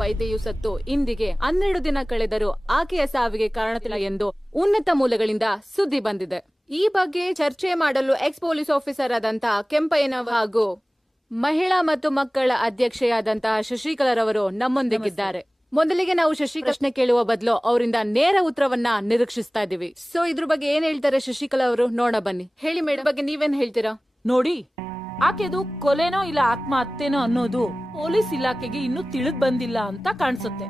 ವೈದ್ಯೆಯು ಸತ್ತು ಇಂದಿಗೆ 12 ದಿನ ಕಳೆದರೂ ಆಕೆಯ ಸಾವಿಗೆ ಕಾರಣವಿಲ್ಲ ಎಂದು ಉನ್ನತ ಮೂಲಗಳಿಂದ ಸುದ್ದಿ ಬಂದಿದೆ. ಈ ಬಗ್ಗೆ ಚರ್ಚೆ ಮಾಡಲು ಎಕ್ಸ್ ಪೊಲೀಸ್ ಆಫೀಸರ್ ಆದಂತಹ ಕೆಂಪಯ್ಯನವ ಹಾಗೂ ಮಹಿಳಾ ಮತ್ತು ಮಕ್ಕಳ ಅಧ್ಯಕ್ಷೆಯಾದಂತಹ ಶಶಿಕಲಾರವರು ನಮ್ಮೊಂದಿಗಿದ್ದಾರೆ. ಮೊದಲಿಗೆ ನಾವು ಶಶಿಕೃಷ್ಣ ಕೇಳುವ ಬದಲು ಅವರಿಂದ ನೇರ ಉತ್ತರವನ್ನ ನಿರೀಕ್ಷಿಸ್ತಾ ಇದೀವಿ. ಸೊ ಇದ್ರ ಬಗ್ಗೆ ಏನ್ ಹೇಳ್ತಾರೆ ಶಶಿಕಲಾ ಅವರು ನೋಡ ಬನ್ನಿ. ಹೇಳಿ ಮೇಡಮ್, ಬಗ್ಗೆ ನೀವೇನ್ ಹೇಳ್ತೀರಾ? ನೋಡಿ, ಆಕೆದು ಕೊಲೆನೋ ಇಲ್ಲ ಆತ್ಮಹತ್ಯೆನೋ ಅನ್ನೋದು ಪೊಲೀಸ್ ಇಲಾಖೆಗೆ ಇನ್ನೂ ತಿಳಿದ್ ಬಂದಿಲ್ಲ ಅಂತ ಕಾಣಿಸುತ್ತೆ.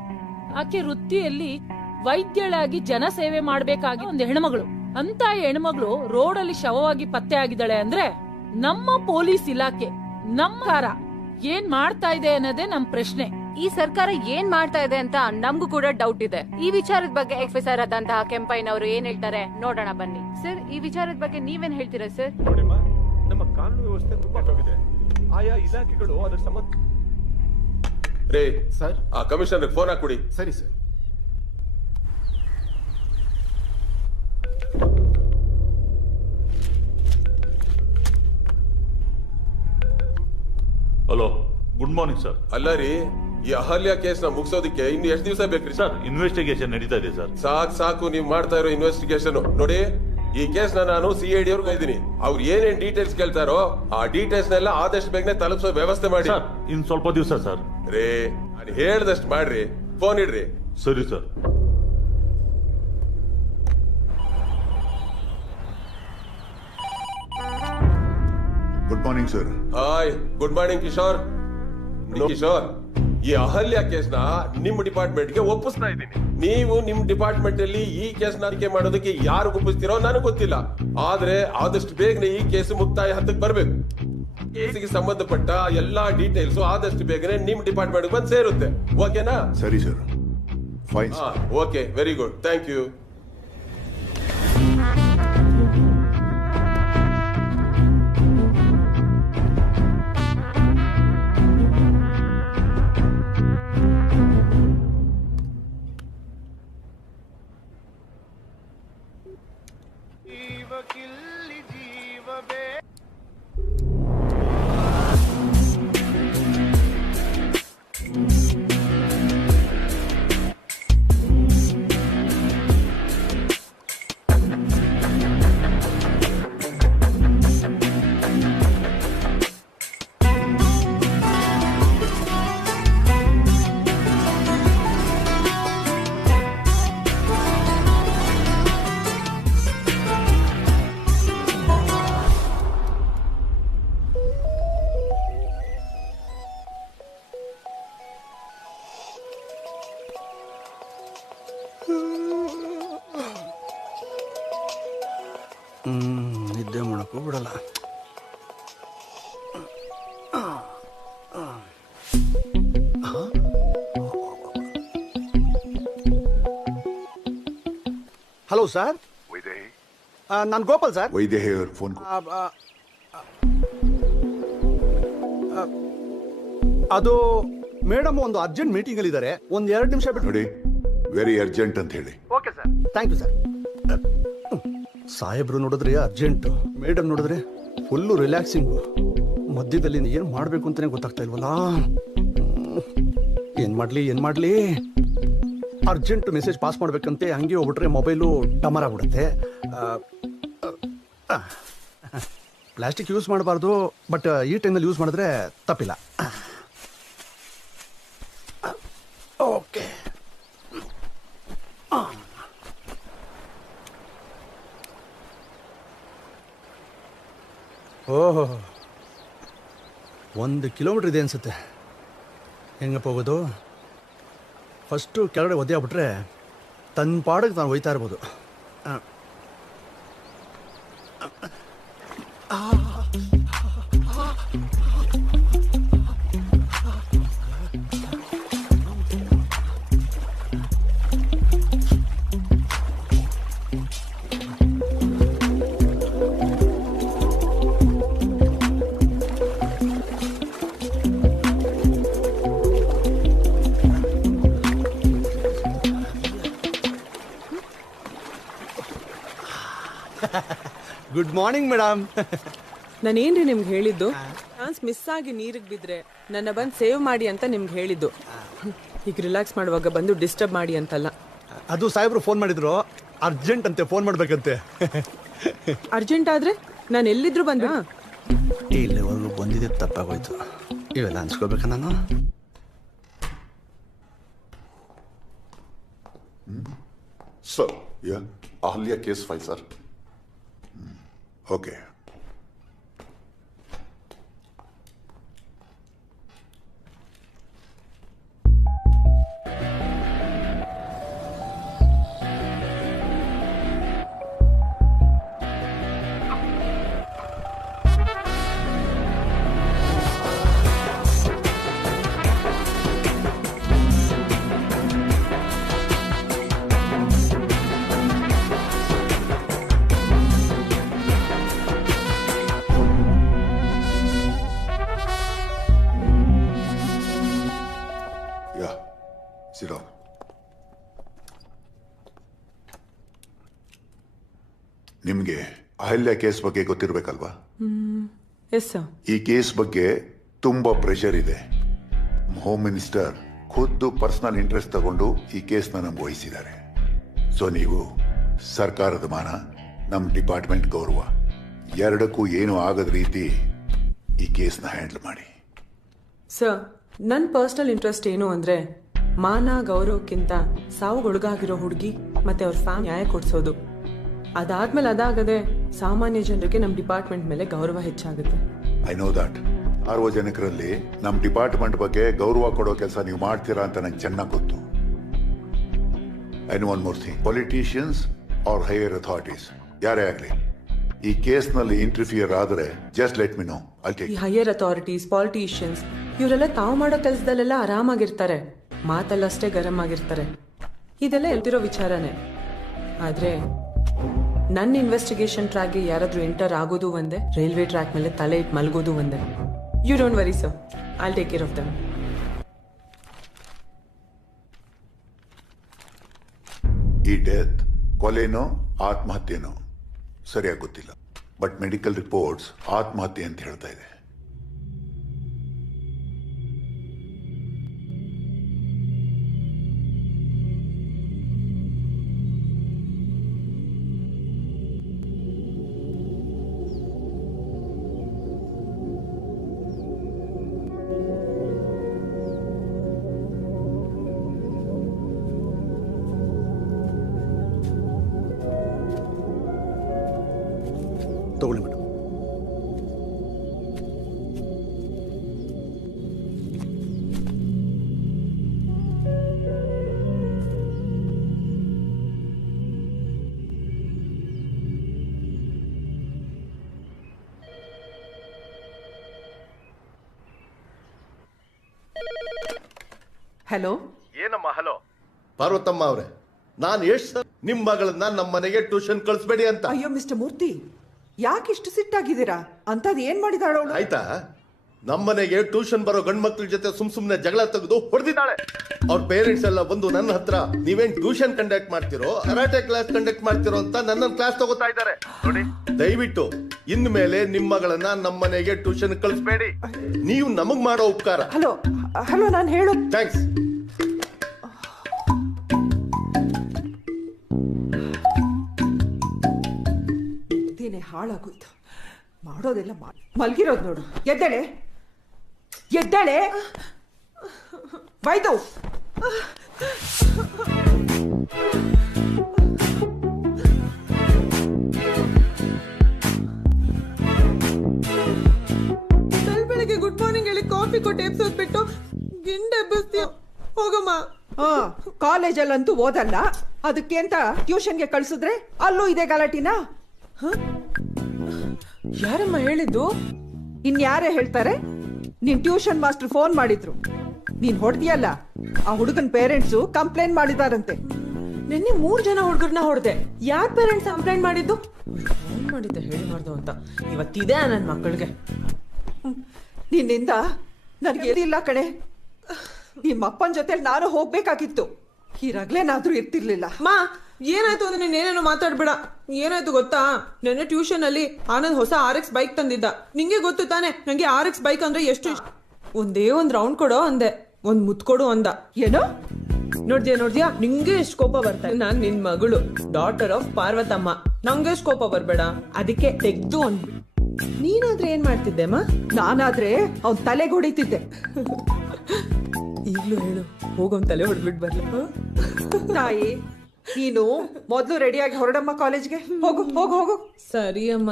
ಆಕೆ ವೃತ್ತಿಯಲ್ಲಿ ವೈದ್ಯಳಾಗಿ ಜನ ಸೇವೆ ಮಾಡ್ಬೇಕಾಗಿ ಒಂದು ಹೆಣ್ಮಗಳು. ಅಂತ ಹೆಣ್ಮಗಳು ರೋಡಲ್ಲಿ ಶವವಾಗಿ ಪತ್ತೆ ಆಗಿದ್ದಾಳೆ ಅಂದ್ರೆ ನಮ್ಮ ಪೊಲೀಸ್ ಇಲಾಖೆ, ನಮ್ಮ ಕಾರ ಏನ್ ಮಾಡ್ತಾ ಇದೆ ಅನ್ನೋದೇ ನಮ್ ಪ್ರಶ್ನೆ. ಈ ಸರ್ಕಾರ ಏನ್ ಮಾಡ್ತಾ ಇದೆ ಅಂತ ನಮಗೂ ಕೂಡ ಡೌಟ್ ಇದೆ. ಈ ವಿಚಾರದ ಬಗ್ಗೆ ಆಫೀಸರ್ ಆದಂತಹ ಕೆಂಪಯ್ಯನವರು ಏನ್ ಹೇಳ್ತಾರೆ ನೋಡೋಣ ಬನ್ನಿ. ಸರ್, ಈ ವಿಚಾರದ ಬಗ್ಗೆ ನೀವೇನ್ ಹೇಳ್ತೀರಾ ಸರ್? ನೋಡಿಮ್ಮ, ನಮ್ಮ ಕಾನೂನು ವ್ಯವಸ್ಥೆ ತುಂಬಾ ಹೋಗಿದೆ. ಆಯಾ ಇಲಾಖೆಗಳು ಅದರ ಸಂಬಂಧ. ರೇ ಸರ್, ಆ ಕಮಿಷನರ್ ಫೋನ್ ಹಾಕೊಡಿ. ಸರಿ sir. Hello, good morning sir. ಅಲ್ಲ ರೀ, ಈ ಅಹಲ್ಯ ಕೇಸ್ ನ ಮುಗಿಸೋದಕ್ಕೆ ಇನ್ನು ಎಷ್ಟು ದಿವಸ ಬೇಕ್ರಿ? ಸರ್, ಇನ್ವೆಸ್ಟಿಗೇಷನ್ ನಡೀತಾ ಇದೆ ಸರ್. ಸಾಕು ನೀವು ಮಾಡ್ತಾ ಇರೋ ಇನ್ವೆಸ್ಟಿಗೇಷನ್ ನೋಡಿ. ಈ ಕೇಸ್ ನಾನು CID ಅವ್ರಿಗೆ ಇದ್ದೀನಿ. ಅವ್ರು ಏನೇನ್ ಡೀಟೇಲ್ಸ್ ಕೇಳ್ತಾರೋ ಆ ಡೀಟೇಲ್ಸ್ ನೆಲ್ಲ ಆದಷ್ಟು ಬೇಗನೆ ತಲುಪಿಸೋ ವ್ಯವಸ್ಥೆ ಮಾಡಿ. ಸರ್, ಇನ್ ಸ್ವಲ್ಪ ದಿವಸ ಸರ್. ರೇ, ನಾನು ಹೇಳ್ದಷ್ಟು ಮಾಡ್ರಿ. ಫೋನ್ ಇಡ್ರಿ. ಸರಿ sir. Good morning sir. Hi, good morning Kishore. Kishore, ಈ ಅಹಲ್ಯ ಕೇಸ್ ನ ನಿಮ್ ಡಿಪಾರ್ಟ್ಮೆಂಟ್ ಗೆ ಒಪ್ಪಿಸ್ತಾ ಇದ್ದೀನಿ. ನೀವು ನಿಮ್ ಡಿಪಾರ್ಟ್ಮೆಂಟ್ ಅಲ್ಲಿ ಈ ಕೇಸ್ ತನಿಖೆ ಮಾಡೋದಕ್ಕೆ ಯಾರು ಒಪ್ಪಿಸ್ತೀರೋ ನನಗೆ ಗೊತ್ತಿಲ್ಲ. ಆದ್ರೆ ಆದಷ್ಟು ಬೇಗನೆ ಈ ಕೇಸ್ ಮುಕ್ತಾಯ ಹಂತಕ್ಕೆ ಬರ್ಬೇಕು. ಕೇಸಿಗೆ ಸಂಬಂಧಪಟ್ಟ ಎಲ್ಲಾ ಡೀಟೇಲ್ಸ್ ಆದಷ್ಟು ಬೇಗನೆ ನಿಮ್ ಡಿಪಾರ್ಟ್ಮೆಂಟ್ ಬಂದು ಸೇರುತ್ತೆ. ಓಕೆನಾ? ಸರಿ sir. Fine. Okay, very good, thank you. ನಿದ್ದೆ ಮಾಡಕ್ಕೂ ಬಿಡಲ್ಲ. ಹಲೋ ಸರ್, ನಾನು ಗೋಪಾಲ್ ಸರ್. ವೈದೇಹಿ ಅವ್ರ ಫೋನ್. ಅದು ಮೇಡಮ್ ಒಂದು ಅರ್ಜೆಂಟ್ ಮೀಟಿಂಗ್ ಅಲ್ಲಿ ಇದ್ದಾರೆ. ಒಂದ್ 2 ನಿಮಿಷ ಬಿಟ್ಟು ನೋಡಿ, ವೆರಿ ಅರ್ಜೆಂಟ್ ಅಂತ ಹೇಳಿ. Okay sir, thank you sir. ಸಾಹೇಬ್ರು ನೋಡಿದ್ರೆ ಅರ್ಜೆಂಟ್, ಮೇಡಮ್ ನೋಡಿದ್ರೆ ಫುಲ್ಲು ರಿಲ್ಯಾಕ್ಸಿಂಗು. ಮಧ್ಯದಲ್ಲಿ ಏನು ಮಾಡಬೇಕು ಅಂತಾನೆ ಗೊತ್ತಾಗ್ತಾ ಇಲ್ವಲ್ಲ. ಏನ್ ಮಾಡ್ಲಿ ಅರ್ಜೆಂಟ್ ಮೆಸೇಜ್ ಪಾಸ್ ಮಾಡ್ಬೇಕಂತೆ, ಹಂಗೆ ಹೋಗ್ಬಿಟ್ರೆ ಮೊಬೈಲು ಡಮರ್ ಆಗ್ಬಿಡುತ್ತೆ. ಪ್ಲಾಸ್ಟಿಕ್ ಯೂಸ್ ಮಾಡಬಾರ್ದು, ಬಟ್ ಈ ಟೈಮಲ್ಲಿ ಯೂಸ್ ಮಾಡಿದ್ರೆ ತಪ್ಪಿಲ್ಲ. ಓಕೆ. ಓಹೋ, 1 ಕಿಲೋಮೀಟರ್ ಇದೆ ಅನ್ಸುತ್ತೆ. ಹೆಂಗಪ್ಪ ಹೋಗೋದು? ಫಸ್ಟು ಕೆಳಗಡೆ ಒದ್ದೆ ಆಗ್ಬಿಟ್ರೆ ತನ್ನ ಪಾಡಿಗೆ ನಾನು ಹೋಯ್ತಾ ಇರ್ಬೋದು. Good morning madam. ನಾನೇನ್ರಿ ನಿಮ್ಗೆ ಹೇಳಿದ್ದು ಚಾನ್ಸ್ ಮಿಸ್ ಆಗಿ ನೀರಿಗೆ ಬಿದ್ರೆ ನನ್ನ ಬಂದು ಸೇವ್ ಮಾಡಿ ಅಂತ ನಿಮ್ಗೆ ಹೇಳಿದ್ದು. ಈಗ ರಿಲ್ಯಾಕ್ಸ್ ಮಾಡುವಾಗ ಬಂದು ಡಿಸ್ಟರ್ಬ್ ಮಾಡಿ ಅಂತಲ್ಲ. ಅದು ಸಾಹೇಬ್ರು ಫೋನ್ ಮಾಡಿದ್ರು, ಅರ್ಜೆಂಟ್ ಅಂತೆ, ಫೋನ್ ಮಾಡ್ಬೇಕಂತೆ. ಅರ್ಜೆಂಟ್ ಆದ್ರೆ ನಾನು ಎಲ್ಲಿದ್ರು ಬಂದ ಇಲ್ಲಿವರೆಗೂ ಬಂದಿದ್ದೆ ತಪ್ಪಾಗೋಯ್ತು. ಇವೆಲ್ಲ ಅನ್ಸ್ಕೋಬೇಕಾ ನಾನು? Sir, yeah Ahalya case file sir. Okay. ನಿಮ್ಗೆ ಅಹಲ್ಯ ಕೇಸ್ ಬಗ್ಗೆ ಗೊತ್ತಿರ್ಬೇಕಲ್ವಾ? Yes sir. ಈ ಕೇಸ್ ಬಗ್ಗೆ ತುಂಬಾ ಪ್ರೆಷರ್ ಇದೆ. ಹೋಮ್ ಮಿನಿಸ್ಟರ್ ಖುದ್ದು ಪರ್ಸನಲ್ ಇಂಟ್ರೆಸ್ಟ್ ತಗೊಂಡು ಈ ಕೇಸ್ನ ನಮ್ಗೆ ವಹಿಸಿದ್ದಾರೆ. ಸೊ ನೀವು ಸರ್ಕಾರದ ಮಾನ, ನಮ್ಮ ಡಿಪಾರ್ಟ್ಮೆಂಟ್ ಗೌರವ ಎರಡಕ್ಕೂ ಏನು ಆಗದ ರೀತಿ ಈ ಕೇಸ್ನ ಹ್ಯಾಂಡಲ್ ಮಾಡಿ. ಸರ್, ನನ್ನ ಪರ್ಸನಲ್ ಇಂಟ್ರೆಸ್ಟ್ ಏನು ಅಂದ್ರೆ ಮಾನ ಗೌರವಕ್ಕಿಂತ ಸಾವುಗೊಳಗಾಗಿರೋ ಹುಡುಗಿ ಮತ್ತೆ ಅವ್ರ ಫ್ಯಾಮಿಲಿ ನ್ಯಾಯ ಕೊಡ್ಸೋದು. ಅದಾದ್ಮೇಲೆ ಅದಾಗದೆ ಸಾಮಾನ್ಯ ಜನರಿಗೆ ನಮ್ಮ ಡಿಪಾರ್ಟ್ಮೆಂಟ್ ಮೇಲೆ ಗೌರವ ಹೆಚ್ಚಾಗುತ್ತೆ. I know that. ಸಾರ್ವಜನಿಕರಲ್ಲಿ ನಮ್ಮ ಡಿಪಾರ್ಟ್ಮೆಂಟ್ ಬಗ್ಗೆ ಗೌರವ ಕೊಡೋ ಕೆಲಸ ನೀವು ಮಾಡ್ತೀರಾ ಅಂತ ನಂಗೆ ಚೆನ್ನಾಗಿ ಗೊತ್ತು. I know one more thing, politicians R higher authorities ಯಾರೇ ಆಗಲಿ ಈ ಕೇಸ್ನಲ್ಲಿ ಇಂಟರ್ಫಿಯರ್ ಆದರೆ ಜಸ್ಟ್ ಲೆಟ್ ಮಿ ನೋ. ಈ ಹೈಯರ್ ಅಥಾರಿಟೀಸ್, ಪಾಲಿಟಿಷಿಯನ್ಸ್ ಇವರೆಲ್ಲ ತಾವು ಮಾಡೋ ಕೆಲಸದಲ್ಲೆಲ್ಲ ಆರಾಮಾಗಿರ್ತಾರೆ, ಮಾತಲ್ಲಷ್ಟೇ ಗರಂ ಆಗಿರ್ತಾರೆ. ಇದೆಲ್ಲ ಎಲ್ತಿರೋ ವಿಚಾರನೇ. ಆದ್ರೆ ನನ್ನ ಇನ್ವೆಸ್ಟಿಗೇಷನ್ ಟ್ರ್ಯಾಕ್ಗೆ ಯಾರಾದ್ರೂ ಎಂಟರ್ ಆಗೋದು ಒಂದೇ, ರೈಲ್ವೆ ಟ್ರ್ಯಾಕ್ ಮೇಲೆ ತಲೆ ಇಟ್ಟು ಮಲ್ಗೋದು ಒಂದೇ. You don't worry sir, I take care of them. ಈ ಡೆತ್ ಕೊಲೆನೋ ಆತ್ಮಹತ್ಯೆನೋ ಸರಿಯಾಗಿ ಗೊತ್ತಿಲ್ಲ, ಬಟ್ ಮೆಡಿಕಲ್ ರಿಪೋರ್ಟ್ಸ್ ಆತ್ಮಹತ್ಯೆ ಅಂತ ಹೇಳ್ತಾ ಇದೆ. ತಗೊಳ್ಳಿ ಮೇಡಮ್. ಹಲೋ. ಏನಮ್ಮ ಹಲೋ? ಪಾರ್ವತಮ್ಮ ಅವ್ರೆ, ನಾನು ಎಷ್ಟು ನಿಮ್ ಮಗಳನ್ನ ನಮ್ಮ ಮನೆಗೆ ಟ್ಯೂಷನ್ ಕಳಿಸ್ಬೇಡಿ ಅಂತ. ಅಯ್ಯೋ ಮಿಸ್ಟರ್ ಮೂರ್ತಿ, ಯಾಕೆ ಇಷ್ಟು ಸಿಟ್ಟಾಗಿದ್ದೀರಾ? ಅಂತದ್ ಏನ್ ಮಾಡಿದಾಳವಳು? ಆಯ್ತಾ, ನಮ್ಮನೆಗೆ ಟ್ಯೂಷನ್ ಬರೋ ಗಂಡ್ ಮಕ್ಳ ಜೊತೆ ಸುಮ್ನೆ ಜಗಳ ತೆಗೆದು ಹೊಡೆದಿದ್ದಾಳೆ. ಅವ್ರ ಪೇರೆಂಟ್ಸ್ ಎಲ್ಲ ಬಂದು ನನ್ನ ಹತ್ರ ನೀವೇನ್ ಟ್ಯೂಷನ್ ಕಂಡಕ್ಟ್ ಮಾಡ್ತಿರೋ, ಕರಾಟೆ ಕ್ಲಾಸ್ ಕಂಡಕ್ಟ್ ಮಾಡ್ತಿರೋ ಅಂತ ನನ್ನ ಕ್ಲಾಸ್ ತಗೋತಾ ಇದ್ದಾರೆ. ನೋಡಿ, ದಯವಿಟ್ಟು ಇನ್ಮೇಲೆ ನಿಮ್ಮ ಮಗಳನ್ನ ನಮ್ಮನೆಗೆ ಟ್ಯೂಷನ್ ಕಳಿಸ್ಬೇಡಿ. ನೀವು ನಮಗ್ ಮಾಡೋ ಉಪಕಾರ. ಹಲೋ ಹಲೋ, ನಾನು ಹೇಳು. ಥ್ಯಾಂಕ್ಸ್. ಇದೇನೆ ಹಾಳಾಗೋಯ್ತು. ಮಾಡೋದೆಲ್ಲ ಮಲ್ಗಿರೋದು ನೋಡು. ಎದ್ದೇಳೆ ಎದ್ದೇಳೆ, ವೈದು. ಬೆಳಗ್ಗೆ ಗುಡ್ ಮಾರ್ನಿಂಗ್ ಹೇಳಿ ಕಾಫಿ ಕೊಟ್ಟು ಎಬ್ಸೋದ್ ಬಿಟ್ಟು ಗಿಂಡೆ ಎಬ್ಬಿಸ್ತೀಯ. ಹೋಗಮ್ಮ. ಕಾಲೇಜಲ್ಲಂತೂ ಓದಲ್ಲ, ಅದಕ್ಕೆ ಅಂತ ಟ್ಯೂಷನ್ಗೆ ಕಳ್ಸಿದ್ರೆ ಅಲ್ಲೂ ಇದೆ ಗಲಾಟಿನ. ಯಾರಮ್ಮ ಹೇಳಿದ್ದು? ಇನ್ಯಾರೇ ಹೇಳ್ತಾರೆ? ನಿನ್ ಟ್ಯೂಷನ್ ಮಾಸ್ಟರ್ ಫೋನ್ ಮಾಡಿದ್ರು. ನೀನ್ ಹೊಡೆದಿಯಲ್ಲ, ಆ ಹುಡುಗನ್ ಪೇರೆಂಟ್ಸು ಕಂಪ್ಲೇಂಟ್ ಮಾಡಿದಾರಂತೆ. ನಿನ್ನೆ 3 ಜನ ಹುಡುಗರನ್ನ ಹೊಡೆದೆ. ಯಾರ್ ಪೇರೆಂಟ್ಸ್ ಕಂಪ್ಲೇಂಟ್ ಮಾಡಿದ್ದು? ಫೋನ್ ಮಾಡಿದ್ದೆ ಹೇಳಿಬಾರ್ದು ಅಂತ. ಇವತ್ತಿದೆ ನನ್ನ ಮಕ್ಕಳಿಗೆ. ನಿನ್ನಿಂದ ನನಗೆ ಇಲ್ಲ ಕಣೆ. ನಿಮ್ಮ ಅಪ್ಪನ ಜೊತೆ ನಾನು ಹೋಗ್ಬೇಕಾಗಿತ್ತು, ಈರಾಗ್ಲೇನಾದ್ರೂ ಇರ್ತಿರ್ಲಿಲ್ಲ. ಮಾ, ಏನಾಯ್ತು ಅಂದ್ರೆ ನೀನ್ ಏನೇನೋ ಮಾತಾಡ್ಬೇಡ. ಏನಾಯ್ತು ಗೊತ್ತಾ, ನೆನ್ನೆ ಟ್ಯೂಷನ್ ಅಲ್ಲಿ ಆನಂದ್ ಹೊಸ RX ಬೈಕ್ ತಂದಿದ್ದ. ನಿಂಗೆ ಗೊತ್ತು ತಾನೆ ನಂಗೆ RX ಬೈಕ್ ಅಂದ್ರೆ ಎಷ್ಟು ಇಷ್ಟ. ಒಂದೇ ಒಂದ್ ರೌಂಡ್ ಕೊಡೋ ಅಂದೆ, ಒಂದ್ ಮುತ್ ಕೊಡು ಅಂದ. ಏನೋ ನೋಡ್ದ್ಯಾ ನಿಂಗೆ ಎಷ್ಟು ಕೋಪ ಬರ್ತಾ. ನಾನ್ ನಿನ್ ಮಗಳು, ಡಾಟರ್ ಆಫ್ ಪಾರ್ವತಮ್ಮ, ನಂಗೆ ಎಷ್ಟು ಕೋಪ ಬರ್ಬೇಡ. ಅದಕ್ಕೆ ತೆಗ್ದು ಅಂದ್. ನೀನಾದ್ರೆ ಏನ್ ಮಾಡ್ತಿದ್ದೆಮ್ಮ? ನಾನಾದ್ರೆ ಅವ್ನ್ ತಲೆಗೆ ಹೊಡಿತಿದ್ದೆ. ಈಗ್ಲೂ ಹೇಳು, ಹೋಗೋನ್ ತಲೆ ಹೊಡೆದ್ಬಿಟ್ ಬರ್ಲಿ. ತಾಯಿ, ನೀನು ಮೊದ್ಲು ರೆಡಿಯಾಗಿ ಹೊರಡಮ್ಮ ಕಾಲೇಜ್ಗೆ. ಹೋಗು ಹೋಗು ಹೋಗು. ಸರಿ ಅಮ್ಮ.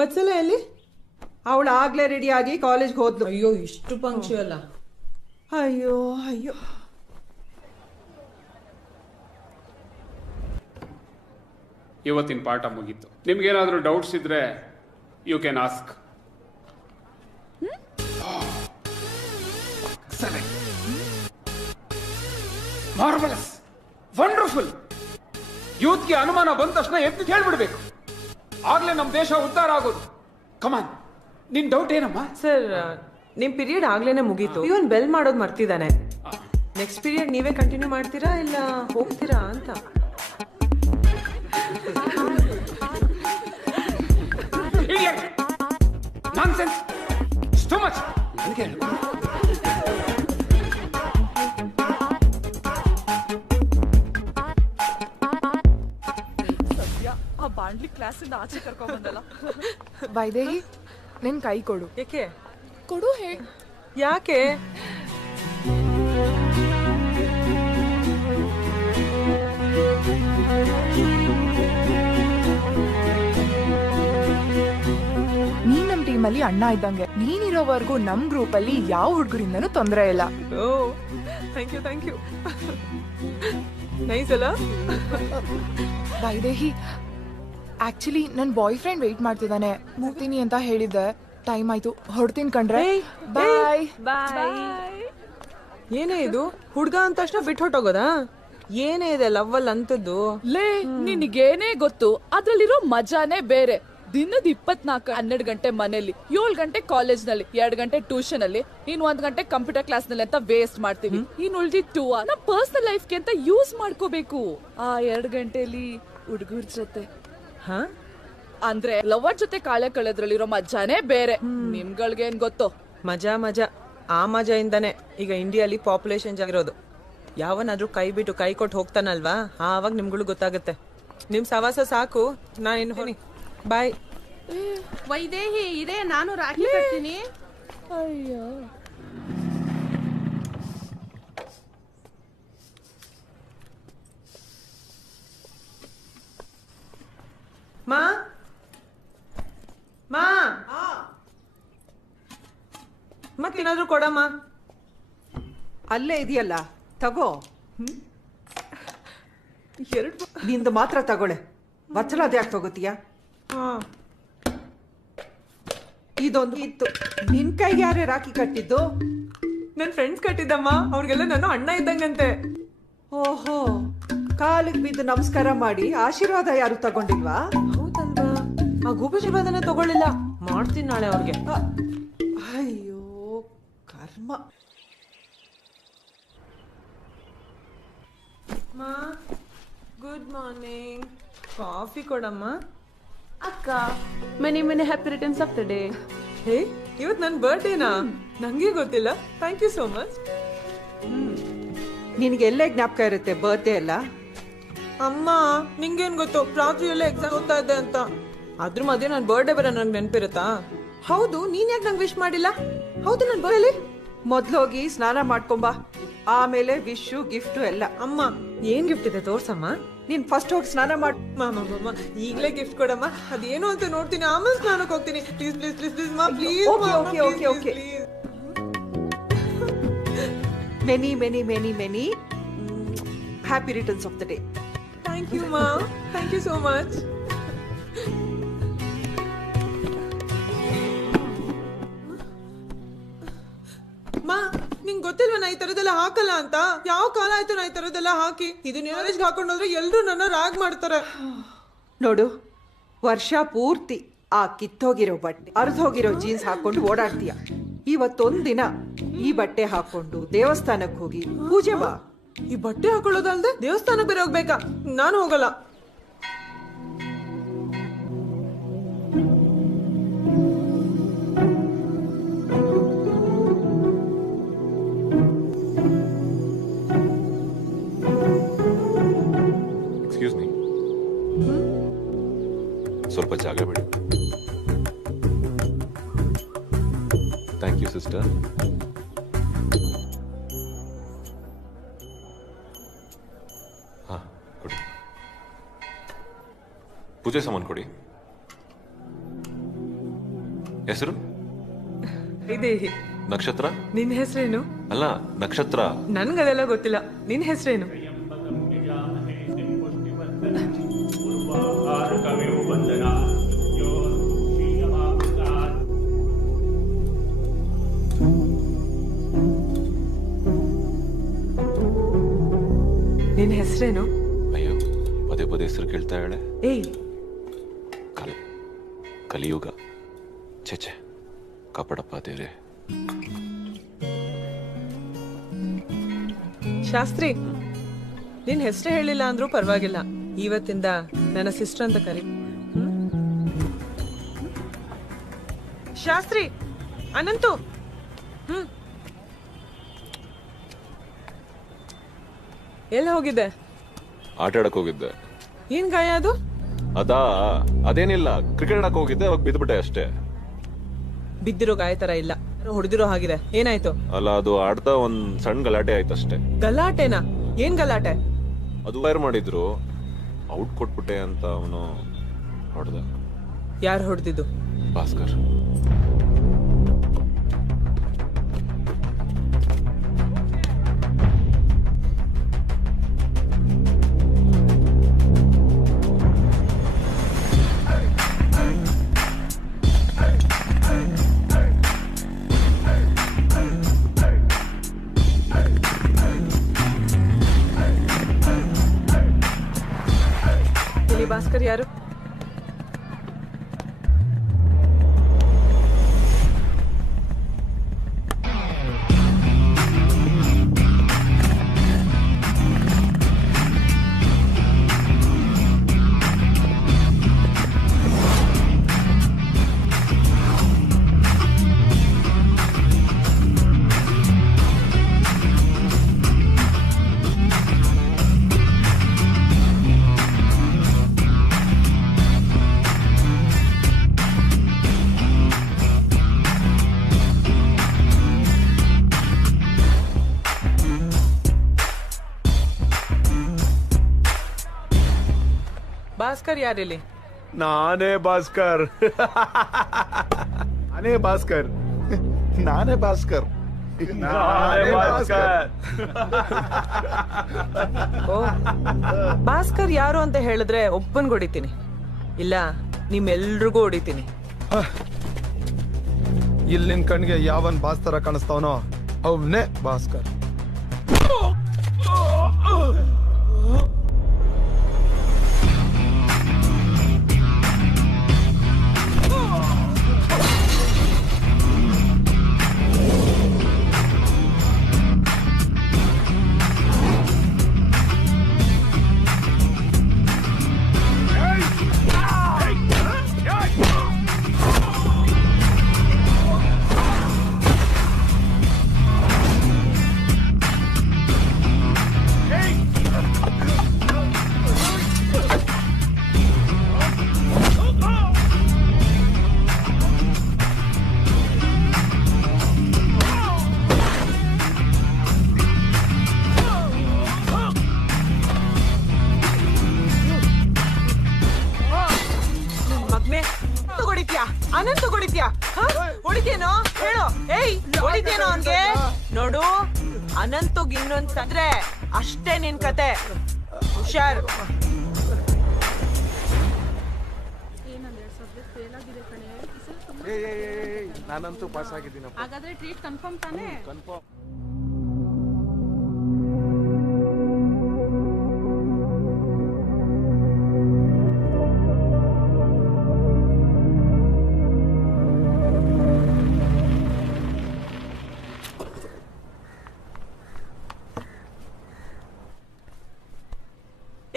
ವತ್ಸಲ ಎಲ್ಲಿ? ಅವಳು ಆಗ್ಲೇ ರೆಡಿಯಾಗಿ ಕಾಲೇಜ್ಗೆ ಹೋದ್ಲು. ಅಯ್ಯೋ, ಇಷ್ಟು ಪಂಕ್ಚುಯಲ್. ಅಯ್ಯೋ ಅಯ್ಯೋ. ಇವತ್ತಿನ ಪಾಠ ಮುಗೀತು. ನಿಮ್ಗೇನಾದರೂ ಡೌಟ್ಸ್ ಇದ್ರೆ you can ask. Marvellous, wonderful. ಯೂತ್ಗೆ ಅನುಮಾನ ಬಂದ ತಕ್ಷಣ ಎದ್ದು ಕೇಳ್ಬಿಡ್ಬೇಕು, ಆಗ್ಲೇ ನಮ್ಮ ದೇಶ ಉದ್ಧಾರ ಆಗೋದು. ಕಮಾನ್, ನಿನ್ ಡೌಟ್ ಏನಮ್ಮ? ಸರ್, ನಿಮ್ ಪೀರಿಯಡ್ ಆಗ್ಲೇನೆ ಮುಗೀತು. ಇವನ್ ಬೆಲ್ ಮಾಡೋದ್ ಮರ್ತಿದ್ದಾನೆ. ನೆಕ್ಸ್ಟ್ ಪೀರಿಯಡ್ ನೀವೇ ಕಂಟಿನ್ಯೂ ಮಾಡ್ತೀರಾ ಇಲ್ಲ ಹೋಗ್ತೀರಾ ಅಂತ. Nonsense, too much. ಆ ಬಾಂಡ್ಲಿ ಕ್ಲಾಸಿಂದ ಆಚೆ ಕರ್ಕೊಂಡ್ ಬಂದಲ್ಲ. ವೈದೇಹಿ, ನಿನ್ ಕೈ ಕೊಡು. ಯಾಕೆ? ಕೊಡು. ಯಾಕೆ? ನೀನ್ ನಮ್ ಟೀಮಲ್ಲಿ ಅಣ್ಣ ಇದ್ದಂಗೆ. ನೀನಿರೋವರೆಗೂ ನಮ್ ಗ್ರೂಪ್ ಅಲ್ಲಿ ಯಾವ ಹುಡುಗರಿಂದನೂ ತೊಂದರೆ ಇಲ್ಲ. ಓ, ಥ್ಯಾಂಕ್ ಯು. ನೈಸ್ ಅಲ್ಲ? ವೈದೇಹಿ, ಆಕ್ಚುಲಿ ನನ್ ಬಾಯ್ ಫ್ರೆಂಡ್ ವೇಟ್ ಮಾಡ್ತಿದ್ದಾನೆ. ಮೂರ್ತೀನಿ ಅಂತ ಹೇಳಿದ್ದೆ. ಟೈಮ್ ಆಯ್ತು, ಹೊಡ್ತೀನಿ ಕಣ್ರೆ. ಬಾಯ್ ಬಾಯ್. ಏನೇ ಇದು, ಹುಡ್ಗ ಅಂತ ತಕ್ಷಣ ಬಿಟ್ಟು ಹೊಟ್ಟೋಗೋದಾ? ಏನೇ ಇದೆ ಲವ್ ಅಲ್ಲಿ ಅಂತದ್ದು? ಲೇ, ನಿನಗೇನೇ ಗೊತ್ತು, ಅದ್ರಲ್ಲಿರೋ ಮಜಾನೇ ಬೇರೆ. ದಿನದ 24-12 ಗಂಟೆ ಮನೇಲಿ, 7 ಗಂಟೆ ಕಾಲೇಜ್ ನಲ್ಲಿ, 2 ಗಂಟೆ ಟ್ಯೂಷನ್ ಅಲ್ಲಿ, ಇನ್ 1 ಗಂಟೆ ಕಂಪ್ಯೂಟರ್ ಕ್ಲಾಸ್ ನಲ್ಲಿ ಅಂತ ವೇಸ್ಟ್ ಮಾಡ್ತೀವಿ. ಇನ್ ಉಳಿದಿದ್ 2 ನಮ್ ಪರ್ಸನಲ್ ಲೈಫ್ಗೆ ಅಂತ ಯೂಸ್ ಮಾಡ್ಕೋಬೇಕು. ಆ 2 ಗಂಟೆಲಿ ಹುಡುಗರ ಜೊತೆ, ಅಂದ್ರೆ ಲವರ್ ಜೊತೆ ಕಾಳೆ ಕಳೆದ್ರಲ್ಲಿರೋ ಮಜಾನೇ ಬೇರೆ. ನಿಮ್ಗಳ್ಗೇನ್ ಗೊತ್ತು? ಮಜಾ ಆ ಮಜಾ ಇಂದಾನೆ ಈಗ ಇಂಡಿಯಾಲಿ ಪಾಪ್ಯುಲೇಷನ್ ಜಾಗಿರೋದು. ಯಾವನಾದ್ರೂ ಕೈ ಬಿಟ್ಟು ಕೈ ಕೊಟ್ಟು ಹೋಗ್ತಾನಲ್ವಾ, ಆವಾಗ ನಿಮ್ಗಳು ಗೊತ್ತಾಗುತ್ತೆ. ನಿಮ್ ಸವಾಸ ಸಾಕು, ನಾನು ಹೋಗಿ. ಬಾಯ್. ವೈದೇಹಿ ಇದೆ, ನಾನು ರಾಖಿ ಕಟ್ತೀನಿ. ಅಯ್ಯೋ, ಮಾ ಮತ್ತೇನಾದ್ರೂ ಕೊಡಮ್ಮ. ಅಲ್ಲೇ ಇದೆಯಲ್ಲ, ತಗೋ. ಎರಡು ನಿಂದು ಮಾತ್ರ ತಗೊಳ್ಳೆ. ವತ್ಸಲ ಅದ್ಯಾಕೆ ತಗೋತೀಯ? ಇದೊಂದು ಇತ್ತು. ನಿನ್ ಕೈಗೆ ಯಾರೇ ರಾಖಿ ಕಟ್ಟಿದ್ದು? ನನ್ ಫ್ರೆಂಡ್ಸ್ ಕಟ್ಟಿದ್ದಮ್ಮ. ಅವ್ರಿಗೆಲ್ಲ ನಾನು ಅಣ್ಣ ಇದ್ದಂಗಂತೆ. ಓಹೋ, ಕಾಲಿಗೆ ಬಿದ್ದು ನಮಸ್ಕಾರ ಮಾಡಿ ಆಶೀರ್ವಾದ ಯಾರು ತಗೊಂಡಿಲ್ವಾ? ಹೌದಲ್ವಾ? ಆ ಗೋಪಾಶೀರ್ವಾದನ ತಗೊಳ್ಳಿಲ್ಲ. ಮಾಡ್ತೀನಿ ನಾಳೆ ಅವ್ರಿಗೆ. ಅಯ್ಯೋ ಕರ್ಮ. ಮಾ, ಗುಡ್ ಮಾರ್ನಿಂಗ್. ಕಾಫಿ ಕೊಡಮ್ಮ. ಅಕ್ಕ, many happy returns of the day. ಹೇ, ಇವತ್ತು ನನ್ನ ಬರ್ಡೇನಾ? ನಂಗೆ ಗೊತ್ತಿಲ್ಲ. Thank you so much. ನಿನಗೆ ಎಲ್ಲೇ ಜ್ಞಾಪಕ ಇರುತ್ತೆ ಬರ್ಡೇ ಎಲ್ಲ? ಅಮ್ಮ, ನಿಂಗೇನ್ ಗೊತ್ತು, ರಾತ್ರಿ ಎಲ್ಲ ಎಕ್ಸಾಮ್ ಓದ್ತಾ ಇದ್ದೆ ಅಂತ. ಅದ್ರ ಮಧ್ಯೆ ನನ್ನ ಬರ್ಡೇ ಬರೋ ನಂಗೆ ನೆನಪಿರುತ್ತಾ? ಹೌದು, ನೀನ್ ಯಾಕೆ ನಂಗೆ ವಿಶ್ ಮಾಡಿಲ್ಲ? ಹೌದು, ನನ್ನ ಬರ್ಡೇ ಮೊದ್ಲೋಗಿ ಸ್ನಾನ ಮಾಡ್ಕೊಂಬಾ, ಆಮೇಲೆ ವಿಶು ಗಿಫ್ಟು ಎಲ್ಲ. ಅಮ್ಮ, ಏನ್ ಗಿಫ್ಟ್ ಇದೆ ತೋರ್ಸಮ್ಮ. ನೀನ್ ಫಸ್ಟ್ ಹೋಗಿ ಸ್ನಾನ ಮಾಡ್. ಮಾಮ, ಈಗಲೇ ಗಿಫ್ಟ್ ಕೊಡಮ್ಮ. ಅದೇನು ಅಂತ ನೋಡ್ತೀನಿ, ಆಮೇಲೆ ಸ್ನಾನಕ್ಕೆ ಹೋಗ್ತೀನಿ. ಪ್ಲೀಸ್ ಪ್ಲೀಸ್ ಪ್ಲೀಸ್ ಪ್ಲೀಸ್ ಮಾ, please. Okay. Many happy returns of the day. Thank you ಮಾ, ಥ್ಯಾಂಕ್ ಯು ಸೋ ಮಚ್. ಮಾ, ನಿಂಗೆ ಗೊತ್ತಿಲ್ವ ನಾ ಈ ತರದೆಲ್ಲ ಹಾಕಲ್ಲ ಅಂತ? ಯಾವ ಕಾಲ ಆಯ್ತು ನಾ ಈ ತರದೆಲ್ಲ ಹಾಕಿ? ಇದನ್ನ ಮ್ಯಾರೇಜ್ಗೆ ಹಾಕೊಂಡೋದ್ರೆ ಎಲ್ರು ನನ್ನ ರಾಗ್ ಮಾಡ್ತಾರೆ. ನೋಡು, ವರ್ಷ ಪೂರ್ತಿ ಆ ಕಿತ್ತೋಗಿರೋ ಬಟ್ಟೆ, ಅರ್ಧೋಗಿರೋ ಜೀನ್ಸ್ ಹಾಕೊಂಡು ಓಡಾಡ್ತೀಯ. ಇವತ್ತೊಂದಿನ ಈ ಬಟ್ಟೆ ಹಾಕೊಂಡು ದೇವಸ್ಥಾನಕ್ಕೆ ಹೋಗಿ ಪೂಜೆ ಮಾ. ಈ ಬಟ್ಟೆ ಹಾಕೊಳ್ಳೋದಲ್ದೆ ದೇವಸ್ಥಾನಕ್ಕೆ ಬೇರೆ ಹೋಗ್ಬೇಕಾ? ನಾನು ಹೋಗಲ್ಲ. ಎಕ್ಸ್ಕ್ಯೂಸ್ ಮೀ, ಸ್ವಲ್ಪ ಜಾಗ ಬಿಡಿ. Thank you sister. ಹಾ ಕೊಡಿ. ಪೂಜೆ ಸಾಮಾನು ಕೊಡಿ. ಹೆಸರು? ಇದೇಹಿ. ನಕ್ಷತ್ರ? ನಿನ್ ಹೆಸರೇನು? ಅಲ್ಲ, ನಕ್ಷತ್ರ. ನನ್ಗದೆಲ್ಲ ಗೊತ್ತಿಲ್ಲ. ನಿನ್ ಹೆಸರೇನು? ನಿನ್ ಹೆಸರೇನು? ಅಯ್ಯೋ, ಪದೇ ಪದೇ ಹೆಸರು ಕೇಳ್ತಾ ಹೇಳೆ. ಏಯ್, ಕಲಿಯುಗ. ಛೆ ಕಾಪಾಡಪ್ಪ ದೇವ್ರೆ. ಶಾಸ್ತ್ರಿ, ನಿನ್ ಹೆಸರು ಹೇಳಿಲ್ಲ ಅಂದ್ರೂ ಪರವಾಗಿಲ್ಲ. ಇವತ್ತಿಂದ ನನ್ನ ಸಿಸ್ಟರ್ ಅಂತ ಕರಿ. ಶಾಸ್ತ್ರಿ, ಅನಂತು. ಎಲ್ಲ ಹೋಗಿದ್ದೆ? ಆಟ ಆಡಕ್ ಹೋಗಿದ್ದೆ. ಏನ್ ಗಾಯ ಅದು? ಅದೇನಿಲ್ಲ, ಕ್ರಿಕೆಟ್ ಆಡಕ್ ಹೋಗಿದ್ದೆ, ಅವಾಗ ಬಿದ್ಬಿಟ್ಟೆ ಅಷ್ಟೇ. ಬಿದ್ದಿರೋ ಗಾಯ ತರ ಇಲ್ಲ, ಹೊಡೆದಿರೋ ಹಾಗಿದೆ. ಏನಾಯ್ತು? ಅಲ್ಲ, ಅದು ಆಡ್ತಾ ಒಂದ್ ಸಣ್ಣ ಗಲಾಟೆ ಆಯ್ತಷ್ಟೇ. ಗಲಾಟೆನಾ? ಏನ್ ಗಲಾಟೆ? ಅದು ಫೈರ್ ಮಾಡಿದ್ರು, ಔಟ್ ಕೊಟ್ಬಿಟ್ಟೆ ಅಂತ ಅವನು ಹೊಡೆದ. ಯಾರು ಹೊಡೆದಿದ್ದು? ಭಾಸ್ಕರ್. ಭಾಸ್ಕರ್ ಯಾರು? ಭಾಸ್ಕರ್ ಯಾರಿಲ್ಲಿ? ನಾನೇ ಭಾಸ್ಕರ್. ನಾನೇ ಭಾಸ್ಕರ್. ನಾನೇ ಭಾಸ್ಕರ್. ಓ, ಭಾಸ್ಕರ್ ಯಾರು ಅಂತ ಹೇಳಿದ್ರೆ ಒಬ್ಬನ್ಗೆ ಹೊಡಿತೀನಿ, ಇಲ್ಲ ನಿಮ್ಮೆಲ್ರಿಗೂ ಹೊಡಿತೀನಿ. ಇಲ್ಲಿನ ಕಣ್ಗೆ ಯಾವನ್ ಭಾಸ್ಕರ ಕಾಣಿಸ್ತಾವನೋ ಅವನೇ ಭಾಸ್ಕರ್. ಅನಂತ ಹೊಡಿತ್ಯಾ? ಹೊಡಿತೇನೋ ಹೇಳು. ಏಯ್, ಹೊಡಿತೇನೋ ಅವನ್ಗೆ? ನೋಡು, ಅನಂತಗ್ ಇನ್ನೊಂದ್ ತಂದ್ರೆ ಅಷ್ಟೇ ನಿನ್ ಕತೆ. ಹುಷಾರ್. ನಾನಂತೂ ಪಾಸ್ ಆಗಿದ್ದೀನಪ್ಪ. ಹಾಗಾದ್ರೆ ಟ್ರೀಟ್ ಕನ್ಫರ್ಮ್ ತಾನೇ? ಕನ್ಫರ್ಮ್.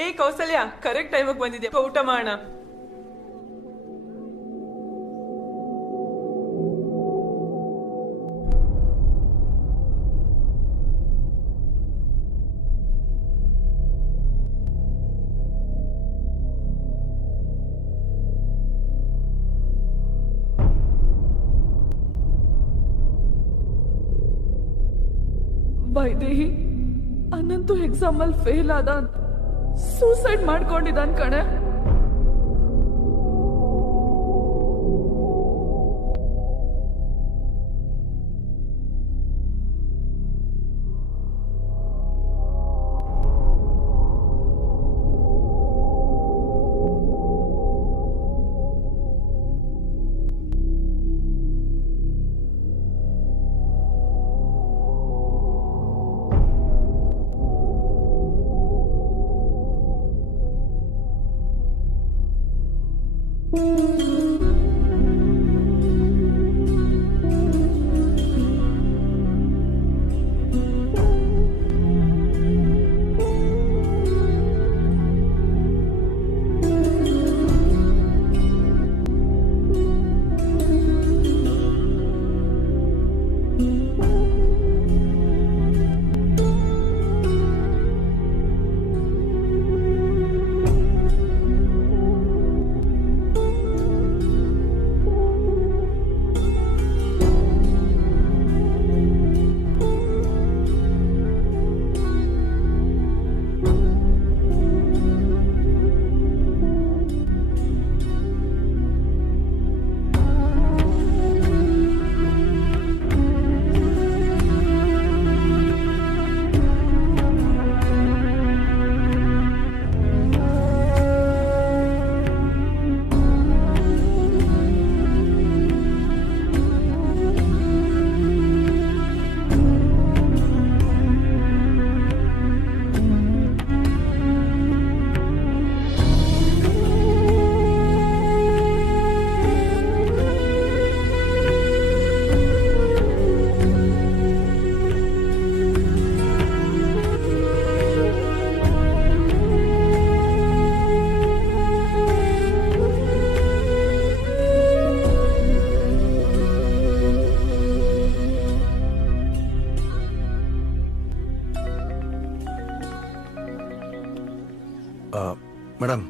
ಏ ಕೌಸಲ್ಯ, ಕರೆಕ್ಟ್ ಟೈಮಿಗೆ ಬಂದಿದ್ಯಾ, ಊಟ ಮಾಡೋಣ. ವೈದೇಹಿ ಅನಂತು ಎಕ್ಸಾಮ್ ಅಲ್ಲಿ ಫೇಲ್ ಆದ, ಸೂಸೈಡ್ ಮಾಡ್ಕೊಂಡಿದ್ದಾನ್ ಕಣೆ. ಮೇಡಮ್,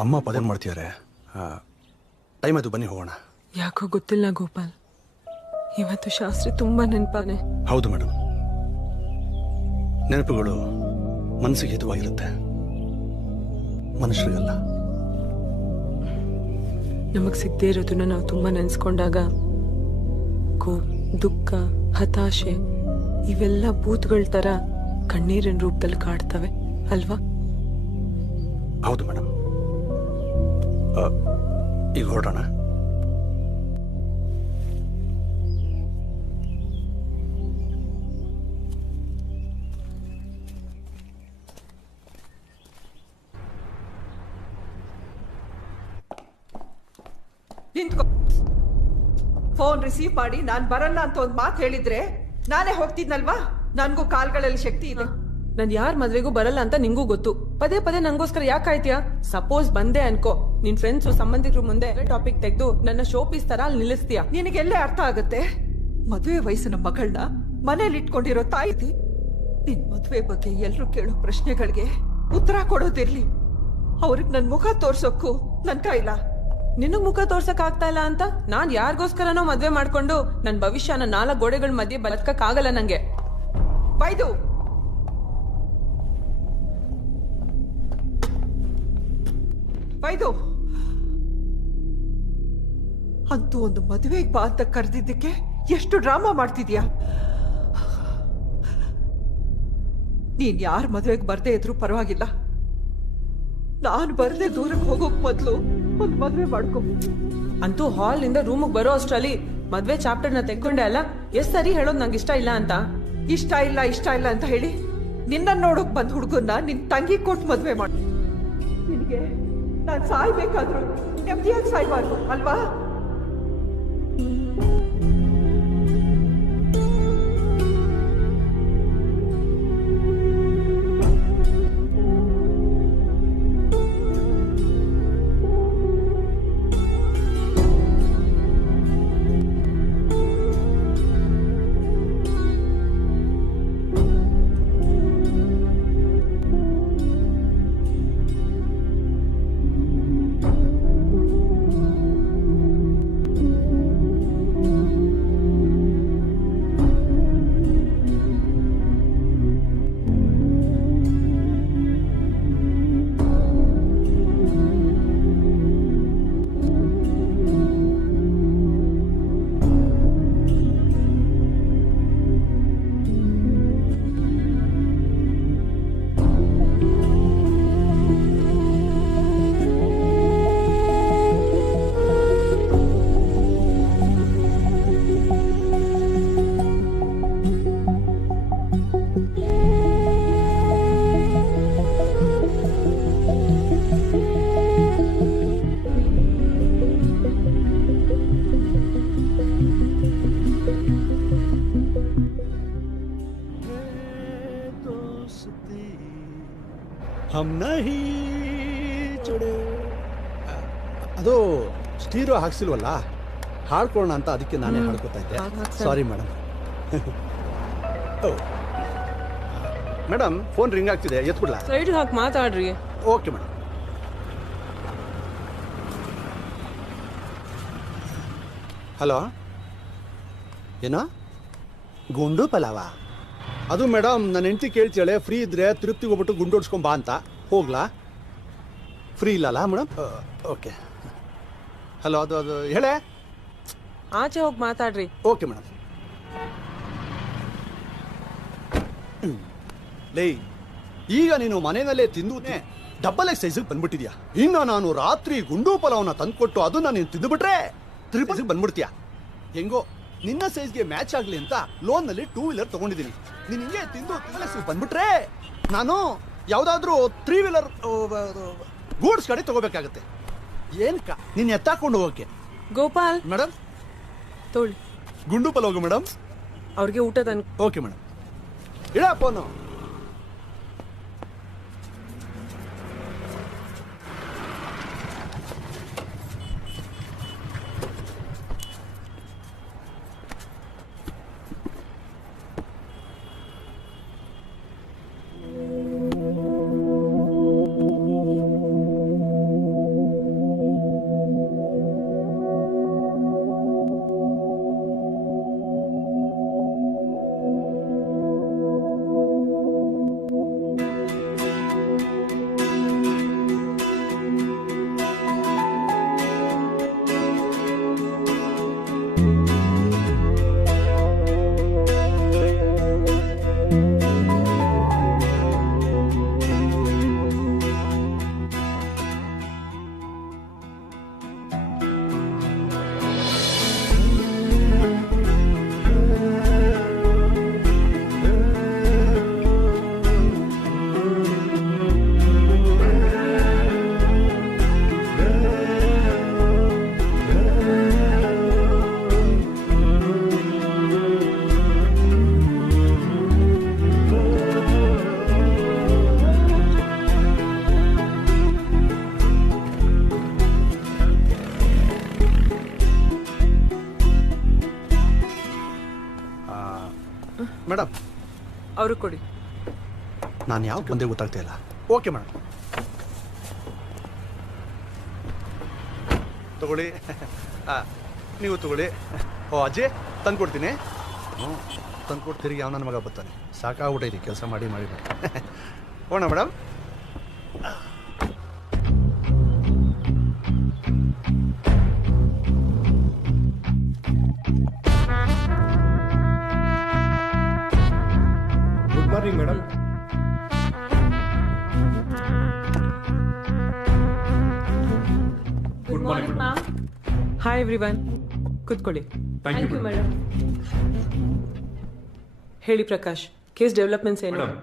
ಅಮ್ಮ ಪದೇ ಮಾಡ್ತಿದ್ದಾರೆ. ಟೈಮ್ ಆಯ್ತು, ಬನ್ನಿ ಹೋಗೋಣ. ಯಾಕೋ ಗೊತ್ತಿಲ್ಲ ಗೋಪಾಲ್, ಇವತ್ತು ಶಾಸ್ತ್ರಿ ತುಂಬಾ ನೆನಪಾನೆ. ಹೌದು ಮೇಡಮ್, ನೆನಪುಗಳು ಮನಸ್ಸಿಗೆ ಹಿತವಾಗಿರುತ್ತೆ, ಮನುಷ್ಯರಿಗಲ್ಲ. ನಮಗ್ ಸಿಗದೆ ಇರೋದನ್ನ ನಾವು ತುಂಬಾ ನೆನ್ಸ್ಕೊಂಡಾಗ ದುಃಖ, ಹತಾಶೆ ಇವೆಲ್ಲ ಭೂತಗಳ ತರ ಕಣ್ಣೀರಿನ ರೂಪದಲ್ಲಿ ಕಾಡ್ತವೆ ಅಲ್ವಾ? ಹೌದು ಮೇಡಮ್. ಈಗ ಹೊರಡೋಣ. ನಿಂತ್ಕೊ. ಫೋನ್ ರಿಸೀವ್ ಮಾಡಿ ನಾನ್ ಬರಲ್ಲ ಅಂತ ಒಂದ್ ಮಾತು ಹೇಳಿದ್ರೆ ನಾನೇ ಹೋಗ್ತಿದ್ನಲ್ವಾ? ನನ್ಗೂ ಕಾಲ್ಗಳಲ್ಲಿ ಶಕ್ತಿ ಇದೆ. ನಾನ್ ಯಾರ ಮದ್ವೆಗೂ ಬರಲ್ಲ ಅಂತ ನಿಂಗೂ ಗೊತ್ತು. ಪದೇ ಪದೇ ನಂಗೋಸ್ಕರ ಯಾಕೆ ಕಾಯ್ತೀಯಾ? ಸಪೋಸ್ ಬಂದೆ ಅನ್ಕೋ, ನಿನ್ ಫ್ರೆಂಡ್ಸ್ ಸಂಬಂಧಿಕರು ಮುಂದೆ ಟಾಪಿಕ್ ತೆಗೆದು ನನ್ನ ಶೋ ಪೀಸ್ ತರ ಅಲ್ಲಿ ನಿಲ್ಲಿಸ್ತೀಯಾ? ನಿನಗೆಲ್ಲೇ ಅರ್ಥ ಆಗುತ್ತೆ? ಮದುವೆ ವಯಸ್ಸಿನ ಮಗಳನ್ನ ಮನೇಲಿ ಇಟ್ಕೊಂಡಿರೋ ತಾಯಿ, ನಿನ್ ಮದುವೆ ಬಗ್ಗೆ ಎಲ್ರು ಕೇಳೋ ಪ್ರಶ್ನೆಗಳಿಗೆ ಉತ್ತರ ಕೊಡೋದಿರ್ಲಿ, ಅವ್ರಿಗೆ ನನ್ ಮುಖ ತೋರ್ಸೋಕ್ಕೂ ನನ್ ಕೈಲ. ನಿನಗ್ ಮುಖ ತೋರ್ಸಕ್ ಆಗ್ತಾ ಇಲ್ಲ ಅಂತ ನಾನ್ ಯಾರಿಗೋಸ್ಕರನೋ ಮದ್ವೆ ಮಾಡ್ಕೊಂಡು ನನ್ ಭವಿಷ್ಯನ 4 ಗೋಡೆಗಳ ಮಧ್ಯೆ ಬದುಕಕ್ ಆಗಲ್ಲ ನಂಗೆ. ಬೈದು ಬೈದು ಅಂತೂ ಒಂದು ಮದುವೆಗೆ ಬಾ ಅಂತ ಕರೆದಿದ್ದಕ್ಕೆ ಎಷ್ಟು ಡ್ರಾಮಾ ಮಾಡ್ತಿದ್ಯಾ? ನೀನ್ ಯಾರ ಮದುವೆಗೆ ಬರ್ದೇ ಇದ್ರು ಪರವಾಗಿಲ್ಲ, ನಾನು ಬರ್ದೆ ದೂರಕ್ಕೆ ಹೋಗೋಕ್ ಮೊದ್ಲು ಒಂದ್ ಮದ್ವೆ ಮಾಡ್ಕೊ. ಅಂತೂ ಹಾಲ್ ನಿಂದ ರೂಮಿಗೆ ಬರೋ ಅಷ್ಟ್ರಲ್ಲಿ ಮದ್ವೆ ಚಾಪ್ಟರ್ ನ ತೆಕ್ಕೊಂಡೆ ಅಲ್ಲ? ಎಷ್ಟ್ ಸರಿ ಹೇಳೋದು ನಂಗೆ ಇಷ್ಟ ಇಲ್ಲ ಅಂತ. ಇಷ್ಟ ಇಲ್ಲ ಅಂತ ಹೇಳಿ ನಿನ್ನ ನೋಡೋಕ್ ಬಂದ್ ಹುಡುಗನ್ನ ನಿನ್ ತಂಗಿ ಕೊಟ್ಟು ಮದ್ವೆ ಮಾಡು. ನಿನಗೆ ನಾನ್ ಸಾಯ್ಬೇಕಾದ್ರು ನೆಮ್ಮದಿಯಾಗಿ ಸಾಯ್ಬಾರ್ದು ಅಲ್ವಾ? दोस्ती हम नहीं ಚುಡೆ ಅದು ಸ್ಟೀರೋ ಹಾಕ್ಸಿಲ್ವಲ್ಲ, ಹಾಡ್ಕೊಳ್ಳೋಣ ಅಂತ ಅದಕ್ಕೆ ನಾನೇ ಹಾಡ್ಕೊತಾ ಇದ್ದೆ. Sorry madam. Madam phone ring ಆಗ್ತಿದೆ, ಎತ್ಬಿಡ್ಲಾ? ಸೈಡ್ ಹಾಕಿ ಮಾತಾಡ್ರಿ. Okay madam. ಹಲೋ, ಏನೋ ಗುಂಡು ಪಲಾವ? ಅದು ಮೇಡಮ್ ನನ್ನ ಹೆಂಡತಿ ಕೇಳ್ತಾಳೆ, ಫ್ರೀ ಇದ್ರೆ ತಿರುಪ್ತಿಗೆ ಹೋಗ್ಬಿಟ್ಟು ಗುಂಡು ಹೊಡ್ಸ್ಕೊಂಬಾ ಅಂತ. ಹೋಗ್ಲಾ? ಫ್ರೀ ಇಲ್ಲಲ್ಲ ಮೇಡಮ್? ಓಕೆ. ಹಲೋ, ಅದು ಹೇಳೇ. ಆಚೆ ಹೋಗಿ ಮಾತಾಡ್ರಿ. Okay madam. ಲೇ, ಈಗ ನೀನು ಮನೆಯಲ್ಲೇ ತಿಂದು ಡಬಲ್ ಎಕ್ಸೈಸಿಗೆ ಬಂದ್ಬಿಟ್ಟಿದ್ಯಾ. ಇನ್ನು ನಾನು ರಾತ್ರಿ ಗುಂಡು ಪಲಾವನ್ನ ತಂದ್ಕೊಟ್ಟು ಅದನ್ನ ನೀನು ತಿಂದುಬಿಟ್ರೆ ತ್ರಿಪಲ್ಸಿಗೆ ಬಂದ್ಬಿಡ್ತೀಯಾ. ಹೆಂಗೋ ನಿನ್ನ ಸೈಜ್ಗೆ ಮ್ಯಾಚ್ ಆಗಲಿ ಅಂತ ಲೋನ್ನಲ್ಲಿ 2 ವೀಲರ್ ತಗೊಂಡಿದ್ದೀನಿ. ನೀನು ಹಿಂಗೆ ತಿಂದು ತ್ರಿಪಲ್ಸಿಗೆ ಬಂದ್ಬಿಟ್ರೆ ನಾನು ಯಾವುದಾದ್ರೂ 3 ವೀಲರ್ ಗೂಡ್ಸ್ ಗಾಡಿ ತಗೋಬೇಕಾಗತ್ತೆ. ಏನಕ್ಕ ನೀನು ಎತ್ತಾಕೊಂಡು ಹೋಗೋಕೆ? ಗೋಪಾಲ್ ಮೇಡಮ್ ತೋಳಿ ಗುಂಡು ಪಲಾವ್ ಮೇಡಮ್. ಅವ್ರಿಗೆ ಊಟ ತನ್. Okay madam. ಇಡ ಫೋನು. ಮೇಡಮ್ ಅವ್ರಿಗೆ ಕೊಡಿ. ನಾನು ಯಾವ ಬಂದೆ ಗೊತ್ತಾಗ್ತಾ ಇಲ್ಲ. ಓಕೆ ಮೇಡಮ್, ತಗೊಳ್ಳಿ. ನೀವು ತಗೊಳ್ಳಿ. ಓ ಅಜ್ಜಿ ತಂದು ಕೊಡ್ತೀನಿ. ಹ್ಞೂ ತಂದು ಕೊಡ್ತೀರಿ. ಯಾವ ನನ್ನ ಮಗ ಬರ್ತಾನೆ, ಸಾಕಾಗ್ಬಿಟ್ಟೈತಿ ಕೆಲಸ ಮಾಡಿ ಮಾಡಿ ಮಾಡಿ. ಹೋಣ madam. Good morning madam. Good morning ma'am. Hi everyone, ಕೂತ್ಕೊಳ್ಳಿ. Thank you madam. ಹೇಳಿ ಪ್ರಕಾಶ್, ಕೇಸ್ ಡೆವಲಪ್ಮೆಂಟ್ಸ್ ಏನು? ಮೇಡಮ್,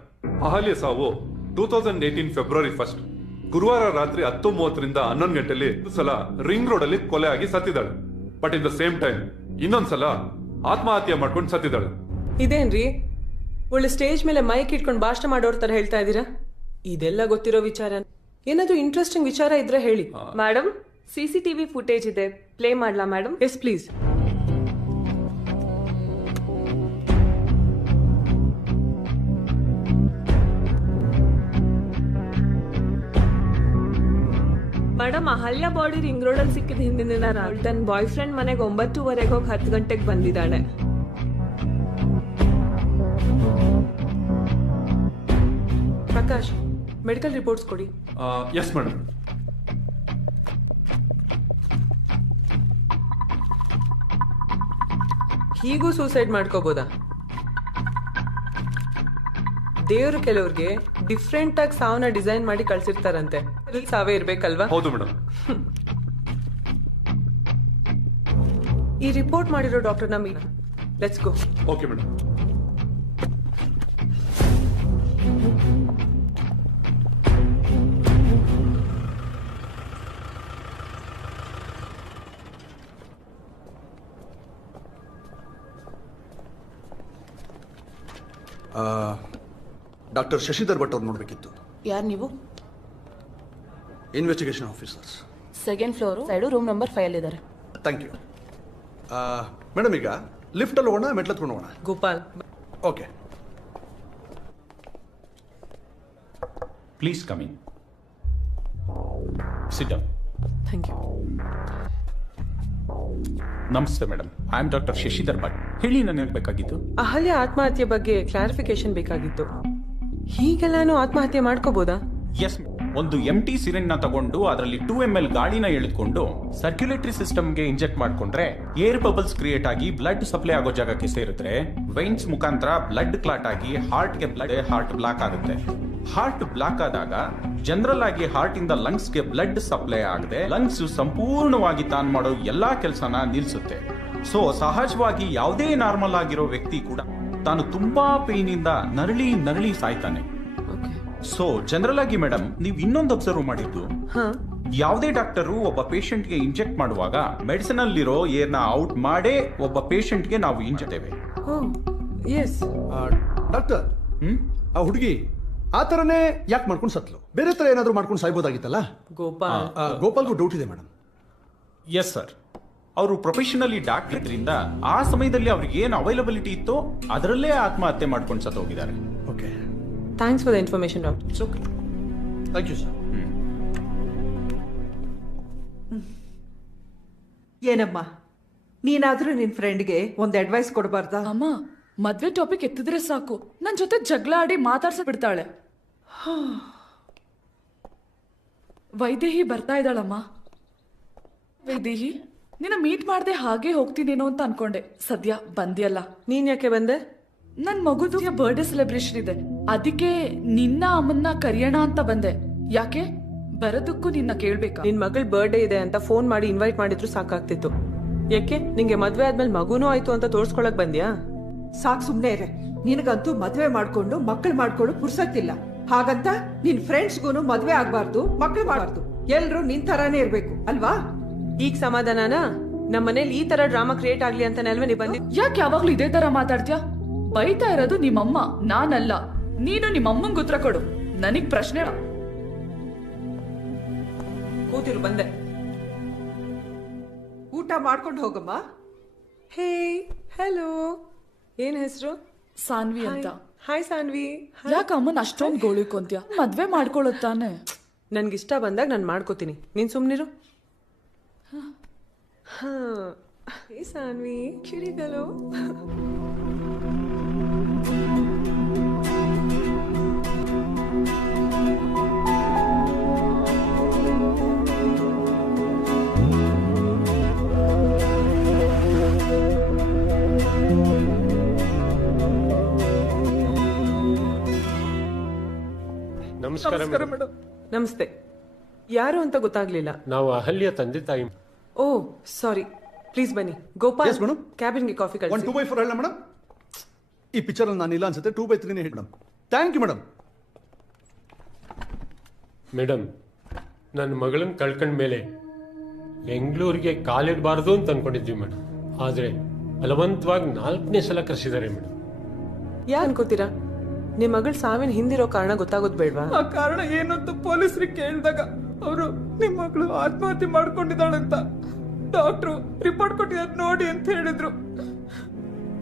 ಅಹಲ್ಯ ಸಾವು 2018 ಫೆಬ್ರವರಿ 1 ಗುರುವಾರ ರಾತ್ರಿ 10:30ರಿಂದ 11 ಗಂಟೆಯಲ್ಲಿ ಸಲ ರಿಂಗ್ ರೋಡ್ ಅಲ್ಲಿ ಕೊಲೆ ಆಗಿ ಸತ್ತಿದ್ದಾಳೆ. But in the same time ಇನ್ನೊಂದ್ಸಲ ಆತ್ಮಹತ್ಯೆ ಮಾಡ್ಕೊಂಡು ಸತ್ತಿದ್ದಾಳೆ. ಇದೇನ್ರಿ ಒಳ್ಳೆ ಸ್ಟೇಜ್ ಮೇಲೆ ಮೈಕ್ ಇಟ್ಕೊಂಡು ಭಾಷಣ ಮಾಡೋರ್ ತರ ಹೇಳ್ತಾ ಇದ್ದೀರಾ? ಇದೆಲ್ಲ ಗೊತ್ತಿರೋ ವಿಚಾರ. ಏನಾದ್ರೂ ಇಂಟ್ರೆಸ್ಟಿಂಗ್ ವಿಚಾರ ಇದ್ರೆ ಹೇಳಿ. ಮೇಡಮ್, CCTV ಫುಟೇಜ್ ಇದೆ, ಪ್ಲೇ ಮಾಡ್ಲಾ madam? Yes please. Madam, Ahalya body ring ರೋಡಲ್ಲಿ ಸಿಕ್ಕಿದ ಹಿಂದಿನ ದಿನ ಅವಳು ತನ್ನ ಬಾಯ್ ಫ್ರೆಂಡ್ ಮನೆಗೆ 9:30 ಹೋಗಿ 10 ಗಂಟೆಗೆ ಬಂದಿದ್ದಾಳೆ. ಪ್ರಕಾಶ್, ಮೆಡಿಕಲ್ ರಿಪೋರ್ಟ್ಸ್ ಕೊಡಿ. Yes madam. ಹೀಗೂ ಸೂಸೈಡ್ ಮಾಡ್ಕೋಬೋದಾ? ದೇವರು ಕೆಲವ್ರಿಗೆ ಡಿಫ್ರೆಂಟ್ ಆಗಿ ಸಾವನ್ನ ಡಿಸೈನ್ ಮಾಡಿ ಕಳ್ಸಿರ್ತಾರಂತೆ. ಸಾವೇ ಇರ್ಬೇಕಲ್ವಾ? ಹೌದು ಮೇಡಮ್. ಈ ರಿಪೋರ್ಟ್ ಮಾಡಿರೋ ಡಾಕ್ಟರ್ನ meet. Let's go. Okay madam. Doctor Shashidhar Bhat ಅವ್ರು ನೋಡಬೇಕಿತ್ತು. ಯಾರು ನೀವು? Investigation officers. Second floor side room number 5 ಇದ್ದಾರೆ. Thank you. ಮೇಡಮ್, ಈಗ ಲಿಫ್ಟಲ್ಲಿ ಹೋಗೋಣ, ಮೆಟ್ಲತ್ಕೊಂಡು ಹೋಗೋಣ? Gopal. Okay. Please come in. Sit down. Thank you. ನಮಸ್ತೆ madam, I am doctor Shashidhar Bhat. ಹೇಳಿ, ನಾನು ಬೇಕಾಗಿತ್ತು. ಅಹಲ್ಯ ಆತ್ಮಹತ್ಯೆ ಬಗ್ಗೆ ಕ್ಲಾರಿಫಿಕೇಶನ್ ಬೇಕಾಗಿತ್ತು. ಹೀಗೆಲ್ಲಾನು ಆತ್ಮಹತ್ಯೆ ಮಾಡ್ಕೋಬೋದಾ? ಎಸ್, ಒಂದು ಎಂಟಿ ಸಿರಿಂಜ್ ನ ತಗೊಂಡು ಅದರಲ್ಲಿ 2 ml ಗಾಳಿನ ಎಳೆದುಕೊಂಡು ಸರ್ಕ್ಯುಲೇಟರಿ ಸಿಸ್ಟಮ್ಗೆ ಇಂಜೆಕ್ಟ್ ಮಾಡ್ಕೊಂಡ್ರೆ ಏರ್ ಬಬಲ್ಸ್ ಕ್ರಿಯೇಟ್ ಆಗಿ ಬ್ಲಡ್ ಸಪ್ಲೈ ಆಗೋ ಜಾಗಕ್ಕೆ ಸೇರಿದ್ರೆ ವೈನ್ಸ್ ಮುಖಾಂತರ ಬ್ಲಡ್ ಕ್ಲಾಟ್ ಆಗಿ ಹಾರ್ಟ್ ಬ್ಲಾಕ್ ಆಗುತ್ತೆ. ಹಾರ್ಟ್ ಬ್ಲಾಕ್ ಆದಾಗ ಜನರಲ್ ಆಗಿ ಹಾರ್ಟ್ ಇಂದ ಲಂಗ್ಸ್ ಗೆ ಬ್ಲಡ್ ಸಪ್ಲೈ ಆಗದೆ ಲಂಗ್ಸ್ ಸಂಪೂರ್ಣವಾಗಿ ತಾನು ಮಾಡೋ ಎಲ್ಲಾ ಕೆಲಸನ ನಿಲ್ಸುತ್ತೆ. ಸೊ ಸಹಜವಾಗಿ ಯಾವುದೇ ನಾರ್ಮಲ್ ಆಗಿರೋ ವ್ಯಕ್ತಿ ಕೂಡ ತಾನು ತುಂಬಾ ಪೇನ್ ಇಂದ ನರಳಿ ಸಾಯ್ತಾನೆ. ಸೊ ಜನರಲ್ ಆಗಿ ಮೇಡಮ್, ನೀವು ಇನ್ನೊಂದು ಅಬ್ಸರ್ವ್ ಮಾಡಿದ್ದು, ಯಾವುದೇ ಡಾಕ್ಟರು ಒಬ್ಬ ಪೇಷಂಟ್ ಗೆ ಇಂಜೆಕ್ಟ್ ಮಾಡುವಾಗ ಮೆಡಿಸಿನ್ ಅಲ್ಲಿರೋ ಏರ್ನ ಔಟ್ ಮಾಡೇ ಒಬ್ಬ ಪೇಷಂಟ್ ಗೆ ನಾವು ಇಂಜೆಕ್ಟೇವೆ. ಡಾಕ್ಟರ್, ಆ ಹುಡುಗಿ ಆ ತರನೇ ಯಾಕೆ ಮಾಡ್ಕೊಂಡು ಸತ್ಲು? ಬೇರೆ ತರ ಏನಾದ್ರು ಮಾಡ್ಕೊಂಡು ಸಾಯ್ಬೋದಾಗಿತ್ತಲ್ಲ? ಗೋಪಾಲ್ಗೂ ಡೌಟ್ ಇದೆ ಮೇಡಮ್. ಎಸ್ ಸರ್, ಅವರು ಪ್ರೊಫೆಷನಲಿ ಡಾಕ್ಟರ್ ಇದ್ರಿಂದ ಆ ಸಮಯದಲ್ಲಿ ಅವ್ರಿಗೆ ಏನು ಅವೈಲಬಿಲಿಟಿ ಇತ್ತೋ ಅದರಲ್ಲೇ ಆತ್ಮಹತ್ಯೆ ಮಾಡ್ಕೊಂಡು ಸತ್ತು ಹೋಗಿದ್ದಾರೆ. Okay, thanks for the information doctor. It's okay. Thank you sir. ಏನಮ್ಮ, ನೀನಾದ್ರೂ ನಿನ್ ಫ್ರೆಂಡ್ಗೆ ಒಂದು ಅಡ್ವೈಸ್ ಕೊಡಬಾರ್ದಾ? ಅಮ್ಮ, ಮದ್ವೆ ಟಾಪಿಕ್ ಎತ್ತಿದ್ರೆ ಸಾಕು ನನ್ ಜೊತೆ ಜಗಳ ಆಡಿ ಮಾತಾಡ್ಸ ಬಿಡ್ತಾಳೆ. ವೈದೇಹಿ ಬರ್ತಾ ಇದ್ದಾಳಮ್ಮ. ವೈದೇಹಿ, ನಿನ್ನ ಮೀಟ್ ಮಾಡ್ದೆ ಹಾಗೆ ಹೋಗ್ತೀನೇನೋ ಅಂತ ಅನ್ಕೊಂಡೆ. ಸದ್ಯ ಬಂದಿಯಲ್ಲ. ನೀನ್ ಯಾಕೆ ಬಂದೆ? ನನ್ ಮಗುದು ಬರ್ಡೇ ಸೆಲೆಬ್ರೇಷನ್ ಇದೆ, ಅದಕ್ಕೆ ನಿನ್ನ ಅಮ್ಮನ್ನ ಕರೆಯೋಣ ಅಂತ ಬಂದೆ. ಯಾಕೆ ಬರೋದಕ್ಕೂ ನಿನ್ನ ಕೇಳ್ಬೇಕಾ? ನಿನ್ ಮಗಳ ಬರ್ಡೇ ಇದೆ ಅಂತ ಫೋನ್ ಮಾಡಿ ಇನ್ವೈಟ್ ಮಾಡಿದ್ರು ಸಾಕಾಗ್ತಿತ್ತು. ಯಾಕೆ ನಿಂಗೆ ಮದ್ವೆ ಆದ್ಮೇಲೆ ಮಗುನೂ ಆಯ್ತು ಅಂತ ತೋರ್ಸ್ಕೊಳಕ್ ಬಂದ್ಯಾ? ಸಾಕ್, ಸುಮ್ನೆ ಇರೆ. ನಿನಗಂತೂ ಮದ್ವೆ ಮಾಡ್ಕೊಂಡು ಮಕ್ಕಳು ಮಾಡ್ಕೊಂಡು ಪುರ್ಸತ್ತಿಲ್ಲ. ಹಾಗಂತ ನಿನ್ ಫ್ರೆಂಡ್ಸ್ಗೂನು ಮದ್ವೆ ಆಗ್ಬಾರ್ದು, ಮಕ್ಕಳು ಮಾಡಬಾರ್ದು. ಎಲ್ರು ನಿನ್ ತರಾನೇ ಇರ್ಬೇಕು ಅಲ್ವಾ? ಈಗ ಸಮಾಧಾನನ? ನಮ್ಮ ಮನೇಲಿ ಈ ತರ ಡ್ರಾಮಾ ಕ್ರಿಯೇಟ್ ಆಗ್ಲಿ ಅಂತ ಅಲ್ವಾ ನೀ ಬಂದಿ? ಯಾಕೆ ಯಾವಾಗ್ಲೂ ಇದೇ ತರ ಮಾತಾಡ್ತೀಯ? ಬೈತಾ ಇರೋದು ನಿಮ್ಮಮ್ಮ, ನಾನಲ್ಲ. ನೀನು ನಿಮ್ಮಮ್ಮಂಗ್ ಉತ್ತರ ಕೊಡು, ನನಗ್ ಪ್ರಶ್ನೆ. ಕೂತಿರು, ಬಂದೆ. ಊಟ ಮಾಡ್ಕೊಂಡು ಹೋಗಮ್ಮ. ಹೇ, ಹಲೋ, ಏನ್ ಹೆಸರು? ಸಾನ್ವಿ ಅಂತ. ಹಾಯ್ ಸಾನ್ವಿ. ಯಾಕ ಅಮ್ಮನ ಅಷ್ಟೊಂದು ಗೋಳಿಕೊಂತ್ಯ? ಮದ್ವೆ ಮಾಡ್ಕೊಳ್ಳುತ್ತಾನೆ. ನನ್ಗಿಷ್ಟ ಬಂದಾಗ ನಾನು ಮಾಡ್ಕೋತೀನಿ, ನೀನ್ ಸುಮ್ನಿರು. ಹಾ, ಹೇ ಸಾನ್ವಿ, ಕಿಡಿಗಲು. ನಮಸ್ಕಾರ ಮೇಡಮ್. ನಮಸ್ತೆ. ಯಾರು ಅಂತ ಗೊತ್ತಾಗ್ಲಿಲ್ಲ. ನಾವು ಅಹಲ್ಯ ತಂದೆ ತಾಯಿ. ಓ ಸಾರಿ, ಪ್ಲೀಸ್ ಬನ್ನಿ. ಗೋಪಾಲ್, ಕ್ಯಾಬಿನ್ಗೆ ಕಾಫಿ ಕಳಿಸಿ. 1 2x4 ಹೇಳ ಮೇಡಮ್. ಈ ಪಿಕ್ಚರ್ ನಾನು ಇಲ್ಲ ಅನ್ಸುತ್ತೆ, 2x3 ಹೇಳಿ madam. Thank you madam. Madam, ನನ್ನ ಮಗಳನ್ನ ಕಳ್ಕೊಂಡ ಮೇಲೆ ಬೆಂಗಳೂರಿಗೆ ಕಾಲಿಡಬಾರ್ದು ಅಂತ ಅನ್ಕೊಂಡಿದ್ವಿ ಮೇಡಮ್. ಆದ್ರೆ ಬಲವಂತವಾಗಿ 4ನೇ ಸಲ ಕರೆಸಿದ್ದಾರೆ ಮೇಡಮ್. ಯಾ ಅನ್ಕೋತೀರಾ? ನಿಮ್ ಮಗಳ ಸಾವಿನ ಹಿಂದಿರೋ ಕಾರಣ ಗೊತ್ತಾಗೋದು ಬೇಡ್ವಾ? ಆ ಕಾರಣ ಏನಂತ ಪೊಲೀಸರಿಗೆ ಕೇಳಿದಾಗ ಅವರು ನಿಮ್ ಮಗಳು ಆತ್ಮಹತ್ಯೆ ಮಾಡ್ಕೊಂಡಿದ್ದಾಳಂತ ಡಾಕ್ಟ್ರು ರಿಪೋರ್ಟ್ ಕೊಟ್ಟಿರೋದು ನೋಡಿ ಅಂತ ಹೇಳಿದ್ರು.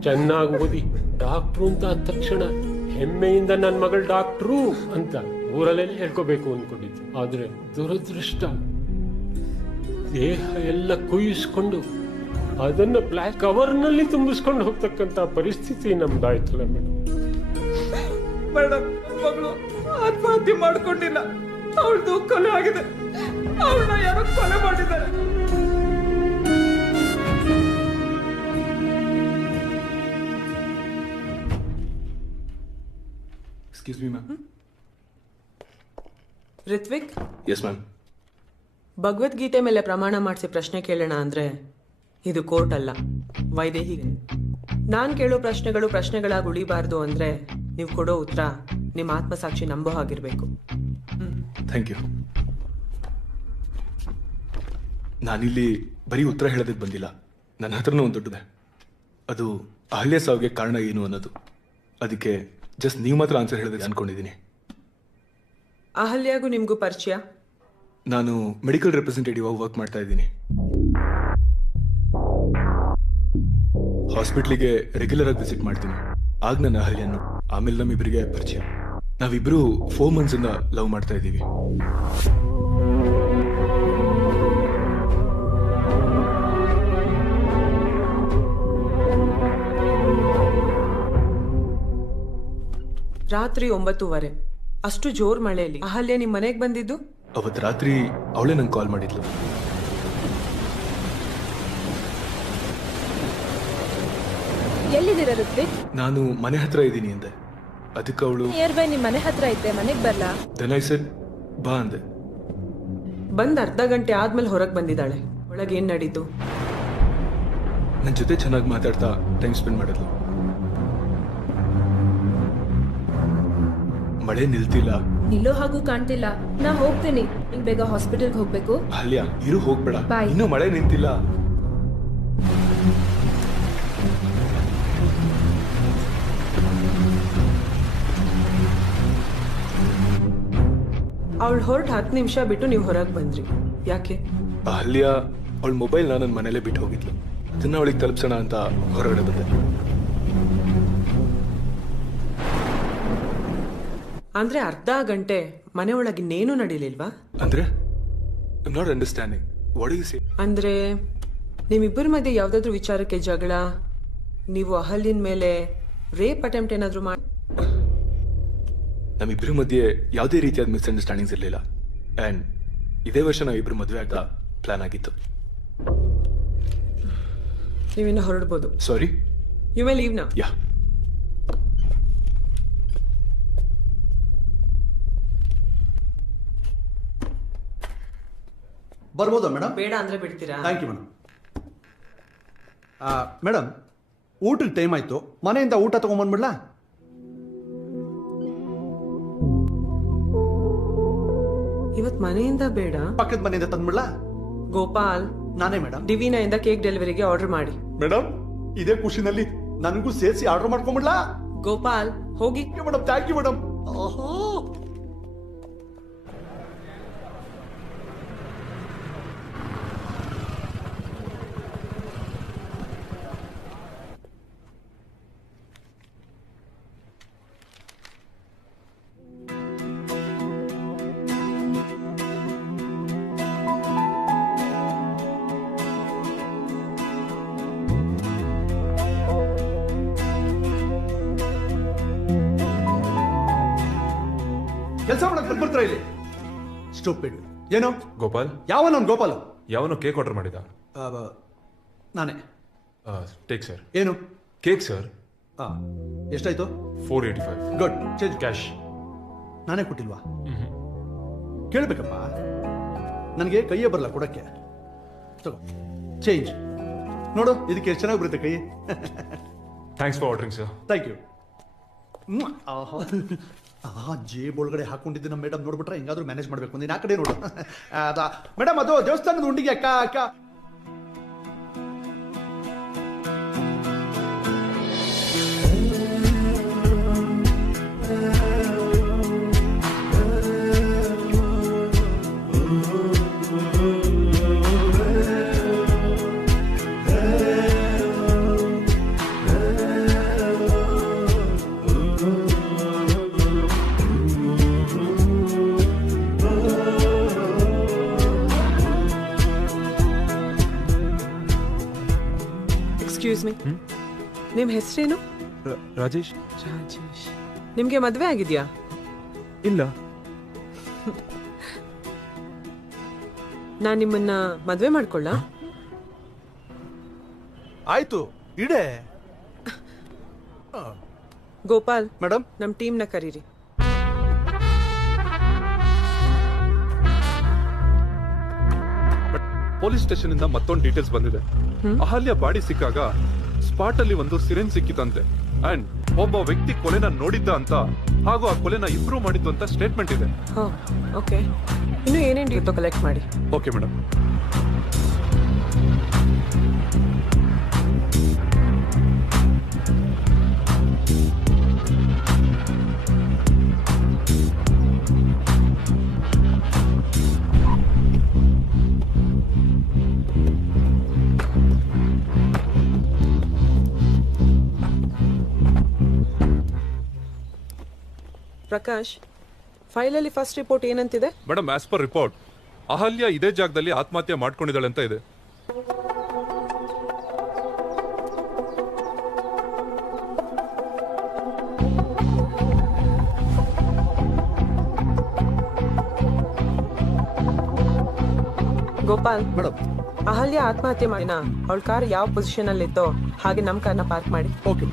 ಚೆನ್ನಾಗಿ ಓದಿ ಡಾಕ್ಟ್ರು ಅಂತ ಅಂದ ತಕ್ಷಣ ಹೆಮ್ಮೆಯಿಂದ ನನ್ನ ಮಗಳು ಡಾಕ್ಟ್ರು ಅಂತ ಊರಲ್ಲೆಲ್ಲ ಹೇಳ್ಕೋಬೇಕು ಅಂದ್ಕೊಂಡಿದ್ದೆ. ಆದ್ರೆ ದುರದೃಷ್ಟ, ದೇಹ ಎಲ್ಲ ಕುಯ್ಯಿಸ್ಕೊಂಡು ಅದನ್ನ ಬ್ಲಾಕ್ ಕವರ್ನಲ್ಲಿ ತುಂಬಿಸ್ಕೊಂಡು ಹೋಗ್ತಕ್ಕಂತ ಪರಿಸ್ಥಿತಿ ನಮ್ದಾಯ್ತಲ್ಲ ಮೇಡಮ್. ಮೇಡಮ್, ಮಗಳು ಆತ್ಮಹತ್ಯೆ ಮಾಡ್ಕೊಂಡಿಲ್ಲ, ಅವಳದು ಕೊಲೆ ಆಗಿದೆ. ಅವಳನ್ನ ಯಾರೋ ಕೊಲೆ ಮಾಡಿದ್ದಾರೆ. Excuse me ma'am. Ritvik. Yes ma'am. Bhagavad Gita ಮೇಲೆ ಪ್ರಮಾಣ ಮಾಡಿಸಿ ಪ್ರಶ್ನೆ ಕೇಳೋಣ ಅಂದ್ರೆ ಇದು ಕೋರ್ಟ್ ಅಲ್ಲ, ವೈದೇಹಿ. ನಾನ್ ಕೇಳೋ ಪ್ರಶ್ನೆಗಳಾಗಿ ಉಳಿಬಾರ್ದು ಅಂದ್ರೆ ನೀವು ಕೊಡೋ ಉತ್ತರ ನಿಮ್ಮ ಆತ್ಮಸಾಕ್ಷಿ ನಂಬೋ ಹಾಗಿರ್ಬೇಕು. Thank you. ನಾನಿಲ್ಲಿ ಬರೀ ಉತ್ತರ ಹೇಳೋದಕ್ಕೆ ಬಂದಿಲ್ಲ. ನನ್ನ ಹತ್ರನೂ ಒಂದು ದೊಡ್ಡದೆ. ಅದು ಅಹಲ್ಯ ಸಾವಿಗೆ ಕಾರಣ ಏನು ಅನ್ನೋದು. ಅದಕ್ಕೆ ಜಸ್ಟ್ ನೀವು ಮಾತ್ರ ಆನ್ಸರ್ ಹೇಳಿದ್ರೆ ಅನ್ಕೊಂಡಿದ್ದೀನಿ. ಅಹಲ್ಯಾಗೂ ನಿಮಗೂ ಪರಿಚಯ? ನಾನು ಮೆಡಿಕಲ್ ರೆಪ್ರೆಸೆಂಟೇಟಿವ್ ಆಗಿ ವರ್ಕ್ ಮಾಡ್ತಾ ಇದ್ದೀನಿ. ಹಾಸ್ಪಿಟ್ಲಿಗೆ ರೆಗ್ಯುಲರ್ ಆಗಿ ವಿಸಿಟ್ ಮಾಡ್ತೀನಿ. ಆಗ ನನ್ನ ಅಹಲ್ಯನ್ನು, ಆಮೇಲೆ ನಮ್ಮಿಬ್ಬರಿಗೆ ಪರಿಚಯ. ನಾವಿಬ್ರು 4 months ಇಂದ ಲವ್ ಮಾಡ್ತಾ ಇದ್ದೀವಿ. ರಾತ್ರಿ 9:15 ಅಷ್ಟು ಜೋರ್ ಮಳೆಯಲ್ಲಿ ಅಹಲ್ಯ ನಿಮ್ ಮನೆಗೆ ಬಂದಿದ್ದು? ಅವತ್ತು ರಾತ್ರಿ ಅವಳೇ ನಂಗೆ ಕಾಲ್ ಮಾಡಿದ್ಲು. ಎಲ್ಲಿದ್ದೀರಾ ಋತ್ವಿಕ್? ನಾನು ಮನೆ ಹತ್ರ ಇದ್ದೀನಿ ಅಂದೆ. ಅದಕ್ಕೆ ಅವಳು ನಿಯರ್ ಬೈ ನಿಮ್ ಮನೆ ಹತ್ರ ಇದ್ದೆ, ಮನೆಗೆ ಬರ್ಲಾ? ದೆನ್ ಐ ಸೆಡ್ ಬಾ ಅಂದೆ. ಬಂದ್ ಅರ್ಧ ಗಂಟೆ ಆದ್ಮೇಲೆ ಹೊರಗೆ ಬಂದಿದ್ದಾಳೆ. ಒಳಗೆ ಏನ್ ನಡೀತು? ನನ್ನ ಜೊತೆ ಚೆನ್ನಾಗಿ ಮಾತಾಡ್ತಾ ಟೈಮ್ ಸ್ಪೆಂಡ್ ಮಾಡಿದ್ಲು. ಮಳೆ ನಿಲ್ತಿಲ್ಲ. ನಿಲ್ಲೋ ಹಾಗೂ ಕಾಣ್ತಿಲ್ಲ. ನಾ ಹೋಗ್ತೀನಿ, ನಿಂಗ್ ಬೇಗ ಹಾಸ್ಪಿಟಲ್ಗೆ ಹೋಗ್ಬೇಕು. ಅಲ್ಯಾ ಇರು, ಹೋಗ್ಬೇಡ. Bye. ಇನ್ನೂ ಮಳೆ ನಿಂತಿಲ್ಲ. ಅವಳು ಹೊರಟು 10 ನಿಮಿಷ ಬಿಟ್ಟು ನೀವು ಹೊರಗೆ ಬಂದ್ರಿ. ಯಾಕೆ? ಅಹಲ್ಯ ಅವಳ ಮೊಬೈಲ್ ನನ್ನ ಮನೇಲೆ ಬಿಟ್ಟು ಹೋಗಿದ್ಲು. ಅದನ್ನ ಅವಳಿಗೆ ತಲುಪಿಸೋಣ ಅಂತ ಹೊರಗಡೆ ಬಂದೆ. ಅಂದ್ರೆ ಅರ್ಧ ಗಂಟೆ ಮನೆ ಒಳಗೆ ಇನ್ನೇನು ನಡೀಲಿಲ್ವಾ? ಅಂದ್ರೆ I not understanding. What you say? ಅಂದ್ರೆ ನಿಮ್ಮಿಬ್ಬರ ಮಧ್ಯೆ ಯಾವ್ದಾದ್ರು ವಿಚಾರಕ್ಕೆ ಜಗಳ, ನೀವು ಅಹಲ್ಯನ ಮೇಲೆ ರೇಪ್ ಅಟೆಂಪ್ಟ್ ಏನಾದ್ರು ಮಾಡಿ? ನಮ್ಮಿಬ್ಬರ ಮಧ್ಯೆ ಯಾವುದೇ ರೀತಿಯಾದ ಮಿಸ್ಅಂಡರ್ಸ್ಟ್ಯಾಂಡಿಂಗ್ಸ್ ಇರಲಿಲ್ಲ. ಆ್ಯಂಡ್ ಇದೇ ವರ್ಷ ನಾವಿಬ್ಬರು ಮದುವೆ ಆಗ್ತಾ ಪ್ಲಾನ್ ಆಗಿತ್ತು. ನೀವಿನ್ನ ಹೊರಡ್ಬೋದು. ಸಾರಿ, ಯು ಮೇ ಲೀವ್ ನಾ. ಯಾ. ಬರ್ಬೋದಾ ಮೇಡಮ್? ಬೇಡ ಅಂದ್ರೆ ಬಿಡ್ತೀರಾ? Thank you madam. ಮೇಡಮ್, ಊಟಕ್ಕೆ ಟೈಮ್ ಆಯ್ತು. ಮನೆಯಿಂದ ಊಟ ತಗೊಂಡ್ಬಂದ್ಬಿಡ್ಲಾ? ಇವತ್ ಮನೆಯಿಂದ ಬೇಡ, ಪಕ್ಕದ ಮನೆಯಿಂದ ತಂದ್ಬಿಡ್ಲಾ? ಗೋಪಾಲ್, ನಾನೇ ಮೇಡಮ್. ಡಿವಿನಾ ಇಂದ ಕೇಕ್ ಡೆಲಿವರಿಗೆ ಆರ್ಡರ್ ಮಾಡಿ. ಮೇಡಮ್, ಇದೇ ಖುಷಿನಲ್ಲಿ ನನಗೂ ಸೇರಿಸಿ ಆರ್ಡರ್ ಮಾಡ್ಕೊಂಡ್ಬಿಡ್ಲಾ? ಗೋಪಾಲ್, ಹೋಗಿ. Madam, thank you madam. ಕೆಲಸ ಮಾಡಕ್ ಬರ್ತಾರ ಇಲ್ಲಿ. ಸ್ಟೂಪಿಡ್. ಏನು ಗೋಪಾಲ್? ಯಾವನವನ್ ಗೋಪಾಲ್? ಯಾವನೋ ಕೇಕ್ ಆರ್ಡರ್ ಮಾಡಿದ? ನಾನೇ. Take sir. ಏನು ಕೇಕ್ ಸರ್? ಎಷ್ಟಾಯ್ತು? 485. ಗುಡ್. ಚೇಂಜ್. ಕ್ಯಾಶ್ ನಾನೇ ಕೊಟ್ಟಿಲ್ವಾ? ಕೇಳ್ಬೇಕಪ್ಪ, ನನಗೆ ಕೈಯೇ ಬರಲ್ಲ ಕೊಡಕ್ಕೆ. ತಗೋ ಚೇಂಜ್. ನೋಡು, ಇದಕ್ಕೆ ಎಷ್ಟು ಚೆನ್ನಾಗಿ ಬರುತ್ತೆ ಕೈ. Thanks for ordering sir. Thank you. ಜೇಬ್ ಒಳಗಡೆ ಹಾಕೊಂಡಿದ್ದು ನಮ್ಮ ಮೇಡಮ್ ನೋಡ್ಬಿಟ್ರೆ ಹಿಂಗಾದ್ರೂ ಮ್ಯಾನೇಜ್ ಮಾಡಬೇಕು ಅಂದಿನ. ಆ ಕಡೆ ನೋಡು. ಮೇಡಮ್, ಅದು ದೇವಸ್ಥಾನದ ಉಂಡಿಗೆ ಅಕ್ಕ ಅಕ್ಕ. ಎಕ್ಸ್ಕ್ಯೂಸ್ ಮೀ, ನಿಮ್ ಹೆಸರೇನು? ರಾಜೇಶ್. ರಾಜೇಶ್. ನಿಮ್ಗೆ ಮದ್ವೆ ಆಗಿದ್ಯಾ? ಇಲ್ಲ. ನಾನ್ ನಿಮ್ಮನ್ನ ಮದ್ವೆ ಮಾಡ್ಕೊಳ್ಳ? ಆಯ್ತು, ಇಡೆ. ಗೋಪಾಲ್ ಮೇಡಮ್, ನಮ್ ಟೀಮ್ನ ಕರೀರಿ. ಪೊಲೀಸ್ ಸ್ಟೇಷನ್ ಇಂದ ಮತ್ತೊಂದು ಡೀಟೇಲ್ಸ್ ಬಂದಿದೆ. ಅಹಲ್ಯ ಬಾಡಿ ಸಿಕ್ಕಾಗ ಸ್ಪಾಟ್ ಅಲ್ಲಿ ಒಂದು ಸಿರೆಂಜ್ ಸಿಕ್ಕಿತಂತೆ. ಅಂಡ್ ಒಬ್ಬ ವ್ಯಕ್ತಿ ಕೊಲೆನ ನೋಡಿದ್ದ ಅಂತ, ಹಾಗೂ ಆ ಕೊಲೆನ ಇಂಪ್ರೂವ್ ಮಾಡಿದ್ದು ಅಂತ ಸ್ಟೇಟ್ಮೆಂಟ್ ಇದೆ. ಓಕೆ, ಇನ್ನು ಏನೇನು ಡೀಟೇಲ್ ಕಲೆಕ್ಟ್ ಮಾಡಿ. Okay madam. ಪ್ರಕಾಶ್, ಫೈಲಲ್ಲಿ ಫಸ್ಟ್ ರಿಪೋರ್ಟ್ ಏನಂತಿದೆ? Madam, as per report Ahalya ಇದೇ ಜಾಗದಲ್ಲಿ ಆತ್ಮಹತ್ಯೆ ಮಾಡ್ಕೊಂಡಿದ್ದಾಳೆ ಅಂತ ಇದೆ. ಗೋಪಾಲ್ ಮೇಡಮ್, ಅಹಲ್ಯ ಆತ್ಮಹತ್ಯೆ ಮಾಡಿನ ಅವಳ ಕಾರ್ ಯಾವ ಪೊಸಿಷನ್ ಅಲ್ಲಿ ಇತ್ತೋ ಹಾಗೆ ನಮ್ಮ ಕಾರ್ನ ಪಾರ್ಕ್ ಮಾಡಿ. ಓಕೆ.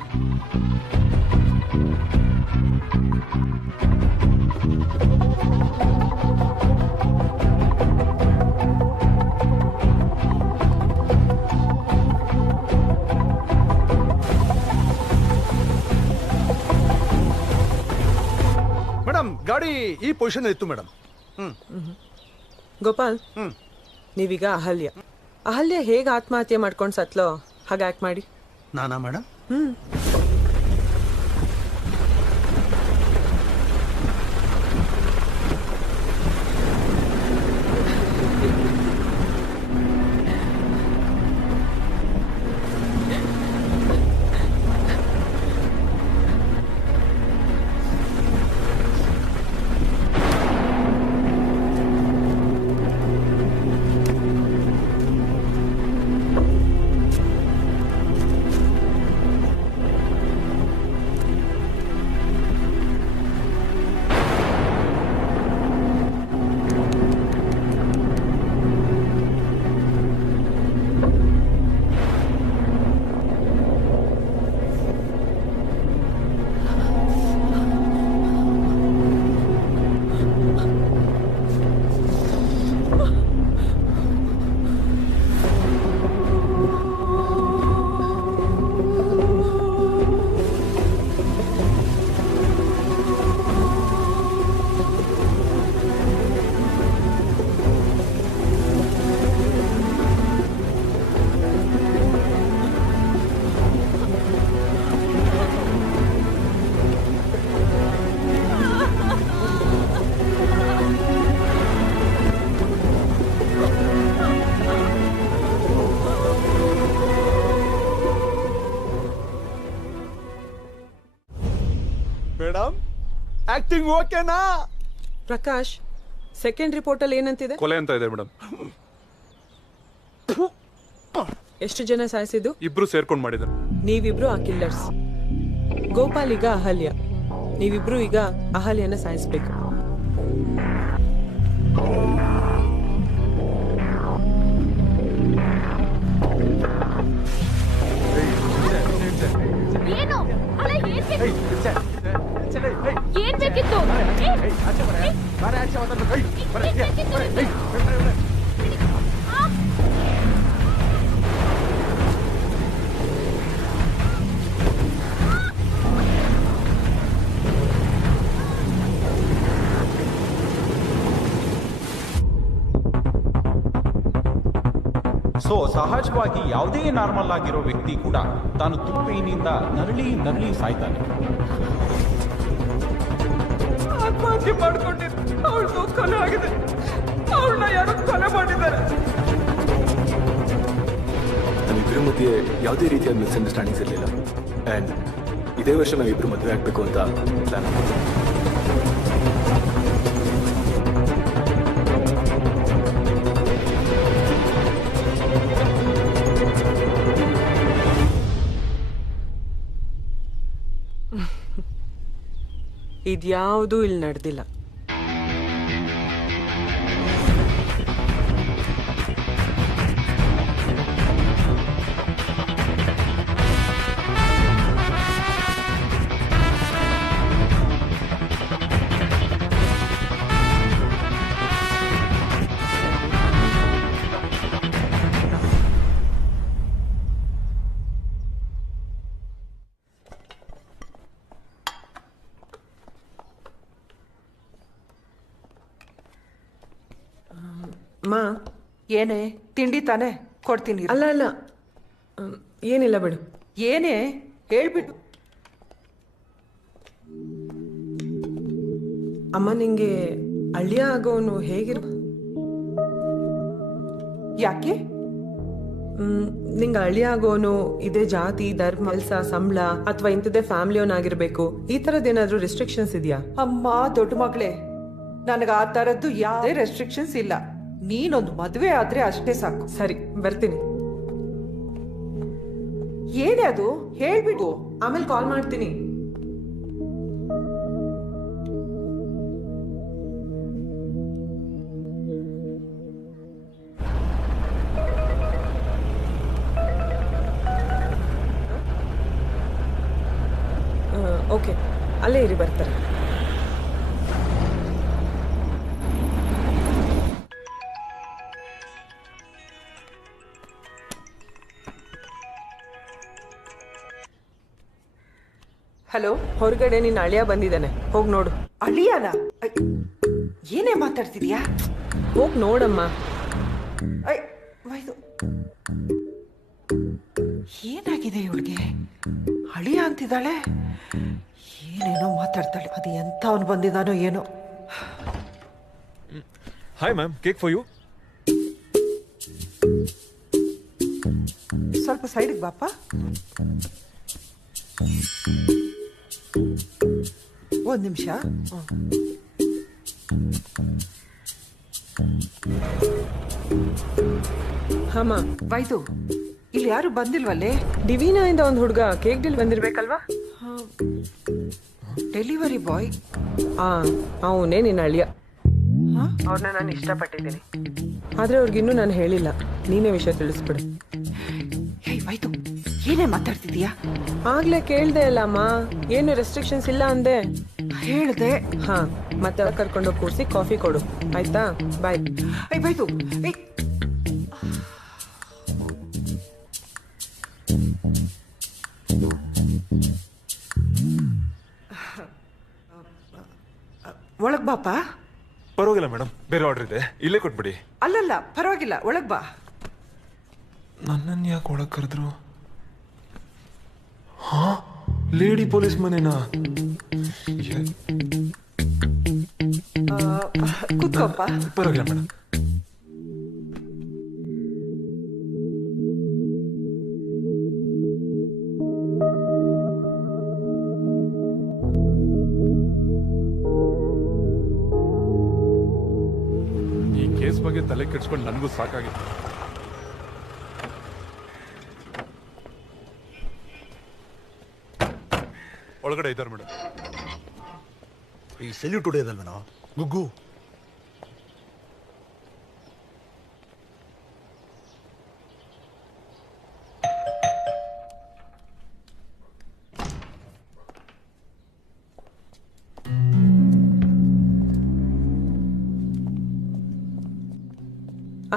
ಮೇಡಮ್, ಗಾಡಿ ಈ ಪೊಸಿಷನ್ ಇತ್ತು ಮೇಡಮ್. ಗೋಪಾಲ್, ನೀವೀಗ ಅಹಲ್ಯ ಹೇಗೆ ಆತ್ಮಹತ್ಯೆ ಮಾಡ್ಕೊಂಡು ಸತ್ಲೋ ಹಾಗೆ ಆಕ್ಟ್ ಮಾಡಿ. ನಾನಾ ಮೇಡಮ್? ಮೇಡಮ್, ಆಕ್ಟಿಂಗ್ ಓಕೆನಾ? ಪ್ರಕಾಶ್, ಸೆಕೆಂಡ್ ರಿಪೋರ್ಟ್ ಅಲ್ಲಿ ಏನಂತಿದೆ? ಕೊಲೆ ಅಂತ ಇದೆ ಮೇಡಮ್. ಎಷ್ಟು ಜನ ಸಾಯಿಸಿದ್ದು? ಇಬ್ರು ಸೇರ್ಕೊಂಡು ಮಾಡಿದ್ರು. ನೀವಿಬ್ರು ಆ ಕಿಲ್ಲರ್ಸ್. ಗೋಪಾಲ್ ಈಗ ಅಹಲ್ಯ, ನೀವಿಬ್ರು ಈಗ ಅಹಲ್ಯನ ಸಾಯಿಸ್ಬೇಕು. ಏನು ಏನ್ ಬೇಕಿತ್ತು? ಸೊ ಸಹಜವಾಗಿ ಯಾವುದೇ ನಾರ್ಮಲ್ ಆಗಿರೋ ವ್ಯಕ್ತಿ ಕೂಡ ತಾನು ತುಪ್ಪೇನಿಂದ ನರಳಿ ಸಾಯ್ತಾನೆ. ಆತ್ಮಹತ್ಯೆ ಮಾಡ್ಕೊಂಡಿದ್ದು ಅವಳು ಕೊಲೆ ಆಗಿದೆ. ಅವಳನ್ನ ಯಾರು ಕೊಲೆ ಮಾಡಿದ್ದಾರೆ. ನಮ್ಮಿಬ್ಬರ ಮಧ್ಯೆ ಯಾವುದೇ ರೀತಿಯ ಮಿಸ್ಅಂಡರ್ಸ್ಟ್ಯಾಂಡಿಂಗ್ಸ್ ಇರಲಿಲ್ಲ. ಆ್ಯಂಡ್ ಇದೇ ವರ್ಷ ನಾವಿಬ್ಬರು ಮದುವೆ ಆಗಬೇಕು ಅಂತ ಪ್ಲಾನ್ ಮಾಡಿದ್ವಿ. ಇದ್ಯಾವುದೂ ಇಲ್ಲಿ ನಡೆದಿಲ್ಲ. ಮಾ, ಏನೇ ತಿಂಡಿ ತಾನೆ ಕೊಡ್ತೀನಿ. ಅಲ್ಲ ಏನಿಲ್ಲ ಬಿಡು. ಅಮ್ಮ ನಿಂಗೆ ಅಳಿಯ ಆಗೋನು ಹೇಗಿರ್ ಯಾಕೆ ನಿಂಗೆ ಅಳಿಯ ಆಗೋನು ಇದೇ ಜಾತಿ ಧರ್ಮ ಕೆಲ್ಸ ಸಂಬಳ ಅಥವಾ ಇಂಥದ್ದೇ ಫ್ಯಾಮಿಲಿಯವನಾಗಿರ್ಬೇಕು ಈ ತರದ್ದೇನಾದ್ರೂ ರೆಸ್ಟ್ರಿಕ್ಷನ್ಸ್ ಇದೆಯಾ? ಅಮ್ಮ ದೊಡ್ಡ ಮಗಳೇ, ನನಗೆ ಆ ತರದ್ದು ಯಾವುದೇ ರೆಸ್ಟ್ರಿಕ್ಷನ್ಸ್ ಇಲ್ಲ. ನೀನೊಂದು ಮದುವೆ ಆದ್ರೆ ಅಷ್ಟೇ ಸಾಕು. ಸರಿ, ಬರ್ತೀನಿ. ಏನೇ ಅದು ಹೇಳ್ಬಿಡು. ಆಮೇಲೆ ಕಾಲ್ ಮಾಡ್ತೀನಿ. ಓಕೆ, ಅಲ್ಲೇ ಇರಿ, ಬರ್ತಾರೆ. ಹಲೋ, ಹೊರಗಡೆ ನಿನ್ನ ಅಳಿಯ ಬಂದಿದ್ದಾನೆ, ಹೋಗಿ ನೋಡು. ಅಳಿಯಾನ? ಏನೇ ಮಾತಾಡ್ತಿದ್ಯಾ? ಹೋಗಿ ನೋಡಮ್ಮ. ಏನಾಗಿದೆ ಇವಳಿಗೆ? ಅಳಿಯ ಅಂತಿದ್ದಾಳೆ, ಏನೇನೋ ಮಾತಾಡ್ತಾಳೆ. ಅದು ಎಂತ ಅವನು ಬಂದಿದ್ದಾನೋ ಏನೋ. Hi ma'am, cake for you. ಸ್ವಲ್ಪ ಸೈಡ್ಗೆ ಬಾಪ. ಒಂದು ನಿಮಿಷ. ಹಮ್ಮ ವೈದು, ಇಲ್ಲಿ ಯಾರು ಬಂದಿಲ್ವಲ್ಲೇ? ಡಿವಿನಾ ಇಂದ ಒಂದು ಹುಡುಗ ಕೇಕ್ ಡೀಲ್ ಬಂದಿರ್ಬೇಕಲ್ವಾ? Delivery boy. ಅವನೇ ನಿನ್ನ ಅಳಿಯ. ಅವ್ರನ್ನ ನಾನು ಇಷ್ಟಪಟ್ಟಿದ್ದೀನಿ, ಆದ್ರೆ ಅವ್ರಿಗಿನ್ನೂ ನಾನು ಹೇಳಿಲ್ಲ. ನೀನೇ ವಿಷಯ ತಿಳಿಸ್ಬಿಡು. ಹೇ ವೈದು, ಏನೇ ಮಾತಾಡ್ತಿದ್ಯಾ? ಆಗ್ಲೇ ಕೇಳ್ದೆ ಅಲ್ಲಮ್ಮ, ಏನು ರೆಸ್ಟ್ರಿಕ್ಷನ್ಸ್ ಇಲ್ಲ ಅಂದೆ. ಹೇಳ್ದೆ. ಹಾ, ಮತ್ತೆ ಕರ್ಕೊಂಡೋಗಿ ಕೂರಿಸಿ ಕಾಫಿ ಕೊಡು, ಆಯ್ತಾ? ಬಾಯ್. ವೈದು, ಒಳಗ್ ಬಾಪ. ಪರವಾಗಿಲ್ಲ ಮೇಡಮ್, ಬೇರೆ ಆರ್ಡರ್ ಇದೆ, ಇಲ್ಲೇ ಕೊಟ್ಬಿಡಿ. ಅಲ್ಲಲ್ಲ, ಪರವಾಗಿಲ್ಲ, ಒಳಗ್ ಬಾ. ನನ್ನನ್ನು ಯಾಕೆ ಒಳಗೆ ಕರೆದ್ರು? ಹಾ, ಲೇಡಿ ಪೊಲೀಸ್ ಮನೆನಾ? ಕೂತ್ಕೊಪ್ಪ. ಪರವಾಗಿಲ್ಲ ಮೇಡಮ್. ಈ ಕೇಸ್ ಬಗ್ಗೆ ತಲೆ ಕೆಡ್ಸ್ಕೊಂಡು ನನಗೂ ಸಾಕಾಗಿತ್ತು. ಒಳಗಡೆ ಇದ್ದಾರೆ ಮೇಡಮ್. ಈ ಸೆಲ್ಯೂಟ್ ಹೊಡೆಯೋದಲ್ವೇನೋ ಗುಗ್ಗು?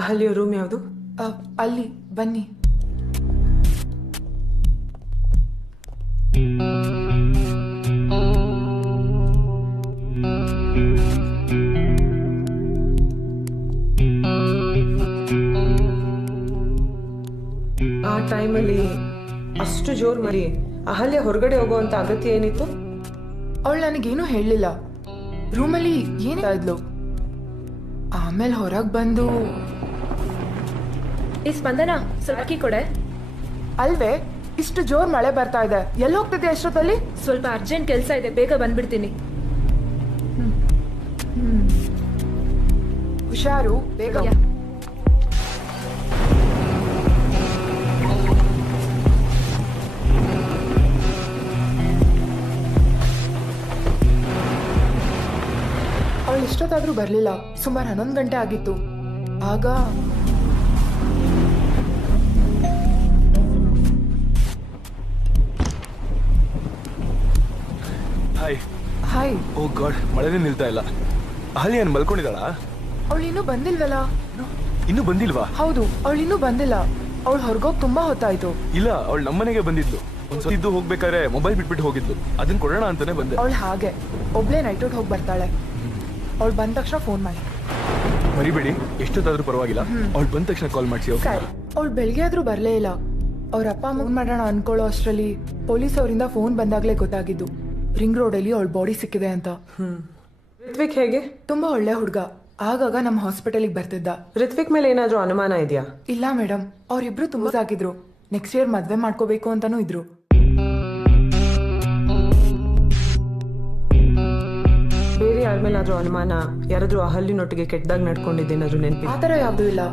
ಅಹಲ್ಯ ರೂಮ್ ಯಾವುದು? ಅಲ್ಲಿ ಬನ್ನಿ. ಆ ಟೈಮಲ್ಲಿ ಅಷ್ಟು ಜೋರ್ ಮರಿ ಅಹಲ್ಯ ಹೊರಗಡೆ ಹೋಗುವಂತ ಅಗತ್ಯ ಏನಿತ್ತು? ಅವಳು ನನಗೇನು ಹೇಳಲಿಲ್ಲ. ರೂಮಲ್ಲಿ ಏನಿಲ್ಲ ಇದ್ಲು. ಆಮೇಲೆ ಹೊರಗೆ ಬಂದು ಈ ಸ್ಪಂದನ ಸ್ವಲ್ಪ ಅಕ್ಕಿ ಕೊಡೆ. ಅಲ್ವೇ, ಇಷ್ಟು ಜೋರ್ ಮಳೆ ಬರ್ತಾ ಇದೆ, ಎಲ್ಲಿ ಹೋಗ್ತಿದ್ದೆ ಅಷ್ಟೊತ್ತಲ್ಲಿ? ಸ್ವಲ್ಪ ಅರ್ಜೆಂಟ್ ಕೆಲಸ ಇದೆ, ಬೇಗ ಬಂದ್ಬಿಡ್ತೀನಿ. ಹುಷಾರು, ಬೇಗ. ಅವಳು ಇಷ್ಟೊತ್ತಾದ್ರೂ ಬರ್ಲಿಲ್ಲ. ಸುಮಾರು 11 ಗಂಟೆ ಆಗಿತ್ತು. ಆಗ ಹಾಯ್. ಹಾಯ್. ಓ ಗಾಡ್, ಮಳೆನೇ ನಿಲ್ತಾ ಇಲ್ಲ. ಅಹಲ್ಯ ಏನು ಮಲ್ಕೊಂಡಿದ್ದಾಳಾ? ಅವಳು ಇನ್ನೂ ಬಂದಿಲ್ವಲ್ಲ? ಇನ್ನೂ ಬಂದಿಲ್ವಾ? ಹೌದು, ಅವಳು ಇನ್ನೂ ಬಂದಿಲ್ಲ. ಅವಳು ಹೊರಗೋಗಿ ತುಂಬಾ ಹೊತ್ತಾಯ್ತು. ಇಲ್ಲ, ಅವಳು ನಮ್ಮನೆಗೆ ಬಂದಿದ್ಲು. ಒಂದ್ಸಲ ಹೋಗ್ಬೇಕಾದ್ರೆ ಮೊಬೈಲ್ ಬಿಟ್ಬಿಟ್ಟು ಹೋಗಿದ್ಲು. ಅದನ್ನ ಕೊಡೋಣ ಅಂತಾನೆ ಬಂದೆ. ಅವಳು ಹಾಗೆ ಒಬ್ಳೆ ನೈಟ್ ಔಟ್ ಹೋಗಿ ಬರ್ತಾಳೆ. ಅವಳು ಬಂದ ತಕ್ಷಣ ಫೋನ್ ಮಾಡಿ. ಮರಿಬೇಡಿ, ಎಷ್ಟೊತ್ತಾದ್ರೂ ಪರವಾಗಿಲ್ಲ. ಅವಳು ಬಂದ ತಕ್ಷಣ ಕಾಲ್ ಮಾಡಿಸಿ. ಅವಳು ಬೆಳಗ್ಗೆ ಆದ್ರೂ ಬರ್ಲೇ ಇಲ್ಲ. ಅವ್ರ ಅಪ್ಪ ಅಮ್ಮ ಮಾಡೋಣ ಅನ್ಕೊಳ್ಳೋ ಅಷ್ಟರಲ್ಲಿ ಪೊಲೀಸ್ ಅವರಿಂದ ಫೋನ್ ಬಂದಾಗ್ಲೇ ಗೊತ್ತಾಗಿದ್ದು ರಿಂಗ್ ರೋಡಲ್ಲಿ ಅವಳ ಬಾಡಿ ಸಿಕ್ಕಿದೆ ಅಂತ. ರಿತ್ವಿಕ್ ಹೇಗೆ? ತುಂಬಾ ಒಳ್ಳೆ ಹುಡುಗ. ಆಗಾಗ ನಮ್ಮ ಹಾಸ್ಪಿಟಲಿಗೆ ಬರ್ತಿದ್ದ. ರಿತ್ವಿಕ್ ಮೇಲೆ ಏನಾದ್ರೂ ಅನುಮಾನ ಇದೆಯಾ? ಇಲ್ಲ ಮೇಡಮ್, ಅವರಿಬ್ರು ತುಂಬಾ ಆಗಿದ್ರು. ನೆಕ್ಸ್ಟ್ ಇಯರ್ ಮದ್ವೆ ಮಾಡ್ಕೋಬೇಕು ಅಂತಾನೂ ಇದ್ರು. ಬೇರೆ ಯಾರ ಮೇಲಾದ್ರೂ ಅನುಮಾನ, ಯಾರಾದ್ರೂ ಅಹಲ್ಯನೊಟ್ಟಿಗೆ ಕೆಟ್ಟದಾಗ ನಡ್ಕೊಂಡಿದ್ದೇನಾದ್ರೂ ನೆನಪಿ? ಆ ಥರ ಯಾವುದೂ ಇಲ್ಲ.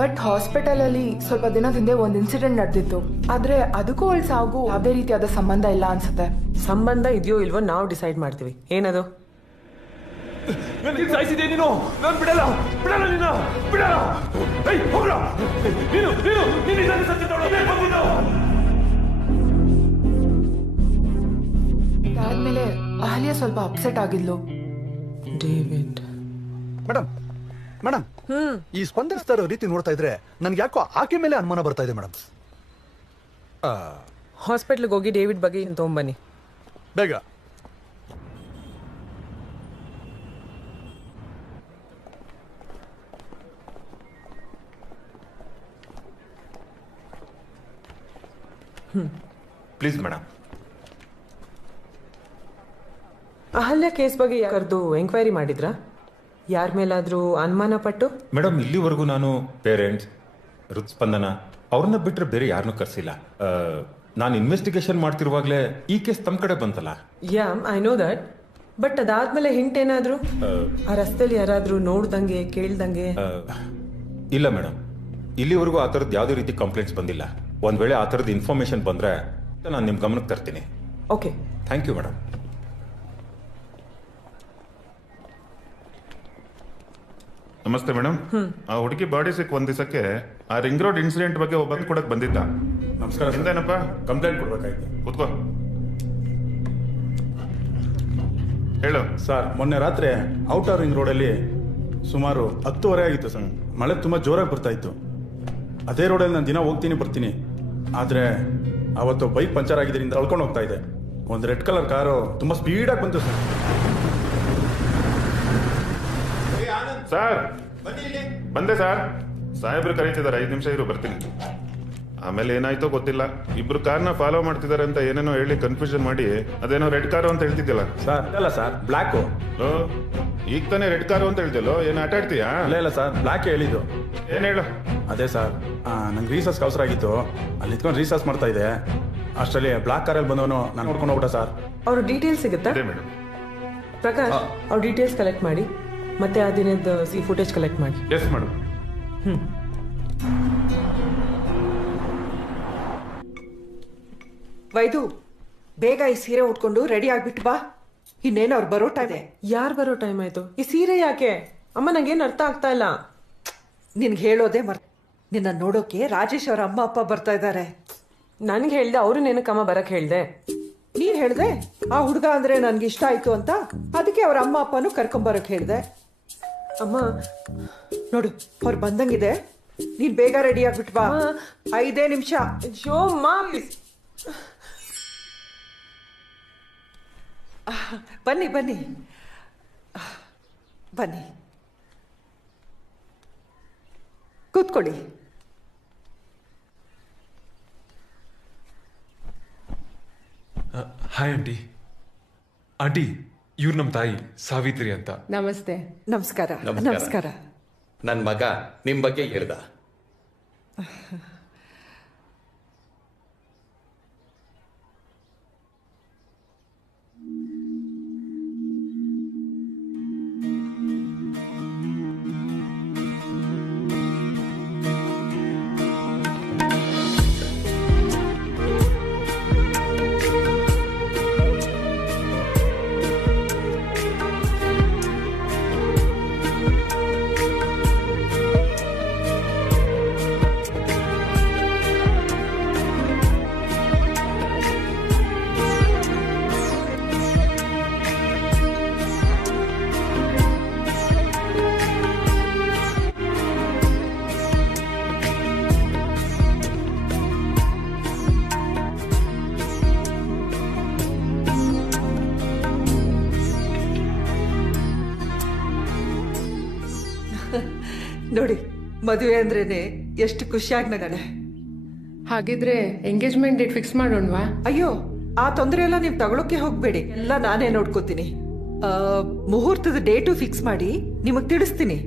ಬಟ್ ಹಾಸ್ಪಿಟಲ್ ಅಲ್ಲಿ ಸ್ವಲ್ಪ ದಿನದ ಹಿಂದೆ ಒಂದು ಇನ್ಸಿಡೆಂಟ್ ನಡೆದಿತ್ತು. ಆದ್ರೆ ಅದಕ್ಕೂ ಅವಳ ಸಾವು ಯಾವುದೇ ರೀತಿಯಾದ ಸಂಬಂಧ ಇಲ್ಲ ಅನ್ಸುತ್ತೆ. ಸಂಬಂಧ ಇದೆಯೋ ಇಲ್ವೋ ನಾವು ಡಿಸೈಡ್ ಮಾಡ್ತೀವಿ. ಏನದು? ಸಾಯಿಸಿದೆ ನೀನು, ನಾನು ಬಿಡಲ್ಲ ಬಿಡಲ್ಲ ನಿನ್ನ ಬಿಡಲ್ಲ. ಹೋಗ್ಲ ನೀನು ನೀನು ನೀನು ಇದನ್ನು ಸತ್ಯ ತೊಗೊಳ್ಳೋದು. ಆದ್ಮೇಲೆ ಅಹಲ್ಯ ಸ್ವಲ್ಪ ಅಪ್ಸೆಟ್ ಆಗಿದ್ಲು. ಡೇವಿಡ್ ಮೇಡಮ್ ಮೇಡಮ್, ಈ ಸ್ಪಂದಿಸ್ತಾ ಇರೋ ರೀತಿ ನೋಡ್ತಾ ಇದ್ರೆ ನನ್ಗೆ ಯಾಕೋ ಆಕೆ ಮೇಲೆ ಅನುಮಾನ ಬರ್ತಾ ಇದೆ ಮೇಡಮ್. ಹಾಸ್ಪಿಟ್ಲಿಗೆ ಹೋಗಿ ಡೇವಿಡ್ ಬಗ್ಗೆ ಇನ್ನು ತೊಗೊಂಬನ್ನಿ ಬೇಗ. Please madam. ಅಹಲ್ಯ ಕೇಸ್ ಬಗ್ಗೆ ಕರೆದು ಎಂಕ್ವೈರಿ ಮಾಡಿದ್ರಾ? ಯಾರ ಮೇಲಾದ್ರೂ ಅನುಮಾನ ಪಟ್ಟು? ಮೇಡಮ್, ಇಲ್ಲಿವರೆಗೂ ನಾನು ಪೇರೆಂಟ್ಸ್, ಹೃತ್ಸ್ಪಂದನ ಅವ್ರನ್ನ ಬಿಟ್ಟರೆ ಬೇರೆ ಯಾರನ್ನೂ ಕರೆಸಿಲ್ಲ. ನಾನು ಇನ್ವೆಸ್ಟಿಗೇಷನ್ ಮಾಡ್ತಿರುವಾಗಲೇ ಈ ಕೇಸ್ ತಮ್ಮ ಕಡೆ ಬಂತಲ್ಲ. ಯಾ, ಐ ನೋ ದಟ್. ಬಟ್ ಅದಾದ್ಮೇಲೆ ಹಿಂಟ್ ಏನಾದ್ರು? ಆ ರಸ್ತೆಲಿ ಯಾರಾದ್ರೂ ನೋಡ್ದಂಗೆ ಕೇಳ್ದಂಗೆ? ಇಲ್ಲ ಮೇಡಮ್, ಇಲ್ಲಿವರೆಗೂ ಆ ಥರದ್ದು ಯಾವುದೇ ರೀತಿ ಕಂಪ್ಲೇಂಟ್ಸ್ ಬಂದಿಲ್ಲ. ಒಂದು ವೇಳೆ ಆ ಥರದ್ದು ಇನ್ಫಾರ್ಮೇಶನ್ ಬಂದರೆ ನಾನು ನಿಮ್ಮ ಗಮನಕ್ಕೆ ತರ್ತೀನಿ. Okay, thank you madam. ನಮಸ್ತೆ ಮೇಡಮ್. ಆ ಹುಡುಗಿ ಬಾಡಿ ಸಿಕ್ ಒಂದ್ ದಿವಸಕ್ಕೆ ಆ ರಿಂಗ್ ರೋಡ್ ಇನ್ಸಿಡೆಂಟ್ ಬಗ್ಗೆ ಒಬ್ಬ ಕೊಡಕ್ ಬಂದಿದ್ದ. ನಮಸ್ಕಾರ. ಹಿಂದೇನಪ್ಪ ಕಂಪ್ಲೇಂಟ್ ಕೊಡ್ಬೇಕಾಯ್ತು. ಕೂತ್ಕೋ. ಹೇಳು ಸರ್, ಮೊನ್ನೆ ರಾತ್ರಿ ಔಟರ್ ರಿಂಗ್ ರೋಡಲ್ಲಿ ಸುಮಾರು 10:30 ಆಗಿತ್ತು ಸರ್. ಮಳೆ ತುಂಬ ಜೋರಾಗಿ ಬರ್ತಾ ಇತ್ತು. ಅದೇ ರೋಡಲ್ಲಿ ನಾನು ದಿನ ಹೋಗ್ತೀನಿ ಬರ್ತೀನಿ. ಆದರೆ ಅವತ್ತು ಬೈಕ್ ಪಂಚರ್ ಆಗಿದ್ದರಿಂದ ತಳ್ಕೊಂಡು ಹೋಗ್ತಾ ಇದೆ. ಒಂದು ರೆಡ್ ಕಲರ್ ಕಾರು ತುಂಬ ಸ್ಪೀಡಾಗಿ ಬಂತು ಸರ್. ಸರ್ ಬಂದೆ ಸರ್. ಸಾಹೇಬ್ರು ಕರೀತಿದ್ದಾರೆ, 5 ನಿಮಿಷ ಇರು ಬರ್ತೀನಿ. ಆಮೇಲೆ ಏನಾಯ್ತೋ ಗೊತ್ತಿಲ್ಲ, ಇಬ್ರು ಕಾರ್ನ ಫಾಲೋ ಮಾಡ್ತಿದ್ದಾರೆ ಅಂತ ಏನೇನೋ ಹೇಳಿ ಕನ್ಫ್ಯೂಷನ್ ಮಾಡಿ ಅದೇನೋ ರೆಡ್ ಕಾರು ಅಂತ ಹೇಳ್ತಿದ್ದಿಲ್ಲ ಸರ್. ಅಲ್ಲ ಸರ್, ಬ್ಲ್ಯಾಕು. ಈಗ ತಾನೇ ರೆಡ್ ಕಾರು ಅಂತ ಹೇಳ್ತಿಲ್ಲೋ, ಏನು ಆಟ ಆಡ್ತೀಯಾ? ಇಲ್ಲ ಸರ್, ಬ್ಲ್ಯಾಕ್ ಹೇಳಿದ್ದು. ಏನು ಹೇಳು? ಅದೇ ಸರ್, ನಂಗೆ ರೀಸರ್ಚ್ಗೆ ಅವಸರ ಆಗಿತ್ತು. ಅಲ್ಲಿ ಇದ್ಕೊಂಡು ರೀಸರ್ಚ್ ಮಾಡ್ತಾ ಇದೆ. ಅಷ್ಟರಲ್ಲಿ ಬ್ಲ್ಯಾಕ್ ಕಾರಲ್ಲಿ ಬಂದವನು ನಾನು ನೋಡ್ಕೊಂಡು ಹೋಗ್ಬಿಟ್ಟ ಸರ್. ಅವ್ರ ಡೀಟೇಲ್ಸ್ ಸಿಗುತ್ತಾ? ಪ್ರಕಾಶ್, ಅವ್ರ ಡೀಟೇಲ್ಸ್ ಕಲೆಕ್ಟ್ ಮಾಡಿ ಮತ್ತೆ ಆ ದಿನದ ಫುಟೇಜ್ ಕಲೆಕ್ಟ್ ಮಾಡಿ. Yes madam. ವೈದು, ಬೇಗ ಈ ಸೀರೆ ಉಟ್ಕೊಂಡು ರೆಡಿ ಆಗ್ಬಿಟ್ಟು ಬಾ. ಇನ್ನೇನು ಅವ್ರು ಬರೋ ಟೈಮ್. ಯಾರು ಬರೋ ಟೈಮ್ ಆಯ್ತು? ಈ ಸೀರೆ ಯಾಕೆ? ಅಮ್ಮ, ನಂಗೇನು ಅರ್ಥ ಆಗ್ತಾ ಇಲ್ಲ. ನಿನ್ಗೆ ಹೇಳೋದೇ ನಿನ್ನ ನೋಡೋಕೆ ರಾಜೇಶ್ ಅವರ ಅಮ್ಮ ಅಪ್ಪ ಬರ್ತಾ ಇದ್ದಾರೆ. ನನ್ಗೆ ಹೇಳ್ದೆ, ಅವರು ನೆನಕಮ್ಮ ಬರಕ್ ಹೇಳ್ದೆ. ನೀನ್ ಹೇಳ್ದೆ ಆ ಹುಡುಗ ಅಂದ್ರೆ ನನ್ಗೆ ಇಷ್ಟ ಆಯ್ತು ಅಂತ, ಅದಕ್ಕೆ ಅವ್ರ ಅಮ್ಮ ಅಪ್ಪನೂ ಕರ್ಕೊಂಬರಕ್ ಹೇಳ್ದೆ. ಅಮ್ಮ ನೋಡು, ಅವ್ರು ಬಂದಂಗಿದೆ. ನೀನ್ ಬೇಗ ರೆಡಿ ಆಗ್ಬಿಟ್ಟು ಬಾ. 5 ನಿಮಿಷ. ಅಯ್ಯೋ ಮಾ, ಬನ್ನಿ ಬನ್ನಿ ಬನ್ನಿ, ಕೂತ್ಕೊಳ್ಳಿ. Hi aunty. ಆಂಟಿ, ಇವ್ರು ನಮ್ಮ ತಾಯಿ ಸಾವಿತ್ರಿ ಅಂತ. ನಮಸ್ತೆ. ನಮಸ್ಕಾರ. ನಮಸ್ಕಾರ. ನನ್ನ ಮಗ ನಿಮ್ಮ ಬಗ್ಗೆ ಹೇಳ್ದ. ನೋಡಿ, ಮದುವೆ ಅಂದ್ರೇನೆ ಎಷ್ಟು ಖುಷಿಯಾಗಿ ನಗಣೆ. ಹಾಗಿದ್ರೆ ಎಂಗೇಜ್ಮೆಂಟ್ ಡೇಟ್ ಫಿಕ್ಸ್ ಮಾಡೋಣವಾ? ಅಯ್ಯೋ, ಆ ತೊಂದರೆ ಎಲ್ಲ ನೀವು ತಗೊಳಕ್ಕೆ ಹೋಗ್ಬೇಡಿ. ಎಲ್ಲ ನಾನೇ ನೋಡ್ಕೋತೀನಿ. ಮುಹೂರ್ತದ ಡೇಟು ಫಿಕ್ಸ್ ಮಾಡಿ ನಿಮಗ್ ತಿಳಿಸ್ತೀನಿ.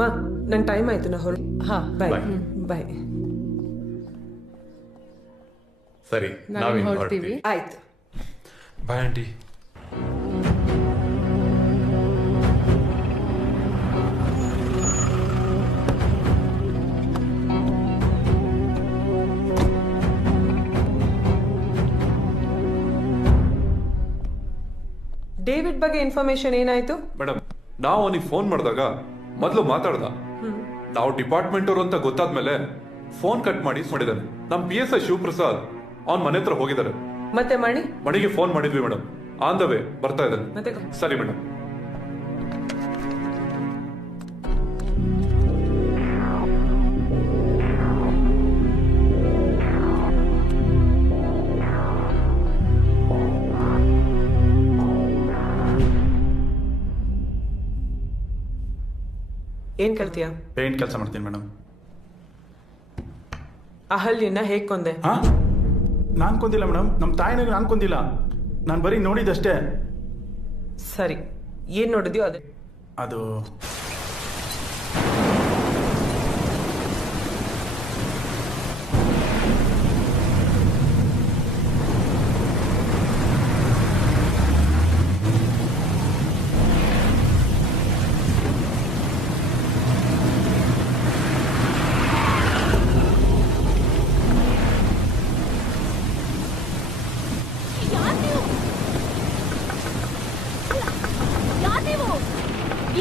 ಮಾ ನಂಗೆ ಟೈಮ್ ಆಯ್ತು, ನಾ ಹೊರ. ಹಾ, ಬಾಯ್ ಬಾಯ್. ಸರಿ, ನಾವಿನ್ನು ಹೊರಡ್ತೀವಿ. ಆಯ್ತು. Bye aunty. ಡೇವಿಡ್ ಬಗ್ಗೆ ಇನ್ಫಾರ್ಮೇಶನ್ ಏನಾಯ್ತು? ಮೇಡಮ್, ನಾವು ಅವನಿಗೆ ಫೋನ್ ಮಾಡಿದಾಗ ಮೊದಲು ಮಾತಾಡ್ದ. ನಾವು ಡಿಪಾರ್ಟ್ಮೆಂಟ್ ಅವರು ಅಂತ ಗೊತ್ತಾದ್ಮೇಲೆ ಫೋನ್ ಕಟ್ ಮಾಡಿ ಮಾಡಿದ್ದಾನೆ. ನಮ್ PSI ಶಿವಪ್ರಸಾದ್ ಅವನ್ ಮನೆ ಹತ್ರ ಹೋಗಿದ್ದಾರೆ. ಮತ್ತೆ ಮಣಿಗೆ ಫೋನ್ ಮಾಡಿದ್ವಿ ಮೇಡಮ್. ಆನ್ ದ ವೇ ಬರ್ತಾ ಇದ್ದಾನೆ. ಮತ್ತೆ ಸರಿ ಮೇಡಮ್. ಏನ್ ಕಲ್ತೀಯ? ಪೇಂಟ್ ಕೆಲಸ ಮಾಡ್ತೀನಿ ಮೇಡಮ್. ಅಹಲ್ಯನ ಹೇಗ್ ಕೊಂದೆ? ನಾನ್ ಕೊಂದಿಲ್ಲ ಮೇಡಮ್, ನಮ್ಮ ತಾಯಿನಾಗ ನಾನ್ ಕೊಂದಿಲ್ಲ, ನಾನು ಬರೀ ನೋಡಿದಷ್ಟೇ. ಸರಿ, ಏನ್ ನೋಡಿದ್ಯೋ ಅದೇ. ಅದು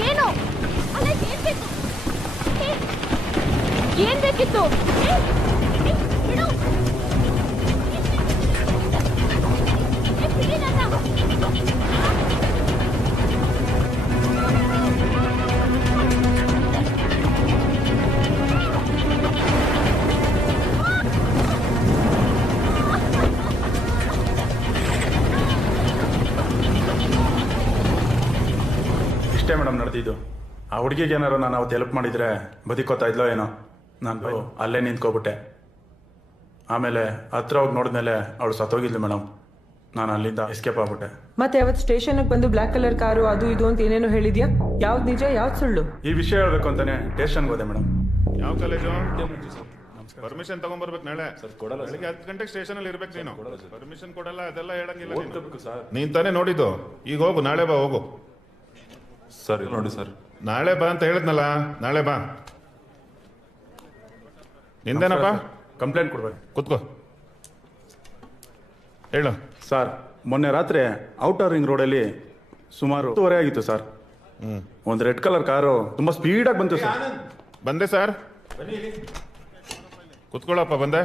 ಏನು ಅಲ್ಲ, ಏನ್ ಬೇಕು? ಏನ್ ಬೇಕಿತ್ತು? ಬಿಡು. ಬಿಡಿ ನನ್ನ. ಇಷ್ಟೇ ಮೇಡಮ್ ನಡೆದಿದ್ದು. ಆ ಹುಡುಗಿಗೆ ಏನಾರು ನಾನು ಅವತ್ತು ಹೆಲ್ಪ್ ಮಾಡಿದ್ರೆ ಬದುಕೋತಾ ಇದ್ಲೋ ಏನೋ. ನಾನು ಅಲ್ಲೇ ನಿಂತ್ಕೊಬಿಟ್ಟೆ. ಆಮೇಲೆ ಹತ್ರ ಹೋಗಿ ನೋಡಿದ್ಮೇಲೆ ಅವಳು ಸತ್ತೋಗಿದ್ಲು ಮೇಡಮ್. ನಾನು ಅಲ್ಲಿಂದ ಎಸ್ಕೇಪ್ ಆಗ್ಬಿಟ್ಟೆ. ಮತ್ತೆ ಅವತ್ತು ಸ್ಟೇಷನ್ಗೆ ಬಂದು ಬ್ಲ್ಯಾಕ್ ಕಲರ್ ಕಾರು ಅದು ಇದು ಅಂತ ಏನೇನೋ ಹೇಳಿದ್ಯಾ? ಯಾವ್ದು ನಿಜ ಯಾವ್ದು ಸುಳ್ಳು? ಈ ವಿಷಯ ಹೇಳ್ಬೇಕು ಅಂತಾನೆ ಸ್ಟೇಷನ್ಗೆ ಹೋದೆ ಮೇಡಮ್. ಯಾವ ಕಾಲೇಜು? ಪರ್ಮಿಷನ್ ತಗೊಂಡ್ಬರ್ಬೇಕು ನಾಳೆ. ಬೆಳಿಗ್ಗೆ 10 ಗಂಟೆಗೆ ಸ್ಟೇಷನ್ ಅಲ್ಲಿ ಇರ್ಬೇಕು ನೀನು. ಪರ್ಮಿಷನ್ ಕೊಡಲ್ಲ, ಅದೆಲ್ಲ ಹೇಳಂಗಿಲ್ಲ. ನೀನ್ ತಾನೇ ನೋಡಿದ್ದು. ಈಗ ಹೋಗು, ನಾಳೆ ಬಾ, ಹೋಗು. ಸರಿ ನೋಡಿ ಸರ್, ನಾಳೆ ಬಾ ಅಂತ ಹೇಳಿದ್ನಲ್ಲ, ನಾಳೆ ಬಾ. ನಿಂದೇನಪ್ಪ? ಕಂಪ್ಲೇಂಟ್ ಕೊಡ್ಬೇಕು. ಕೂತ್ಕೋ, ಹೇಳು. ಸರ್, ಮೊನ್ನೆ ರಾತ್ರಿ ಔಟರ್ ರಿಂಗ್ ರೋಡಲ್ಲಿ ಸುಮಾರು 10:30 ಆಗಿತ್ತು ಸರ್. ಒಂದು ರೆಡ್ ಕಲರ್ ಕಾರು ತುಂಬಾ ಸ್ಪೀಡಾಗಿ ಬಂತು ಸರ್. ಬಂದೆ ಸರ್, ಕೂತ್ಕೊಳ್ಳಪ್ಪ. ಬಂದೆ.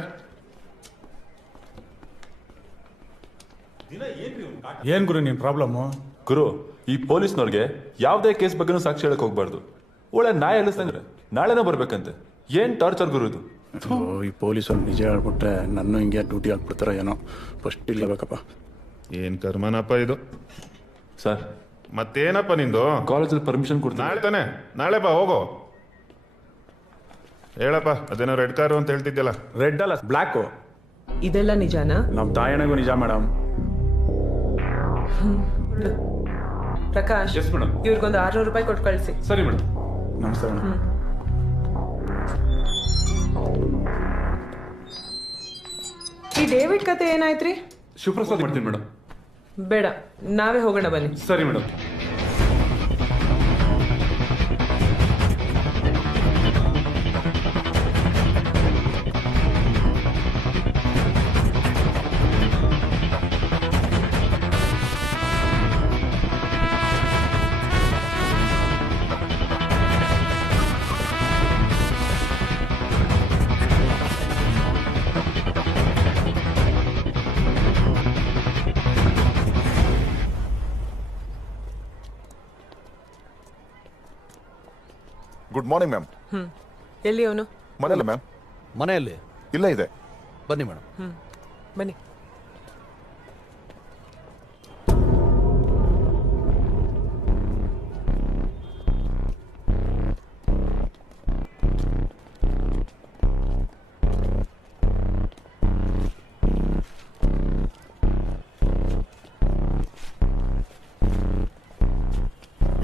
ಏನ್ ಗುರು ನಿನ್ ಪ್ರಾಬ್ಲಮ್ಮು? ಗುರು, ಈ ಪೊಲೀಸ್ನವ್ರಿಗೆ ಯಾವುದೇ ಕೇಸ್ ಬಗ್ಗೆನೂ ಸಾಕ್ಷಿ ಹೇಳಕ್ ಹೋಗ್ಬಾರ್ದು. ಒಳ್ಳೆ ನ್ಯಾಯ ಎಲ್ಲಿಸ್ತಂದ್ರೆ ನಾಳೆನೂ ಬರ್ಬೇಕಂತೆ. ಏನ್ ಟಾರ್ಚರ್ ಗುರು ಇದು? ಈ ಪೊಲೀಸರು ನಿಜ ಹೇಳ್ಬಿಟ್ರೆ ನನ್ನ ಹಿಂಗೆ ಡ್ಯೂಟಿ ಹಾಕ್ಬಿಡ್ತಾರ ಏನೋ. ಫಸ್ಟ್ ಇಲ್ಲಬೇಕಪ್ಪ. ಏನ್ ಕರ್ಮನಪ್ಪ ಇದು. ಸರ್, ಮತ್ತೇನಪ್ಪ ನಿಂದು? ಕಾಲೇಜಲ್ಲಿ ಪರ್ಮಿಷನ್ ಕೊಡ್ತೀನಿ. ನಾಳೆ ತಾನೆ, ನಾಳೆ ಬಾ, ಹೋಗೋ. ಹೇಳಪ್ಪ, ಅದೇನೋ ರೆಡ್ ಕಾರು ಅಂತ ಹೇಳ್ತಿದ್ಯಲ್ಲ. ರೆಡ್ ಅಲ್ಲ, ಬ್ಲ್ಯಾಕು. ಇದೆಲ್ಲ ನಿಜಾನಾ? ನಮ್ಮ ತಾಯಣಗೂ ನಿಜ ಮೇಡಮ್. ಪ್ರಕಾಶ್, ಇವ್ರಿಗೊಂದು 600 ರೂಪಾಯಿ ಕೊಟ್ಟು ಕಳಿಸಿ. ಸರಿ ಮೇಡಮ್. ನಮಸ್ತೆ ಮೇಡಮ್. ಈ ಡೇವಿಡ್ ಕತೆ ಏನಾಯ್ತ್ರಿ? ಶಿವಪ್ರಸಾದ್ ಮಾಡ್ತೀನಿ ಮೇಡಮ್. ಬೇಡ, ನಾವೇ ಹೋಗೋಣ ಬನ್ನಿ. ಸರಿ ಮೇಡಮ್. Good morning ma'am. ಎಲ್ಲಿ ಅವನು? ಮನೆಯಲ್ಲ ಮ್ಯಾಮ್. ಮನೆಯಲ್ಲಿ ಇಲ್ಲ ಇದೆ. ಬನ್ನಿ ಮೇಡಮ್. ಬನ್ನಿ.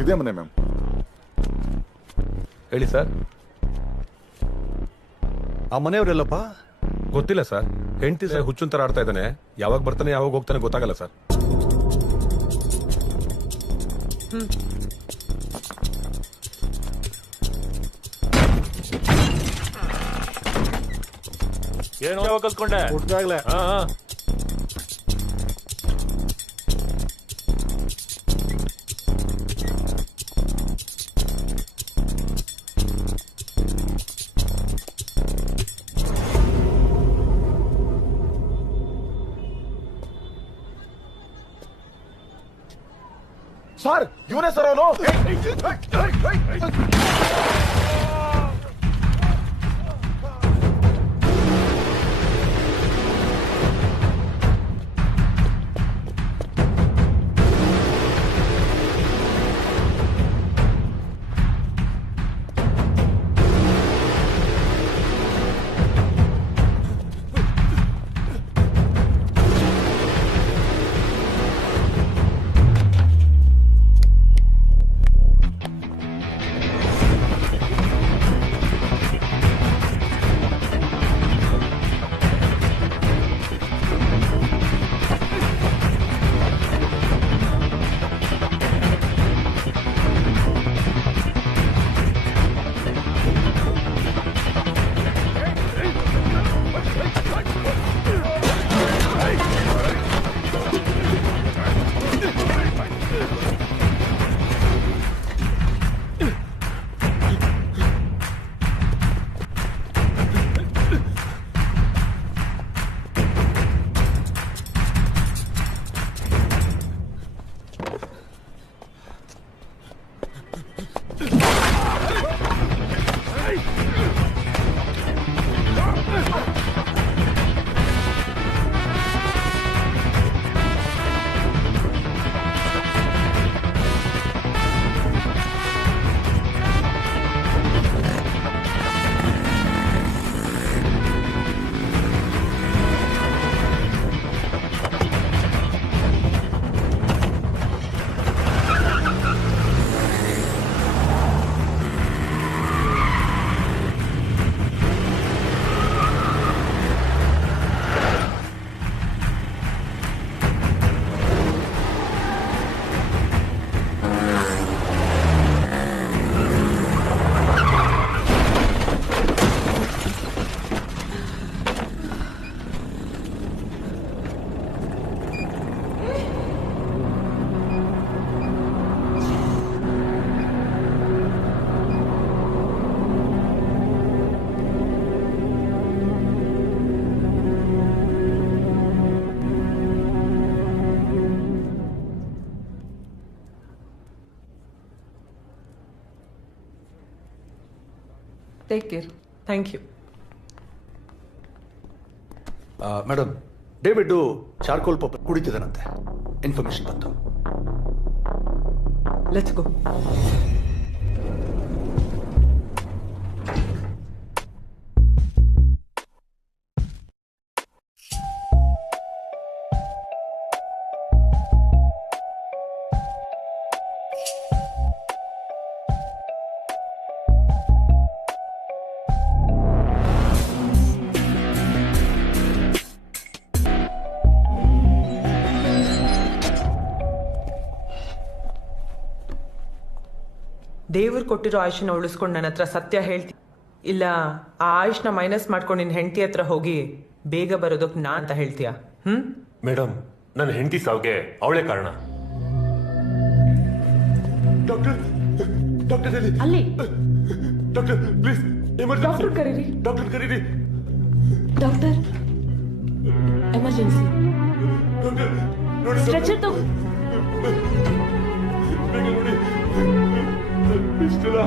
ಇದೇ ಮನೆ ಮ್ಯಾಮ್. ಹೇಳಿ ಸರ್. ಆ ಮನೆಯವರೆಲ್ಲಪ್ಪ? ಗೊತ್ತಿಲ್ಲ ಸರ್. ಹೆಂಡತಿ ಸರ್ ಹುಚ್ಚುನ್ ತರ ಆಡ್ತಾ ಇದ್ದಾನೆ. ಯಾವಾಗ ಬರ್ತಾನೆ ಯಾವಾಗ ಹೋಗ್ತಾನೆ ಗೊತ್ತಾಗಲ್ಲ ಸರ್. ಏನು ಯಾವಾಗ ಕಲ್ತ್ಕೊಂಡೆ? ಹುಟ್ಟಾಗ್ಲೇ. ಸರ್ ಇವನೇ ಸರ್ ಅವನು. Take care. Thank you. Madam, David charcoal ಪಪ್ಪ ಕುಡಿತಿದ್ದಾನಂತೆ. ಇನ್ಫಾರ್ಮೇಶನ್ ಬಂತು. Let's go. ದೇವ್ರು ಕೊಟ್ಟಿರೋ ಆಯುಷನ್ನ ಉಳಿಸ್ಕೊಂಡು ನನ್ನ ಹತ್ರ ಸತ್ಯ ಹೇಳ್ತಿ, ಇಲ್ಲ ಆ ಆಯುಷ್ನ ಮೈನಸ್ ಮಾಡ್ಕೊಂಡು ನಿನ್ನ ಹೆಂಡತಿ ಹತ್ರ ಹೋಗಿ ಬೇಗ ಬರೋದಕ್ಕೆ ನಾ ಅಂತ ಹೇಳ್ತೀಯಾ? ಮೇಡಮ್, ನನ್ನ ಹೆಂಡತಿ ಸಾವ್ಗೆ ಅವಳೇ ಕಾರಣ. ಡಾಕ್ಟರ್, ಡಾಕ್ಟರ್ ಅಲ್ಲಿ ಡಾಕ್ಟರ್ ಪ್ಲೀಸ್ ಎಮರ್ಜೆನ್ಸಿ. ಡಾಕ್ಟರ್ ಕರೀರಿ. ಡಾಕ್ಟರ್ ಕರೀರಿ. Doctor emergency. ಡಾಕ್ಟರ್ ನೋಡಿ. ಸ್ಟ್ರೆಚರ್ ತಗೋ. ಬೇಗ ನೋಡಿ. ಇಷ್ಟೆಲ್ಲ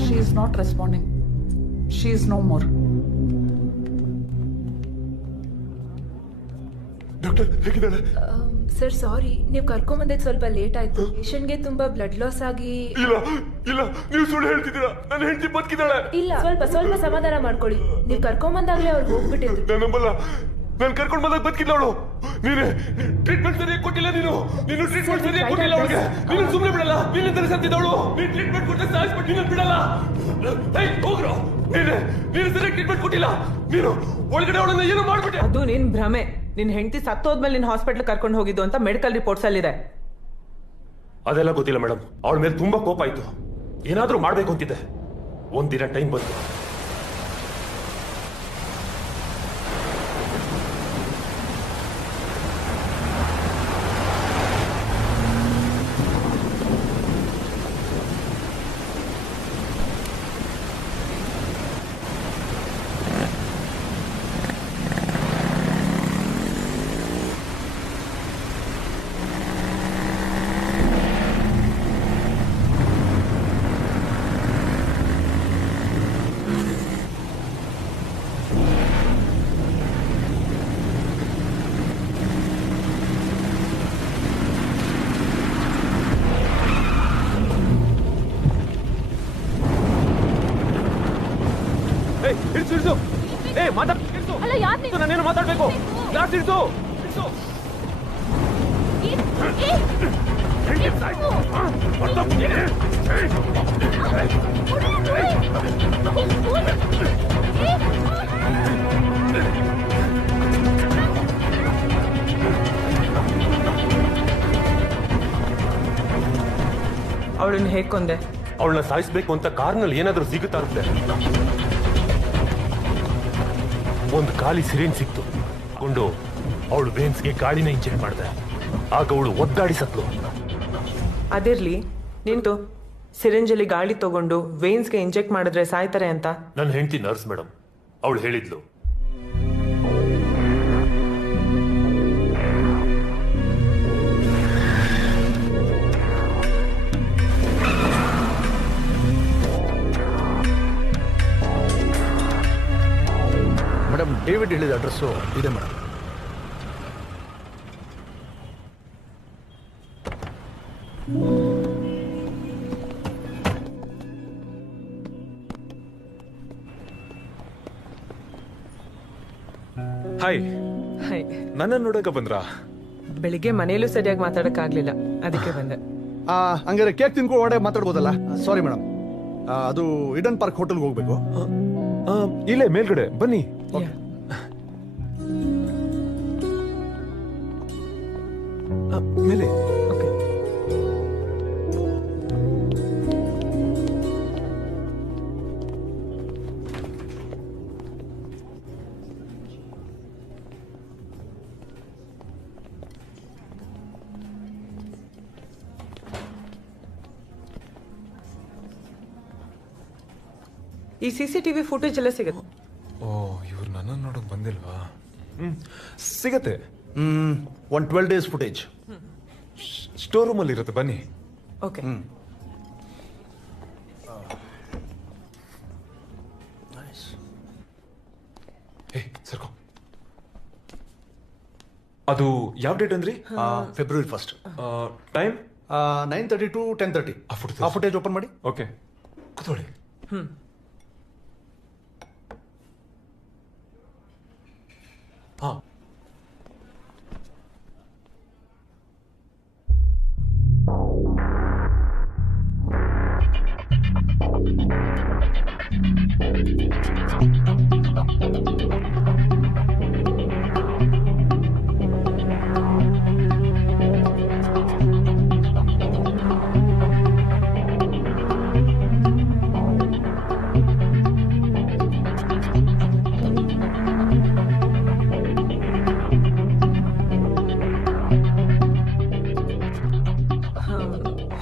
She is not responding. She is no more. Doctor ಹೇಗಿದ್ದಾಳೆ? ಸರ್ ಸಾರಿ, ನೀವು ಕರ್ಕೊಂಬಂದಿದ್ದು ಸ್ವಲ್ಪ ಲೇಟ್ ಆಯ್ತು. ಪೇಷಂಟ್ಗೆ ತುಂಬಾ ಬ್ಲಡ್ ಲಾಸ್ ಆಗಿ. ಇಲ್ಲ ಇಲ್ಲ, ನೀವು ಸುಳ್ಳು ಹೇಳ್ತಿದ್ದೀರಾ. ನನ್ನ ಹೆಂಡತಿ ಬದುಕಿದ್ದಾಳೆ. ಇಲ್ಲ, ಸ್ವಲ್ಪ ಸಮಾಧಾನ ಮಾಡ್ಕೊಳ್ಳಿ. ನೀವು ಕರ್ಕೊಂಬಂದಾಗ್ಲೇ ಅವ್ರು ಹೋಗ್ಬಿಟ್ಟಿದ್ರು. ನಾನಂಬಲ್ಲ, ನಾನು ಕರ್ಕೊಂಡು ಬಂದಾಗ ಬದುಕಿಲ್ಲ ಅವಳು. ನೀನು ಟ್ರೀಟ್ಮೆಂಟ್ ಸರಿಯಾಗಿ ಕೊಟ್ಟಿಲ್ಲ. ನೀನು ಟ್ರೀಟ್ಮೆಂಟ್ ಸರಿಯಾಗಿ ಕೊಟ್ಟಿಲ್ಲ ಅವಳಿಗೆ. ನೀನು ಸುಮ್ಮನೆ ಬಿಡಲ್ಲ. ನಿನ್ನಿಂದ ಸತ್ತಿದ್ದವಳು. ನೀನು ಟ್ರೀಟ್ಮೆಂಟ್ ಕೊಟ್ಟರೆ ಸಾಯಿಸ್ಬಿಟ್ಟು ನೀನು ಬಿಡಲ್ಲ. ಹೋಗ್ರು. ನೀನು ಸರಿಯಾಗಿ ಟ್ರೀಟ್ಮೆಂಟ್ ಕೊಟ್ಟಿಲ್ಲ. ನೀನು ಒಳಗಡೆ ಅವಳನ್ನ ಏನೋ ಮಾಡ್ಬಿಟ್ಟೆ. ಅದು ನಿನ್ ಭ್ರಮೆ. ನಿನ್ ಹೆಂಡತಿ ಸತ್ತೋದ್ಮೇಲೆ ನಿನ್ ಹಾಸ್ಪಿಟಲ್ ಕರ್ಕೊಂಡು ಹೋಗಿದ್ದು ಅಂತ ಮೆಡಿಕಲ್ ರಿಪೋರ್ಟ್ಸ್ ಅಲ್ಲಿ ಇದೆ. ಅದೆಲ್ಲ ಗೊತ್ತಿಲ್ಲ ಮೇಡಮ್. ಅವಳ ಮೇಲೆ ತುಂಬಾ ಕೋಪ ಆಯ್ತು. ಏನಾದ್ರೂ ಮಾಡ್ಬೇಕು ಅಂತಿದ್ದೆ. ಒಂದಿನ ಟೈಮ್ ಬಂತು. ಅಲ್ಲ, ಯಾರು ನಾನೇನು ಮಾತಾಡ್ಬೇಕು? ಗ್ಲಾಸ್ ಇಳಿಸು. ಅವಳನ್ನ ಹೇಗ್ ಕೊಂದೆ? ಅವಳನ್ನ ಸಾಯಿಸ್ಬೇಕು ಅಂತ ಕಾರ್ನಲ್ಲಿ ಏನಾದ್ರೂ ಸಿಗುತ್ತಾ ಇರುತ್ತೆ. ಒಂದು ಖಾಲಿ ಸಿರಿಂಜ್ ಸಿಕ್ತು. ಕೊಂಡು ಅವಳು ವೇನ್ಸ್ಗೆ ಗಾಳಿನ ಇಂಜೆಕ್ಟ್ ಮಾಡಿದೆ. ಆಗ ಅವಳು ಒದ್ದಾಡಿ ಸತ್ಲು. ಅದಿರ್ಲಿ, ನಿಂತು ಸಿರಿಂಜಲ್ಲಿ ಗಾಳಿ ತಗೊಂಡು ವೇನ್ಸ್ಗೆ ಇಂಜೆಕ್ಟ್ ಮಾಡಿದ್ರೆ ಸಾಯ್ತಾರೆ ಅಂತ. ನನ್ನ ಹೆಂಡತಿ ನರ್ಸ್ ಮೇಡಮ್, ಅವಳು ಹೇಳಿದ್ಲು. ಮೇಡಮ್, ಡೇವಿಡ್ ಹೇಳಿದ ಅಡ್ರೆಸ್ಸು ಇದೆ ಮೇಡಮ್. ಹಾಯ್. ಹಾಯ್. ನನ್ನ ನೋಡಕ ಬಂದ್ರಾ? ಬೆಳಿಗ್ಗೆ ಮನೆಯಲ್ಲೂ ಸರಿಯಾಗಿ ಮಾತಾಡಕ್ಕಾಗ್ಲಿಲ್ಲ, ಅದಕ್ಕೆ ಬಂದೆ. ಹಂಗಾರೆ ಕೇಕ್ ತಿನ್ಕೊಂಡು ಒಡೆ ಮಾತಾಡ್ಬೋದಲ್ಲ? ಸಾರಿ ಮೇಡಮ್, ಅದು ಇಡನ್ ಪಾರ್ಕ್ ಹೋಟೆಲ್ಗೆ ಹೋಗ್ಬೇಕು. ಇಲ್ಲೇ ಮೇಲ್ಗಡೆ ಬನ್ನಿ. ಮೇಲೆ ಈ CCTV ಫುಟೇಜ್ ಎಲ್ಲ ಸಿಗುತ್ತೆ. ಓ, ಇವ್ರು ನನ್ನ ನೋಡಕ್ ಬಂದಿಲ್ವಾ? ಸಿಗತ್ತೆ. ಒಂದು 12 days ಫುಟೇಜ್ ಸ್ಟೋರ್ ರೂಮ್ ಅಲ್ಲಿ ಇರುತ್ತೆ, ಬನ್ನಿ. ಓಕೆ. ಸರ್ಕೋ. ಅದು ಯಾವ ಡೇಟ್ ಅಂದ್ರಿ? February 1st. Time 9:30 to 10:30. ಆ ಫುಟೇಜ್ ಓಪನ್ ಮಾಡಿ. ಓಕೆ, ಕೂತ್ಕೊಳ್ಳಿ. ಹಾ.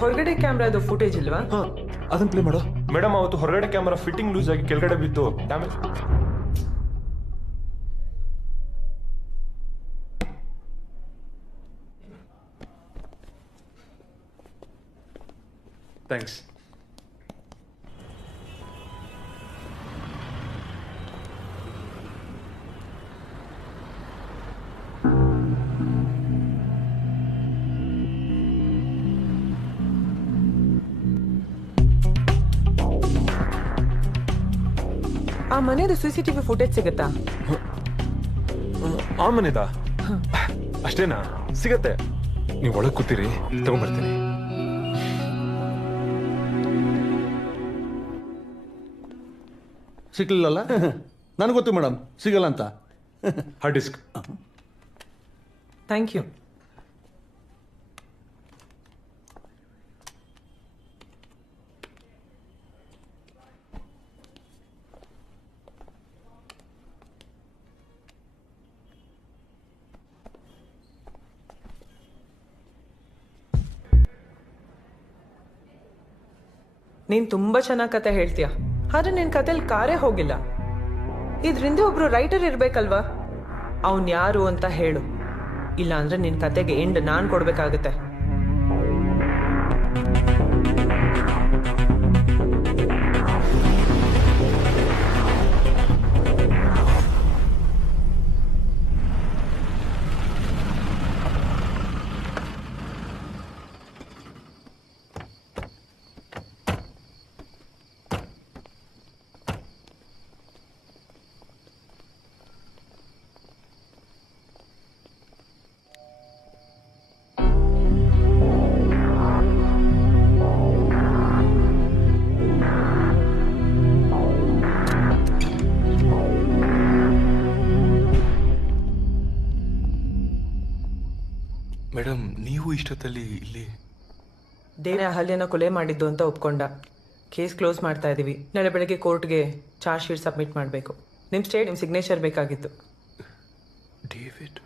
ಹೊರಗಡೆ ಕ್ಯಾಮ್ರಾದು ಫುಟೇಜ್ ಇಲ್ವಾ? ಅದನ್ನ ಪ್ಲೇ ಮಾಡೋ. ಮೇಡಮ್, ಅವತ್ತು ಹೊರಗಡೆ ಕ್ಯಾಮರಾ ಫಿಟ್ಟಿಂಗ್ ಲೂಸ್ ಆಗಿ ಕೆಳಗಡೆ ಬಿತ್ತು, ಡ್ಯಾಮೇಜ್. ಥ್ಯಾಂಕ್ಸ್. ಆ ಮನೆದು CCTV ಫುಟೇಜ್ ಸಿಗುತ್ತಾ? ಆ ಮನೆದಾ? ಅಷ್ಟೇನಾ? ಸಿಗತ್ತೆ, ನೀವು ಒಳಗೆ ಕೂತೀರಿ, ತಗೊಂಡ್ಬರ್ತೀನಿ. ಸಿಗ್ಲಿಲ್ಲಲ್ಲ? ನನಗೆ ಗೊತ್ತು ಮೇಡಮ್, ಸಿಗಲ್ಲ ಅಂತ. Hard disk. Thank you. ನೀನ್ ತುಂಬಾ ಚೆನ್ನಾಗಿ ಕತೆ ಹೇಳ್ತೀಯ, ಆದ್ರೆ ನಿನ್ ಕತೆಲಿ ಕಾರೇ ಹೋಗಿಲ್ಲ. ಇದ್ರಿಂದ ಒಬ್ರು ರೈಟರ್ ಇರ್ಬೇಕಲ್ವಾ? ಅವನ್ ಯಾರು ಅಂತ ಹೇಳು, ಇಲ್ಲ ಅಂದ್ರೆ ನಿನ್ ಕತೆಗೆ ಎಂಡ್ ನಾನ್ ಕೊಡ್ಬೇಕಾಗತ್ತೆ. ಮೇಡಮ್, ನೀವು ಇಷ್ಟೊತ್ತಲ್ಲಿ ಇಲ್ಲಿ? ದೇವನೇ ಅಹಲ್ಯನ ಕೊಲೆ ಮಾಡಿದ್ದು ಅಂತ ಒಪ್ಕೊಂಡ. ಕೇಸ್ ಕ್ಲೋಸ್ ಮಾಡ್ತಾ ಇದೀವಿ. ನಾಳೆ ಬೆಳಗ್ಗೆ ಕೋರ್ಟ್ಗೆ ಚಾರ್ಜ್ ಶೀಟ್ ಸಬ್ಮಿಟ್ ಮಾಡಬೇಕು. ನಿಮ್ಮ ಸಿಗ್ನೇಚರ್ ಬೇಕಾಗಿತ್ತು. ಡೇವಿಡ್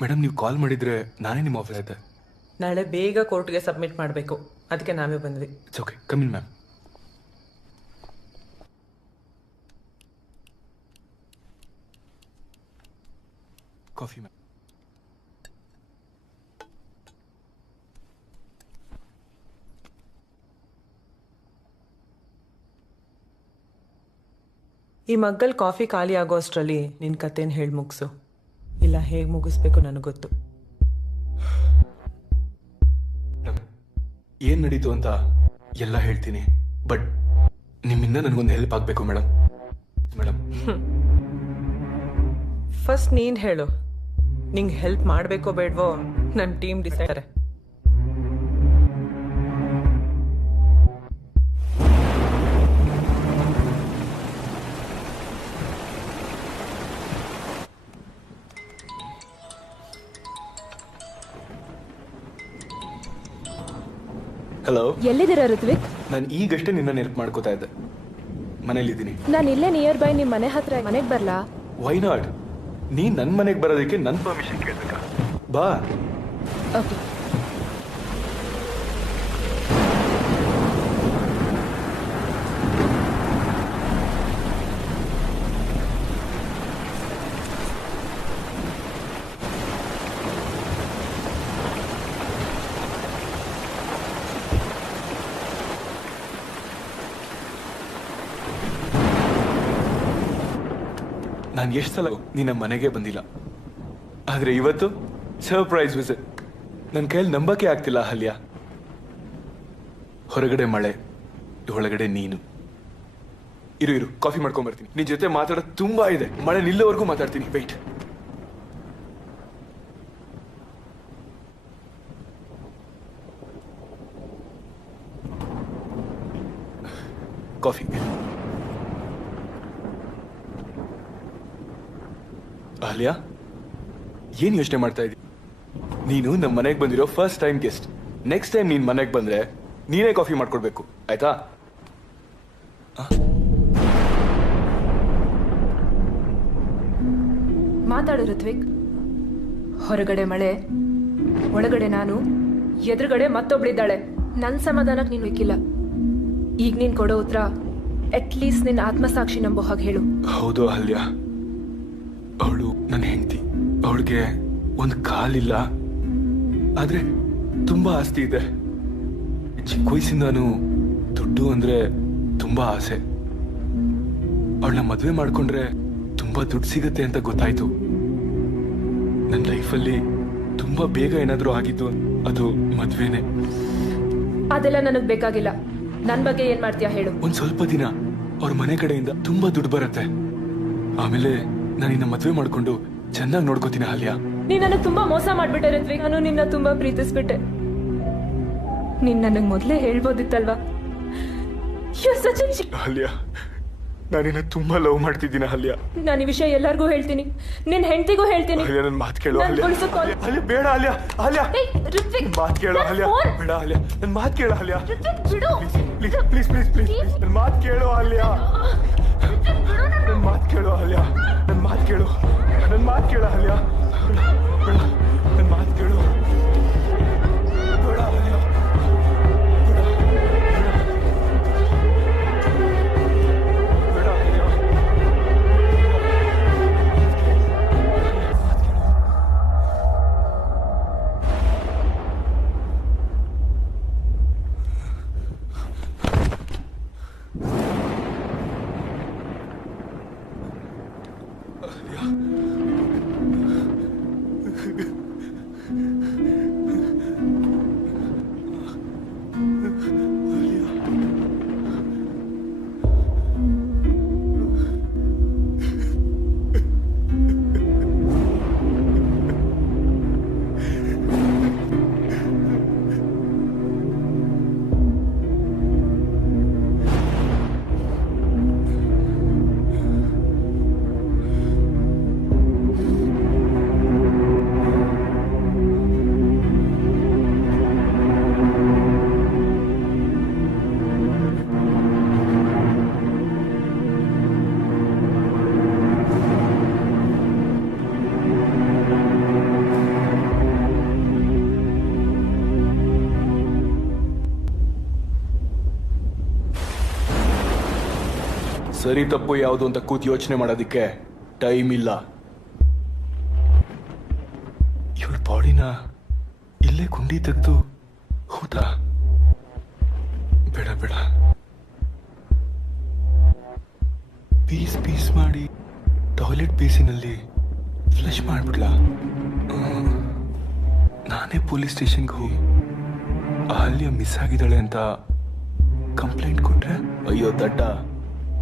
ಮೇಡಮ್, ನೀವು ಕಾಲ್ ಮಾಡಿದ್ರೆ ನಾನೇ ನಿಮ್ಮ ಆಫೀಸ್ ಇದ್ದೆ. ನಾಳೆ ಬೇಗ ಕೋರ್ಟ್ಗೆ ಸಬ್ಮಿಟ್ ಮಾಡಬೇಕು, ಅದಕ್ಕೆ ನಾವೇ ಬಂದ್ವಿ. It's okay, come in ma'am. Coffee ma'am. ಈ ಮಗ್ಗಲ್ ಕಾಫಿ ಖಾಲಿ ಆಗೋ ಅಷ್ಟರಲ್ಲಿ ನಿನ್ನ ಕತೆನ ಹೇಳಿ ಮುಗಿಸು, ಇಲ್ಲ ಹೇಗೆ ಮುಗಿಸ್ಬೇಕು ನನಗೆ ಗೊತ್ತು. ಏನು ನಡೀತು ಅಂತ ಎಲ್ಲ ಹೇಳ್ತೀನಿ, ಬಟ್ ನಿಮ್ಮಿಂದ ನನಗೊಂದು ಹೆಲ್ಪ್ ಆಗಬೇಕು ಮೇಡಮ್. ಮೇಡಮ್, ಫಸ್ಟ್ ನೀನು ಹೇಳು, ನಿಂಗೆ ಹೆಲ್ಪ್ ಮಾಡಬೇಕೋ ಬೇಡವೋ ನನ್ನ ಟೀಮ್ ಡಿಸೈಡ್. ಹಲೋ, ಎಲ್ಲಿದ್ದೀರಾ ಋತ್ವಿಕ್? ನಾನು ಈಗಷ್ಟೇ ನಿನ್ನ ನೆನಪು ಮಾಡ್ಕೋತಾ ಇದ್ದೆ. ಮನೇಲಿದ್ದೀನಿ. ನಾನು ಇಲ್ಲೇ ನಿಯರ್ ಬೈ ನಿಮ್ಮ ಮನೆ ಹತ್ರ. ಮನೆಗೆ ಬರ್ಲಾ? Why not? ನೀ ನನ್ನ ಮನೆಗೆ ಬರೋದಕ್ಕೆ ನನ್ನ ಪರ್ಮಿಷನ್ ಕೇಳ್ಬೇಕಾ? ಬಾ. ಓಕೆ. ನಾನು ಎಷ್ಟು ಸಲ ನಿನ್ನ ಮನೆಗೆ ಬಂದಿಲ್ಲ, ಆದರೆ ಇವತ್ತು ಸರ್ಪ್ರೈಸ್ ವಿಸಿಟ್. ನನ್ನ ಕೈಯಲ್ಲಿ ನಂಬಕ್ಕೆ ಆಗ್ತಿಲ್ಲ ಅಹಲ್ಯ. ಹೊರಗಡೆ ಮಳೆ, ಒಳಗಡೆ ನೀನು. ಇರು ಕಾಫಿ ಮಾಡ್ಕೊಂಡ್ ಬರ್ತೀನಿ. ನಿನ್ ಜೊತೆ ಮಾತಾಡೋದು ತುಂಬಾ ಇದೆ. ಮಳೆ ನಿಲ್ಲೋವರೆಗೂ ಮಾತಾಡ್ತೀನಿ. ವೆಯ್ಟ್. ಕಾಫಿ. ಅಹಲ್ಯ, ಏನ್ ಯೋಚನೆ ಮಾಡ್ತಾ ಇದ್ದೀನಿ? ನೀನು ನಮ್ಮ ಮನೆಗೆ ಬಂದಿರೋ first time guest. Next time ನೀನ್ ಮನೆಗೆ ಬಂದ್ರೆ ನೀನೇ ಕಾಫಿ ಮಾಡ್ಕೊಡ್ಬೇಕು, ಆಯ್ತಾ? ಮಾತಾಡು ಋತ್ವಿಕ್. ಹೊರಗಡೆ ಮಳೆ, ಒಳಗಡೆ ನಾನು, ಎದುರುಗಡೆ ಮತ್ತೊಬ್ಳಿದ್ದಾಳೆ. ನನ್ನ ಸಮಾಧಾನಕ್ಕೆ ನೀನು ಬೇಕಿಲ್ಲ. ಈಗ ನೀನು ಕೊಡೋ ಉತ್ತರ ಅಟ್ಲೀಸ್ಟ್ ನಿನ್ನ ಆತ್ಮಸಾಕ್ಷಿ ನಂಬೋ ಹಾಗೆ ಹೇಳು. ಹೌದು ಅಹಲ್ಯ, ಅವಳು ನನ್ನ ಹೆಂಡತಿ. ಅವಳಿಗೆ ಒಂದು ಕಾಲಿಲ್ಲ, ಆದ್ರೆ ತುಂಬಾ ಆಸ್ತಿ ಇದೆ. ಚಿಕ್ಕ ವಯಸ್ಸಿಂದಾನು ದುಡ್ಡು ಅಂದ್ರೆ ತುಂಬಾ ಆಸೆ. ಅವಳನ್ನ ಮದುವೆ ಮಾಡ್ಕೊಂಡ್ರೆ ತುಂಬಾ ದುಡ್ಡು ಸಿಗತ್ತೆ ಅಂತ ಗೊತ್ತಾಯ್ತು. ನನ್ನ ಲೈಫಲ್ಲಿ ತುಂಬಾ ಬೇಗ ಏನಾದ್ರೂ ಆಗಿದ್ದು ಅದು ಮದ್ವೆನೆ. ಅದೆಲ್ಲ ನನಗ್ ಬೇಕಾಗಿಲ್ಲ. ನನ್ ಬಗ್ಗೆ ಏನ್ ಮಾಡ್ತೀಯಾ ಹೇಳು. ಒಂದ್ ಸ್ವಲ್ಪ ದಿನ ಅವ್ರ ಮನೆ ಕಡೆಯಿಂದ ತುಂಬಾ ದುಡ್ಡು ಬರುತ್ತೆ. ಆಮೇಲೆ ನಾನು ನಿನ್ನ ಮದ್ವೆ ಮಾಡ್ಕೊಂಡು ಚೆನ್ನಾಗಿ ನೋಡ್ಕೋತೀನಿ ಅಹಲ್ಯ. ನೀನ್ ನನಗ್ ತುಂಬಾ ಮೋಸ ಮಾಡ್ಬಿಟ್ಟೆ ಋತ್ವಿಕ್. ನಾನು ನಿನ್ನ ತುಂಬಾ ಪ್ರೀತಿಸ್ಬಿಟ್ಟೆ. ನೀನ್ ನನಗ್ ಮೊದ್ಲೇ ಹೇಳ್ಬೋದಿತ್ತಲ್ವಾ? ಅಹಲ್ಯ, ನಾನಿನ್ನ ತುಂಬಾ ಲವ್ ಮಾಡ್ತಿದ್ದೀನಿ ಅಹಲ್ಯ. ನಾನು ಈ ವಿಷಯ ಎಲ್ಲಾರ್ಗೂ ಹೇಳ್ತೀನಿ, ನಿನ್ ಹೆಂಡತಿಗೂ ಹೇಳ್ತೀನಿ. ಅಹಲ್ಯ, ನನ್ ಮಾತು ಕೇಳು ನಾನ್ ಅಹಲ್ಯ. ಕೊಡ್ಸೋ call- ಅಹಲ್ಯ, ಬೇಡ ಅಹಲ್ಯ. ಅಹಲ್ಯ, ಋತ್ವಿಕ್, ನನ್ ಮಾತು ಕೇಳು ಅಹಲ್ಯ. phone- ಬೇಡ ಅಹಲ್ಯ, ನನ್ ಮಾತು ಕೇಳು ಅಹಲ್ಯ. ಋತ್ವಿಕ್, ಬಿಡು. ಪ್ಲೀಸ್ ಪ್ಲೀಸ್ ಪ್ಲೀಸ್ ಪ್ಲೀಸ್ ನನ್ ಮಾತು ಕೇಳು ಅಹಲ್ಯ. ನನ್ ಮಾತು ಕೇಳು ಅಹಲ್ಯ. ನನ್ ಮಾತು ಕೇಳು. ನನ್ ಮಾತು ಕೇಳು ಅಹಲ್ಯ. ಬೇಡ, ನನ್ ಮಾತು ಕೇಳು. ಬೇಡ ಅಹಲ್ಯ. ಸರಿ ತಪ್ಪು ಯಾವುದು ಅಂತ ಕೂತ್ ಯೋಚನೆ ಮಾಡೋದಕ್ಕೆ ಟೈಮ್ ಇಲ್ಲ. ಇವಳ ಬಾಡಿನ ಇಲ್ಲೇ ಗುಂಡಿ ತೆಗೆದು ಹೌದಾ? ಬೇಡ ಬೇಡ, ಪೀಸ್ ಪೀಸ್ ಮಾಡಿ ಟಾಯ್ಲೆಟ್ ಬೇಸಿನಲ್ಲಿ ಫ್ಲಶ್ ಮಾಡ್ಬಿಡ್ಲಾ? ನಾನೇ ಪೊಲೀಸ್ ಸ್ಟೇಷನ್ಗೆ ಹೋಗಿ ಅಹಲ್ಯ ಮಿಸ್ ಆಗಿದ್ದಾಳೆ ಅಂತ ಕಂಪ್ಲೇಂಟ್ ಕೊಟ್ರೆ? ಅಯ್ಯೋ ದಡ್ಡ,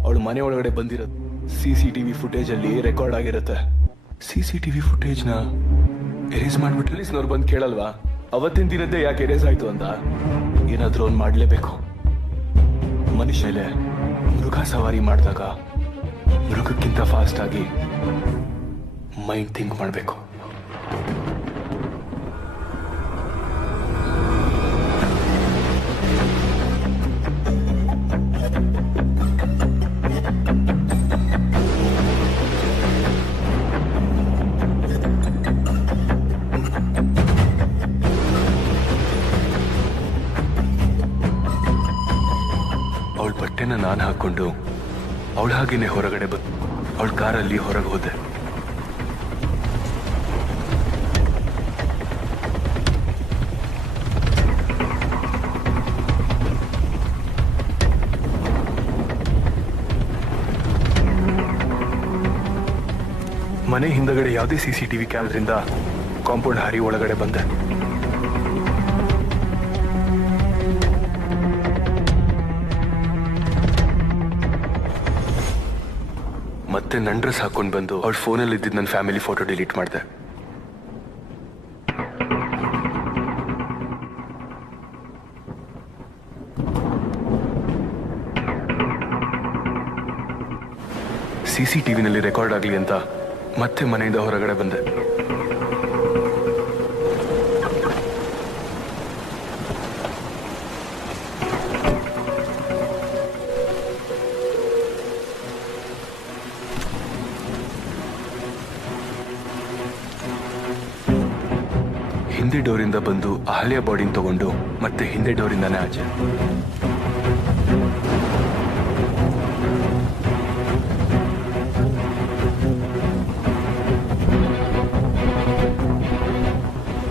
ಅವಳು ಮನೆ ಒಳಗಡೆ ಬಂದಿರೋದು CCTV ಫುಟೇಜ್ ಅಲ್ಲಿ ರೆಕಾರ್ಡ್ ಆಗಿರುತ್ತೆ. CCTV ಫುಟೇಜ್ನ ಎರೇಸ್ ಮಾಡ್ಬಿಟ್ರೆ ಪೊಲೀಸ್ನವ್ರು ಬಂದು ಕೇಳಲ್ವಾ ಅವತ್ತಿನ ದಿನದ್ದೇ ಯಾಕೆ ಎರೇಸ್ ಆಯ್ತು ಅಂತ? ಏನಾದ್ರೂ ಒಂದು ಮಾಡಲೇಬೇಕು. ಮನುಷ್ಯಲೆ ಮೃಗ ಸವಾರಿ ಮಾಡಿದಾಗ ಮೃಗಕ್ಕಿಂತ ಫಾಸ್ಟ್ ಆಗಿ ಮೈಂಡ್ ಥಿಂಕ್ ಮಾಡಬೇಕು. ಅವಳ ಬಟ್ಟೆನ ನಾನು ಹಾಕೊಂಡು ಅವಳ ಹಾಗೇನೆ ಹೊರಗಡೆ ಬಂದು ಅವಳ ಕಾರಲ್ಲಿ ಹೊರಗೆ ಹೋದೆ. ಮನೆ ಹಿಂದಗಡೆ ಯಾವುದೇ CCTV ಕ್ಯಾಮ್ರಿಂದ ಕಾಂಪೌಂಡ್ ಹಾರಿ ಒಳಗಡೆ ಬಂದೆ. ಮತ್ತೆ ನನ್ನ ಡ್ರೆಸ್ ಹಾಕೊಂಡು ಬಂದು ಅವಳ ಫೋನಲ್ಲಿ ಇದ್ದಿದ್ದು ನನ್ನ ಫ್ಯಾಮಿಲಿ ಫೋಟೋ ಡಿಲೀಟ್ ಮಾಡಿದೆ. CCTVನಲ್ಲಿ ರೆಕಾರ್ಡ್ ಆಗಲಿ ಅಂತ ಮತ್ತೆ ಮನೆಯಿಂದ ಹೊರಗಡೆ ಬಂದೆ. ಹಿಂದೆ ಡೋರಿಂದ ಬಂದು ಅಹಲ್ಯ ಬಾಡಿನ ತಗೊಂಡು ಮತ್ತೆ ಹಿಂದೆ ಡೋರಿಂದಾನೇ ಆಚೆ.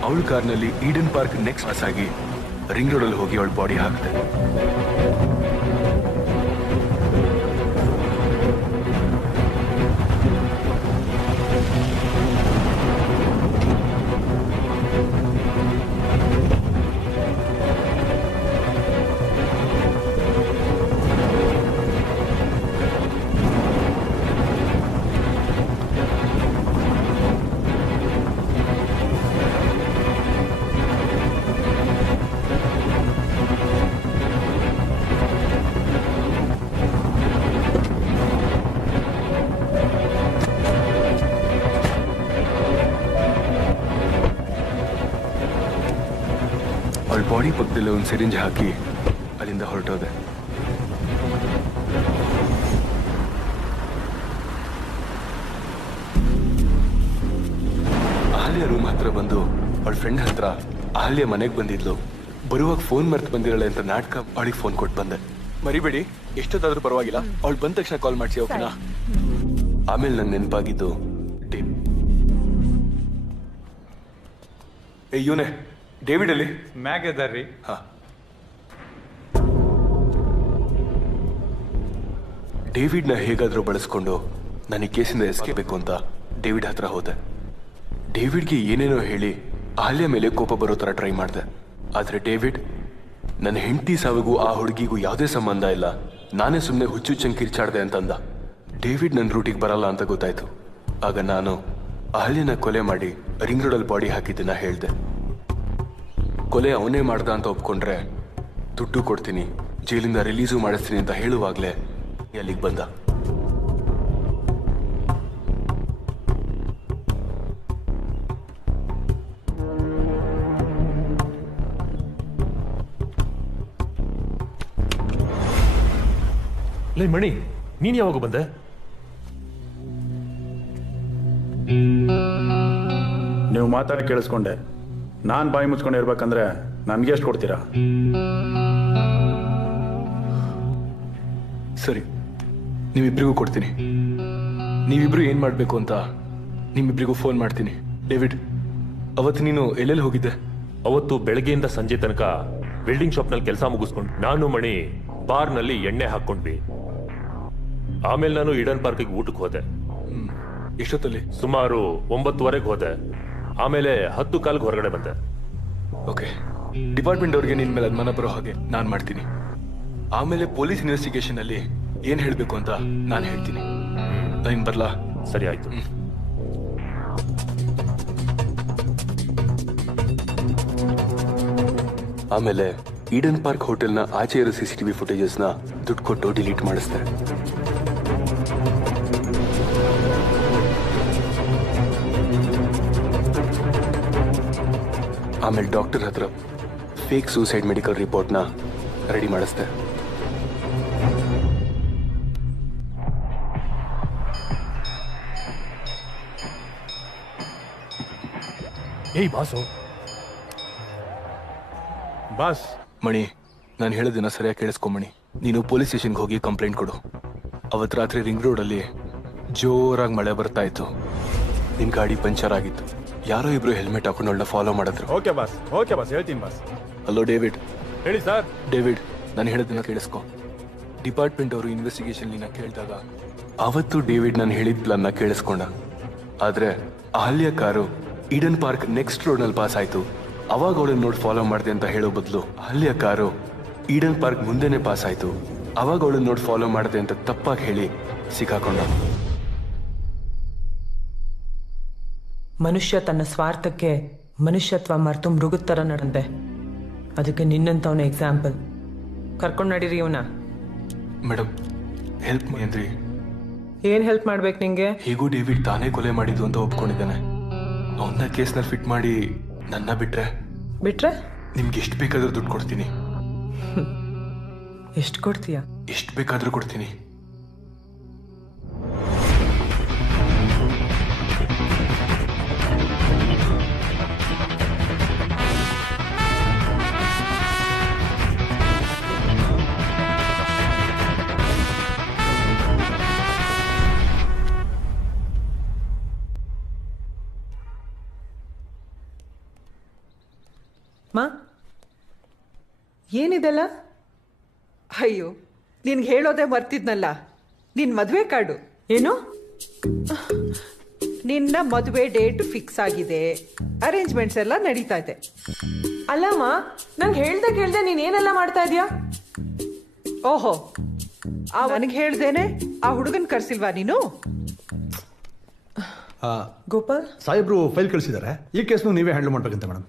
ಅವಳ ಕಾರ್ನಲ್ಲಿ ಈಡನ್ ಪಾರ್ಕ್ ನೆಕ್ಸ್ಟ್ ಪಾಸ್ ಆಗಿ ರಿಂಗ್ ರೋಡಲ್ಲಿ ಹೋಗಿ ಅವಳ ಬಾಡಿ ಹಾಕಿದೆ. ಅವಳ ಬಾಡಿ ಪಕ್ಕದಲ್ಲಿ ಒಂದು ಸಿರಿಂಜ್ ಹಾಕಿ ಅಲ್ಲಿಂದ ಹೊರಟೋದೆ. ಅಹಲ್ಯ ರೂಮ್ ಹತ್ರ ಬಂದು ಅವಳ ಫ್ರೆಂಡ್ ಹತ್ರ ಅಹಲ್ಯ ಮನೆಗೆ ಬಂದಿದ್ಲು, ಬರುವಾಗ ಫೋನ್ ಮರ್ತು ಬಂದಿರಲ್ಲ ಅಂತ ನಾಟಕ ಅವಳಿಗೆ ಫೋನ್ ಕೊಟ್ಟು ಬಂದೆ. ಮರಿಬೇಡಿ, ಎಷ್ಟೊತ್ತಾದ್ರೂ ಪರವಾಗಿಲ್ಲ, ಅವಳು ಬಂದ ತಕ್ಷಣ ಕಾಲ್ ಮಾಡಿಸಿ, ಓಕೆನಾ? ಆಮೇಲೆ ನಂಗೆ ನೆನಪಾಗಿದ್ದು ಇವನೇ ಡೇವಿಡ್ ಅಲ್ಲಿ ಮ್ಯಾಗ್ ಇದ್ದಾರ್ರಿ. ಹಾ, ಡೇವಿಡ್ನ ಹೇಗಾದ್ರೂ ಬಳಸ್ಕೊಂಡು ನನಗೆ ಕೇಸಿಂದ ಎಸ್ಕೇಬೇಕು ಅಂತ ಡೇವಿಡ್ ಹತ್ರ ಹೋದೆ. ಡೇವಿಡ್ಗೆ ಏನೇನೋ ಹೇಳಿ ಅಹಲ್ಯ ಮೇಲೆ ಕೋಪ ಬರೋ ಥರ ಟ್ರೈ ಮಾಡಿದೆ. ಆದರೆ ಡೇವಿಡ್ ನನ್ನ ಹೆಂಡತಿ ಸಾವಿಗೂ ಆ ಹುಡುಗಿಗೂ ಯಾವುದೇ ಸಂಬಂಧ ಇಲ್ಲ, ನಾನೇ ಸುಮ್ಮನೆ ಹುಚ್ಚುಚ್ಚಂಗೆ ಕಿರ್ಚಾಡ್ದೆ ಅಂತಂದ. ಡೇವಿಡ್ ನನ್ನ ರೂಟಿಗೆ ಬರಲ್ಲ ಅಂತ ಗೊತ್ತಾಯ್ತು. ಆಗ ನಾನು ಅಹಲ್ಯನ ಕೊಲೆ ಮಾಡಿ ರಿಂಗ್ ರೋಡಲ್ಲಿ ಬಾಡಿ ಹಾಕಿದ್ದನ್ನ ಹೇಳಿದೆ. ಕೊಲೆ ಅವನೇ ಮಾಡ್ದ ಅಂತ ಒಪ್ಕೊಂಡ್ರೆ ದುಡ್ಡು ಕೊಡ್ತೀನಿ, ಜೈಲಿಂದ ರಿಲೀಸು ಮಾಡಿಸ್ತೀನಿ ಅಂತ ಹೇಳುವಾಗಲೇ ಅಲ್ಲಿಗೆ ಬಂದ. ಲೇ ಮಣಿ, ನೀನ್ ಯಾವಾಗ ಬಂದೆ? ನೀವು ಮಾತಾಡಿ ಕೇಳಿಸ್ಕೊಂಡೆ. ನಾನು ಬಾಯಿ ಮುಚ್ಕೊಂಡು ಇರ್ಬೇಕಂದ್ರೆ ನನಗೆ ಎಷ್ಟು ಕೊಡ್ತೀರಾ? ಸರಿ, ನೀವಿಬ್ರಿಗೂ ಕೊಡ್ತೀನಿ. ನೀವಿಬ್ರು ಏನು ಮಾಡಬೇಕು ಅಂತ ನಿಮ್ಮಿಬ್ರಿಗೂ ಫೋನ್ ಮಾಡ್ತೀನಿ. ಡೇವಿಡ್, ಅವತ್ತು ನೀನು ಎಲ್ಲೆಲ್ಲಿ ಹೋಗಿದ್ದೆ? ಅವತ್ತು ಬೆಳಗ್ಗೆಯಿಂದ ಸಂಜೆ ತನಕ ವೆಲ್ಡಿಂಗ್ ಶಾಪ್ನಲ್ಲಿ ಕೆಲಸ ಮುಗಿಸ್ಕೊಂಡು ನಾನು ಮಣಿ ಬಾರ್ನಲ್ಲಿ ಎಣ್ಣೆ ಹಾಕ್ಕೊಂಡ್ವಿ. ಆಮೇಲೆ ನಾನು ಈಡನ್ ಪಾರ್ಕಿಗೆ ಊಟಕ್ಕೆ ಹೋದೆ. ಎಷ್ಟೊತ್ತಲ್ಲಿ? ಸುಮಾರು 9:30 ಹೋದೆ. ಆಮೇಲೆ 10:15 ಹೊರಗಡೆ ಬಂದೆ. ಓಕೆ, ಡಿಪಾರ್ಟ್ಮೆಂಟ್ ಅವ್ರಿಗೆ ನಿನ್ ಮೇಲೆ ಅನುಮಾನ ಬರೋ ಹಾಗೆ ನಾನು ಮಾಡ್ತೀನಿ. ಆಮೇಲೆ ಪೊಲೀಸ್ ಇನ್ವೆಸ್ಟಿಗೇಷನ್ ಅಲ್ಲಿ ಏನ್ ಹೇಳ್ಬೇಕು ಅಂತ ನಾನು ಹೇಳ್ತೀನಿ. ನಾನು ಬರ್ಲಾ? ಸರಿ ಆಯ್ತು. ಆಮೇಲೆ ಈಡನ್ ಪಾರ್ಕ್ ಹೋಟೆಲ್ನ ಆಚೆ ಇರೋ CCTV ಫುಟೇಜಸ್ನ ದುಡ್ಡು ಕೊಟ್ಟು ಡಿಲೀಟ್ ಮಾಡಿಸ್ದೆ. ಆಮೇಲೆ ಡಾಕ್ಟರ್ ಹತ್ರ ಫೇಕ್ ಸೂಸೈಡ್ ಮೆಡಿಕಲ್ ರಿಪೋರ್ಟ್ನ ರೆಡಿ ಮಾಡಿಸ್ದೆ. ಏಯ್ ಬಾಸು. ಬಾಸ್. ಮಣಿ, ನಾನು ಹೇಳೋದನ್ನ ಸರಿಯಾಗಿ ಕೇಳಿಸ್ಕೊಂಬಣಿ. ನೀನು ಪೊಲೀಸ್ ಸ್ಟೇಷನ್ಗೆ ಹೋಗಿ ಕಂಪ್ಲೇಂಟ್ ಕೊಡು. ಅವತ್ತು ರಾತ್ರಿ ರಿಂಗ್ ರೋಡಲ್ಲಿ ಜೋರಾಗಿ ಮಳೆ ಬರ್ತಾ ಇತ್ತು. ನಿನ್ ಗಾಡಿ ಪಂಚರ್ ಆಗಿತ್ತು. ಯಾರೋ ಇಬ್ರು ಹೆಲ್ಮೆಟ್ ಹಾಕೊಂಡು ಅವಳನ್ನ ಫಾಲೋ ಮಾಡಿದ್ರು. ಓಕೆ ಬಾಸ್, ಓಕೆ ಬಾಸ್, ಹೇಳ್ತೀನಿ ಬಾಸ್. Hello David. ಹೇಳಿ ಸರ್. ಡೇವಿಡ್, ನಾನು ಹೇಳೋದನ್ನ ಕೇಳಿಸ್ಕೊ. ಡಿಪಾರ್ಟ್ಮೆಂಟ್ ಅವರು ಇನ್ವೆಸ್ಟಿಗೇಷನ್ ನಿನ್ನ ಕೇಳಿದಾಗ ಅವತ್ತು ಡೇವಿಡ್ ನಾನು ಹೇಳಿದ ಪ್ಲಾನ್ನ ಕೇಳಿಸ್ಕೊಂಡ. ಆದ್ರೆ Ahalya car Eden Park next ರೋಡ್ನಲ್ಲಿ ಪಾಸ್ ಆಯ್ತು. ಅವಾಗ ಅವಳನ್ನ ನೋಡಿ ಫಾಲೋ ಮಾಡಿದೆ ಅಂತ ಹೇಳೋ ಬದಲು ಅಹಲ್ಯ ಕಾರು ಈಡನ್ ಪಾರ್ಕ್ ಮುಂದೆನೆ ಪಾಸ್ ಆಯ್ತು, ಅವಾಗ ಅವಳನ್ನ ನೋಡಿ ಫಾಲೋ ಮಾಡಿದೆ ಅಂತ ತಪ್ಪಾಗಿ ಹೇಳಿ ಸಿಕ್ಕಾಕೊಂಡ. ಮನುಷ್ಯ ತನ್ನ ಸ್ವಾರ್ಥಕ್ಕೆ ಮನುಷ್ಯತ್ವ ಮರೆತು ಮೃಗದ ಥರ ನಡೆದೆ. ಅದಕ್ಕೆ ನಿನ್ನಂತವನ ಎಕ್ಸಾಂಪಲ್. ಕರ್ಕೊಂಡು ನಡೀರಿ ಇವನ. ಮೇಡಮ್, ಹೆಲ್ಪ್ ಮೀ ಅಂದ್ರಿ. ಏನ್ ಹೆಲ್ಪ್ ಮಾಡ್ಬೇಕು ನಿಂಗೆ? ಹೇಗೂ ಡೇವಿಡ್ ತಾನೇ ಕೊಲೆ ಮಾಡಿದ್ದು ಅಂತ ಒಪ್ಕೊಂಡಿದ್ದಾನೆ. ಅವನ್ನ ಕೇಸ್ನಲ್ಲಿ ಫಿಟ್ ಮಾಡಿ ನನ್ನ ಬಿಟ್ರೆ ನಿಮ್ಗೆ ಎಷ್ಟು ಬೇಕಾದ್ರೂ ದುಡ್ಡು ಕೊಡ್ತೀನಿ. ಎಷ್ಟು ಕೊಡ್ತೀಯ? ಎಷ್ಟು ಬೇಕಾದ್ರೂ ಕೊಡ್ತೀನಿ. ಮಾ, ಏನಿದೆಲ್ಲ? ಅಯ್ಯೋ, ನಿನ್ಗೆ ಹೇಳೋದೇ ಮರ್ತಿದ್ನಲ್ಲ, ನಿನ್ ಮದುವೆ ಕಾರ್ಡು. ಏನು? ನಿನ್ನ ಮದುವೆ ಡೇಟ್ ಫಿಕ್ಸ್ ಆಗಿದೆ, ಅರೇಂಜ್ಮೆಂಟ್ಸ್ ಎಲ್ಲ ನಡೀತಾ ಇದೆ. ಅಲ್ಲಮ್ಮ, ನಂಗೆ ಹೇಳ್ದೆ ನೀನ್ ಏನೆಲ್ಲ ಮಾಡ್ತಾ ಇದೀಯಾ? ಓಹೋ, ನನಗೆ ಹೇಳ್ದೇನೆ ಆ ಹುಡುಗನ್ ಕರ್ಸಿಲ್ವಾ ನೀನು? ಗೋಪಾಲ್ ಸಾಹೇಬ್ರು ಫೈಲ್ ಕಳಿಸಿದ್ದಾರೆ. ಈ ಕೇಸ್ನು ನೀವೇ ಹ್ಯಾಂಡಲ್ ಮಾಡ್ಬೇಕಂತ ಮೇಡಮ್.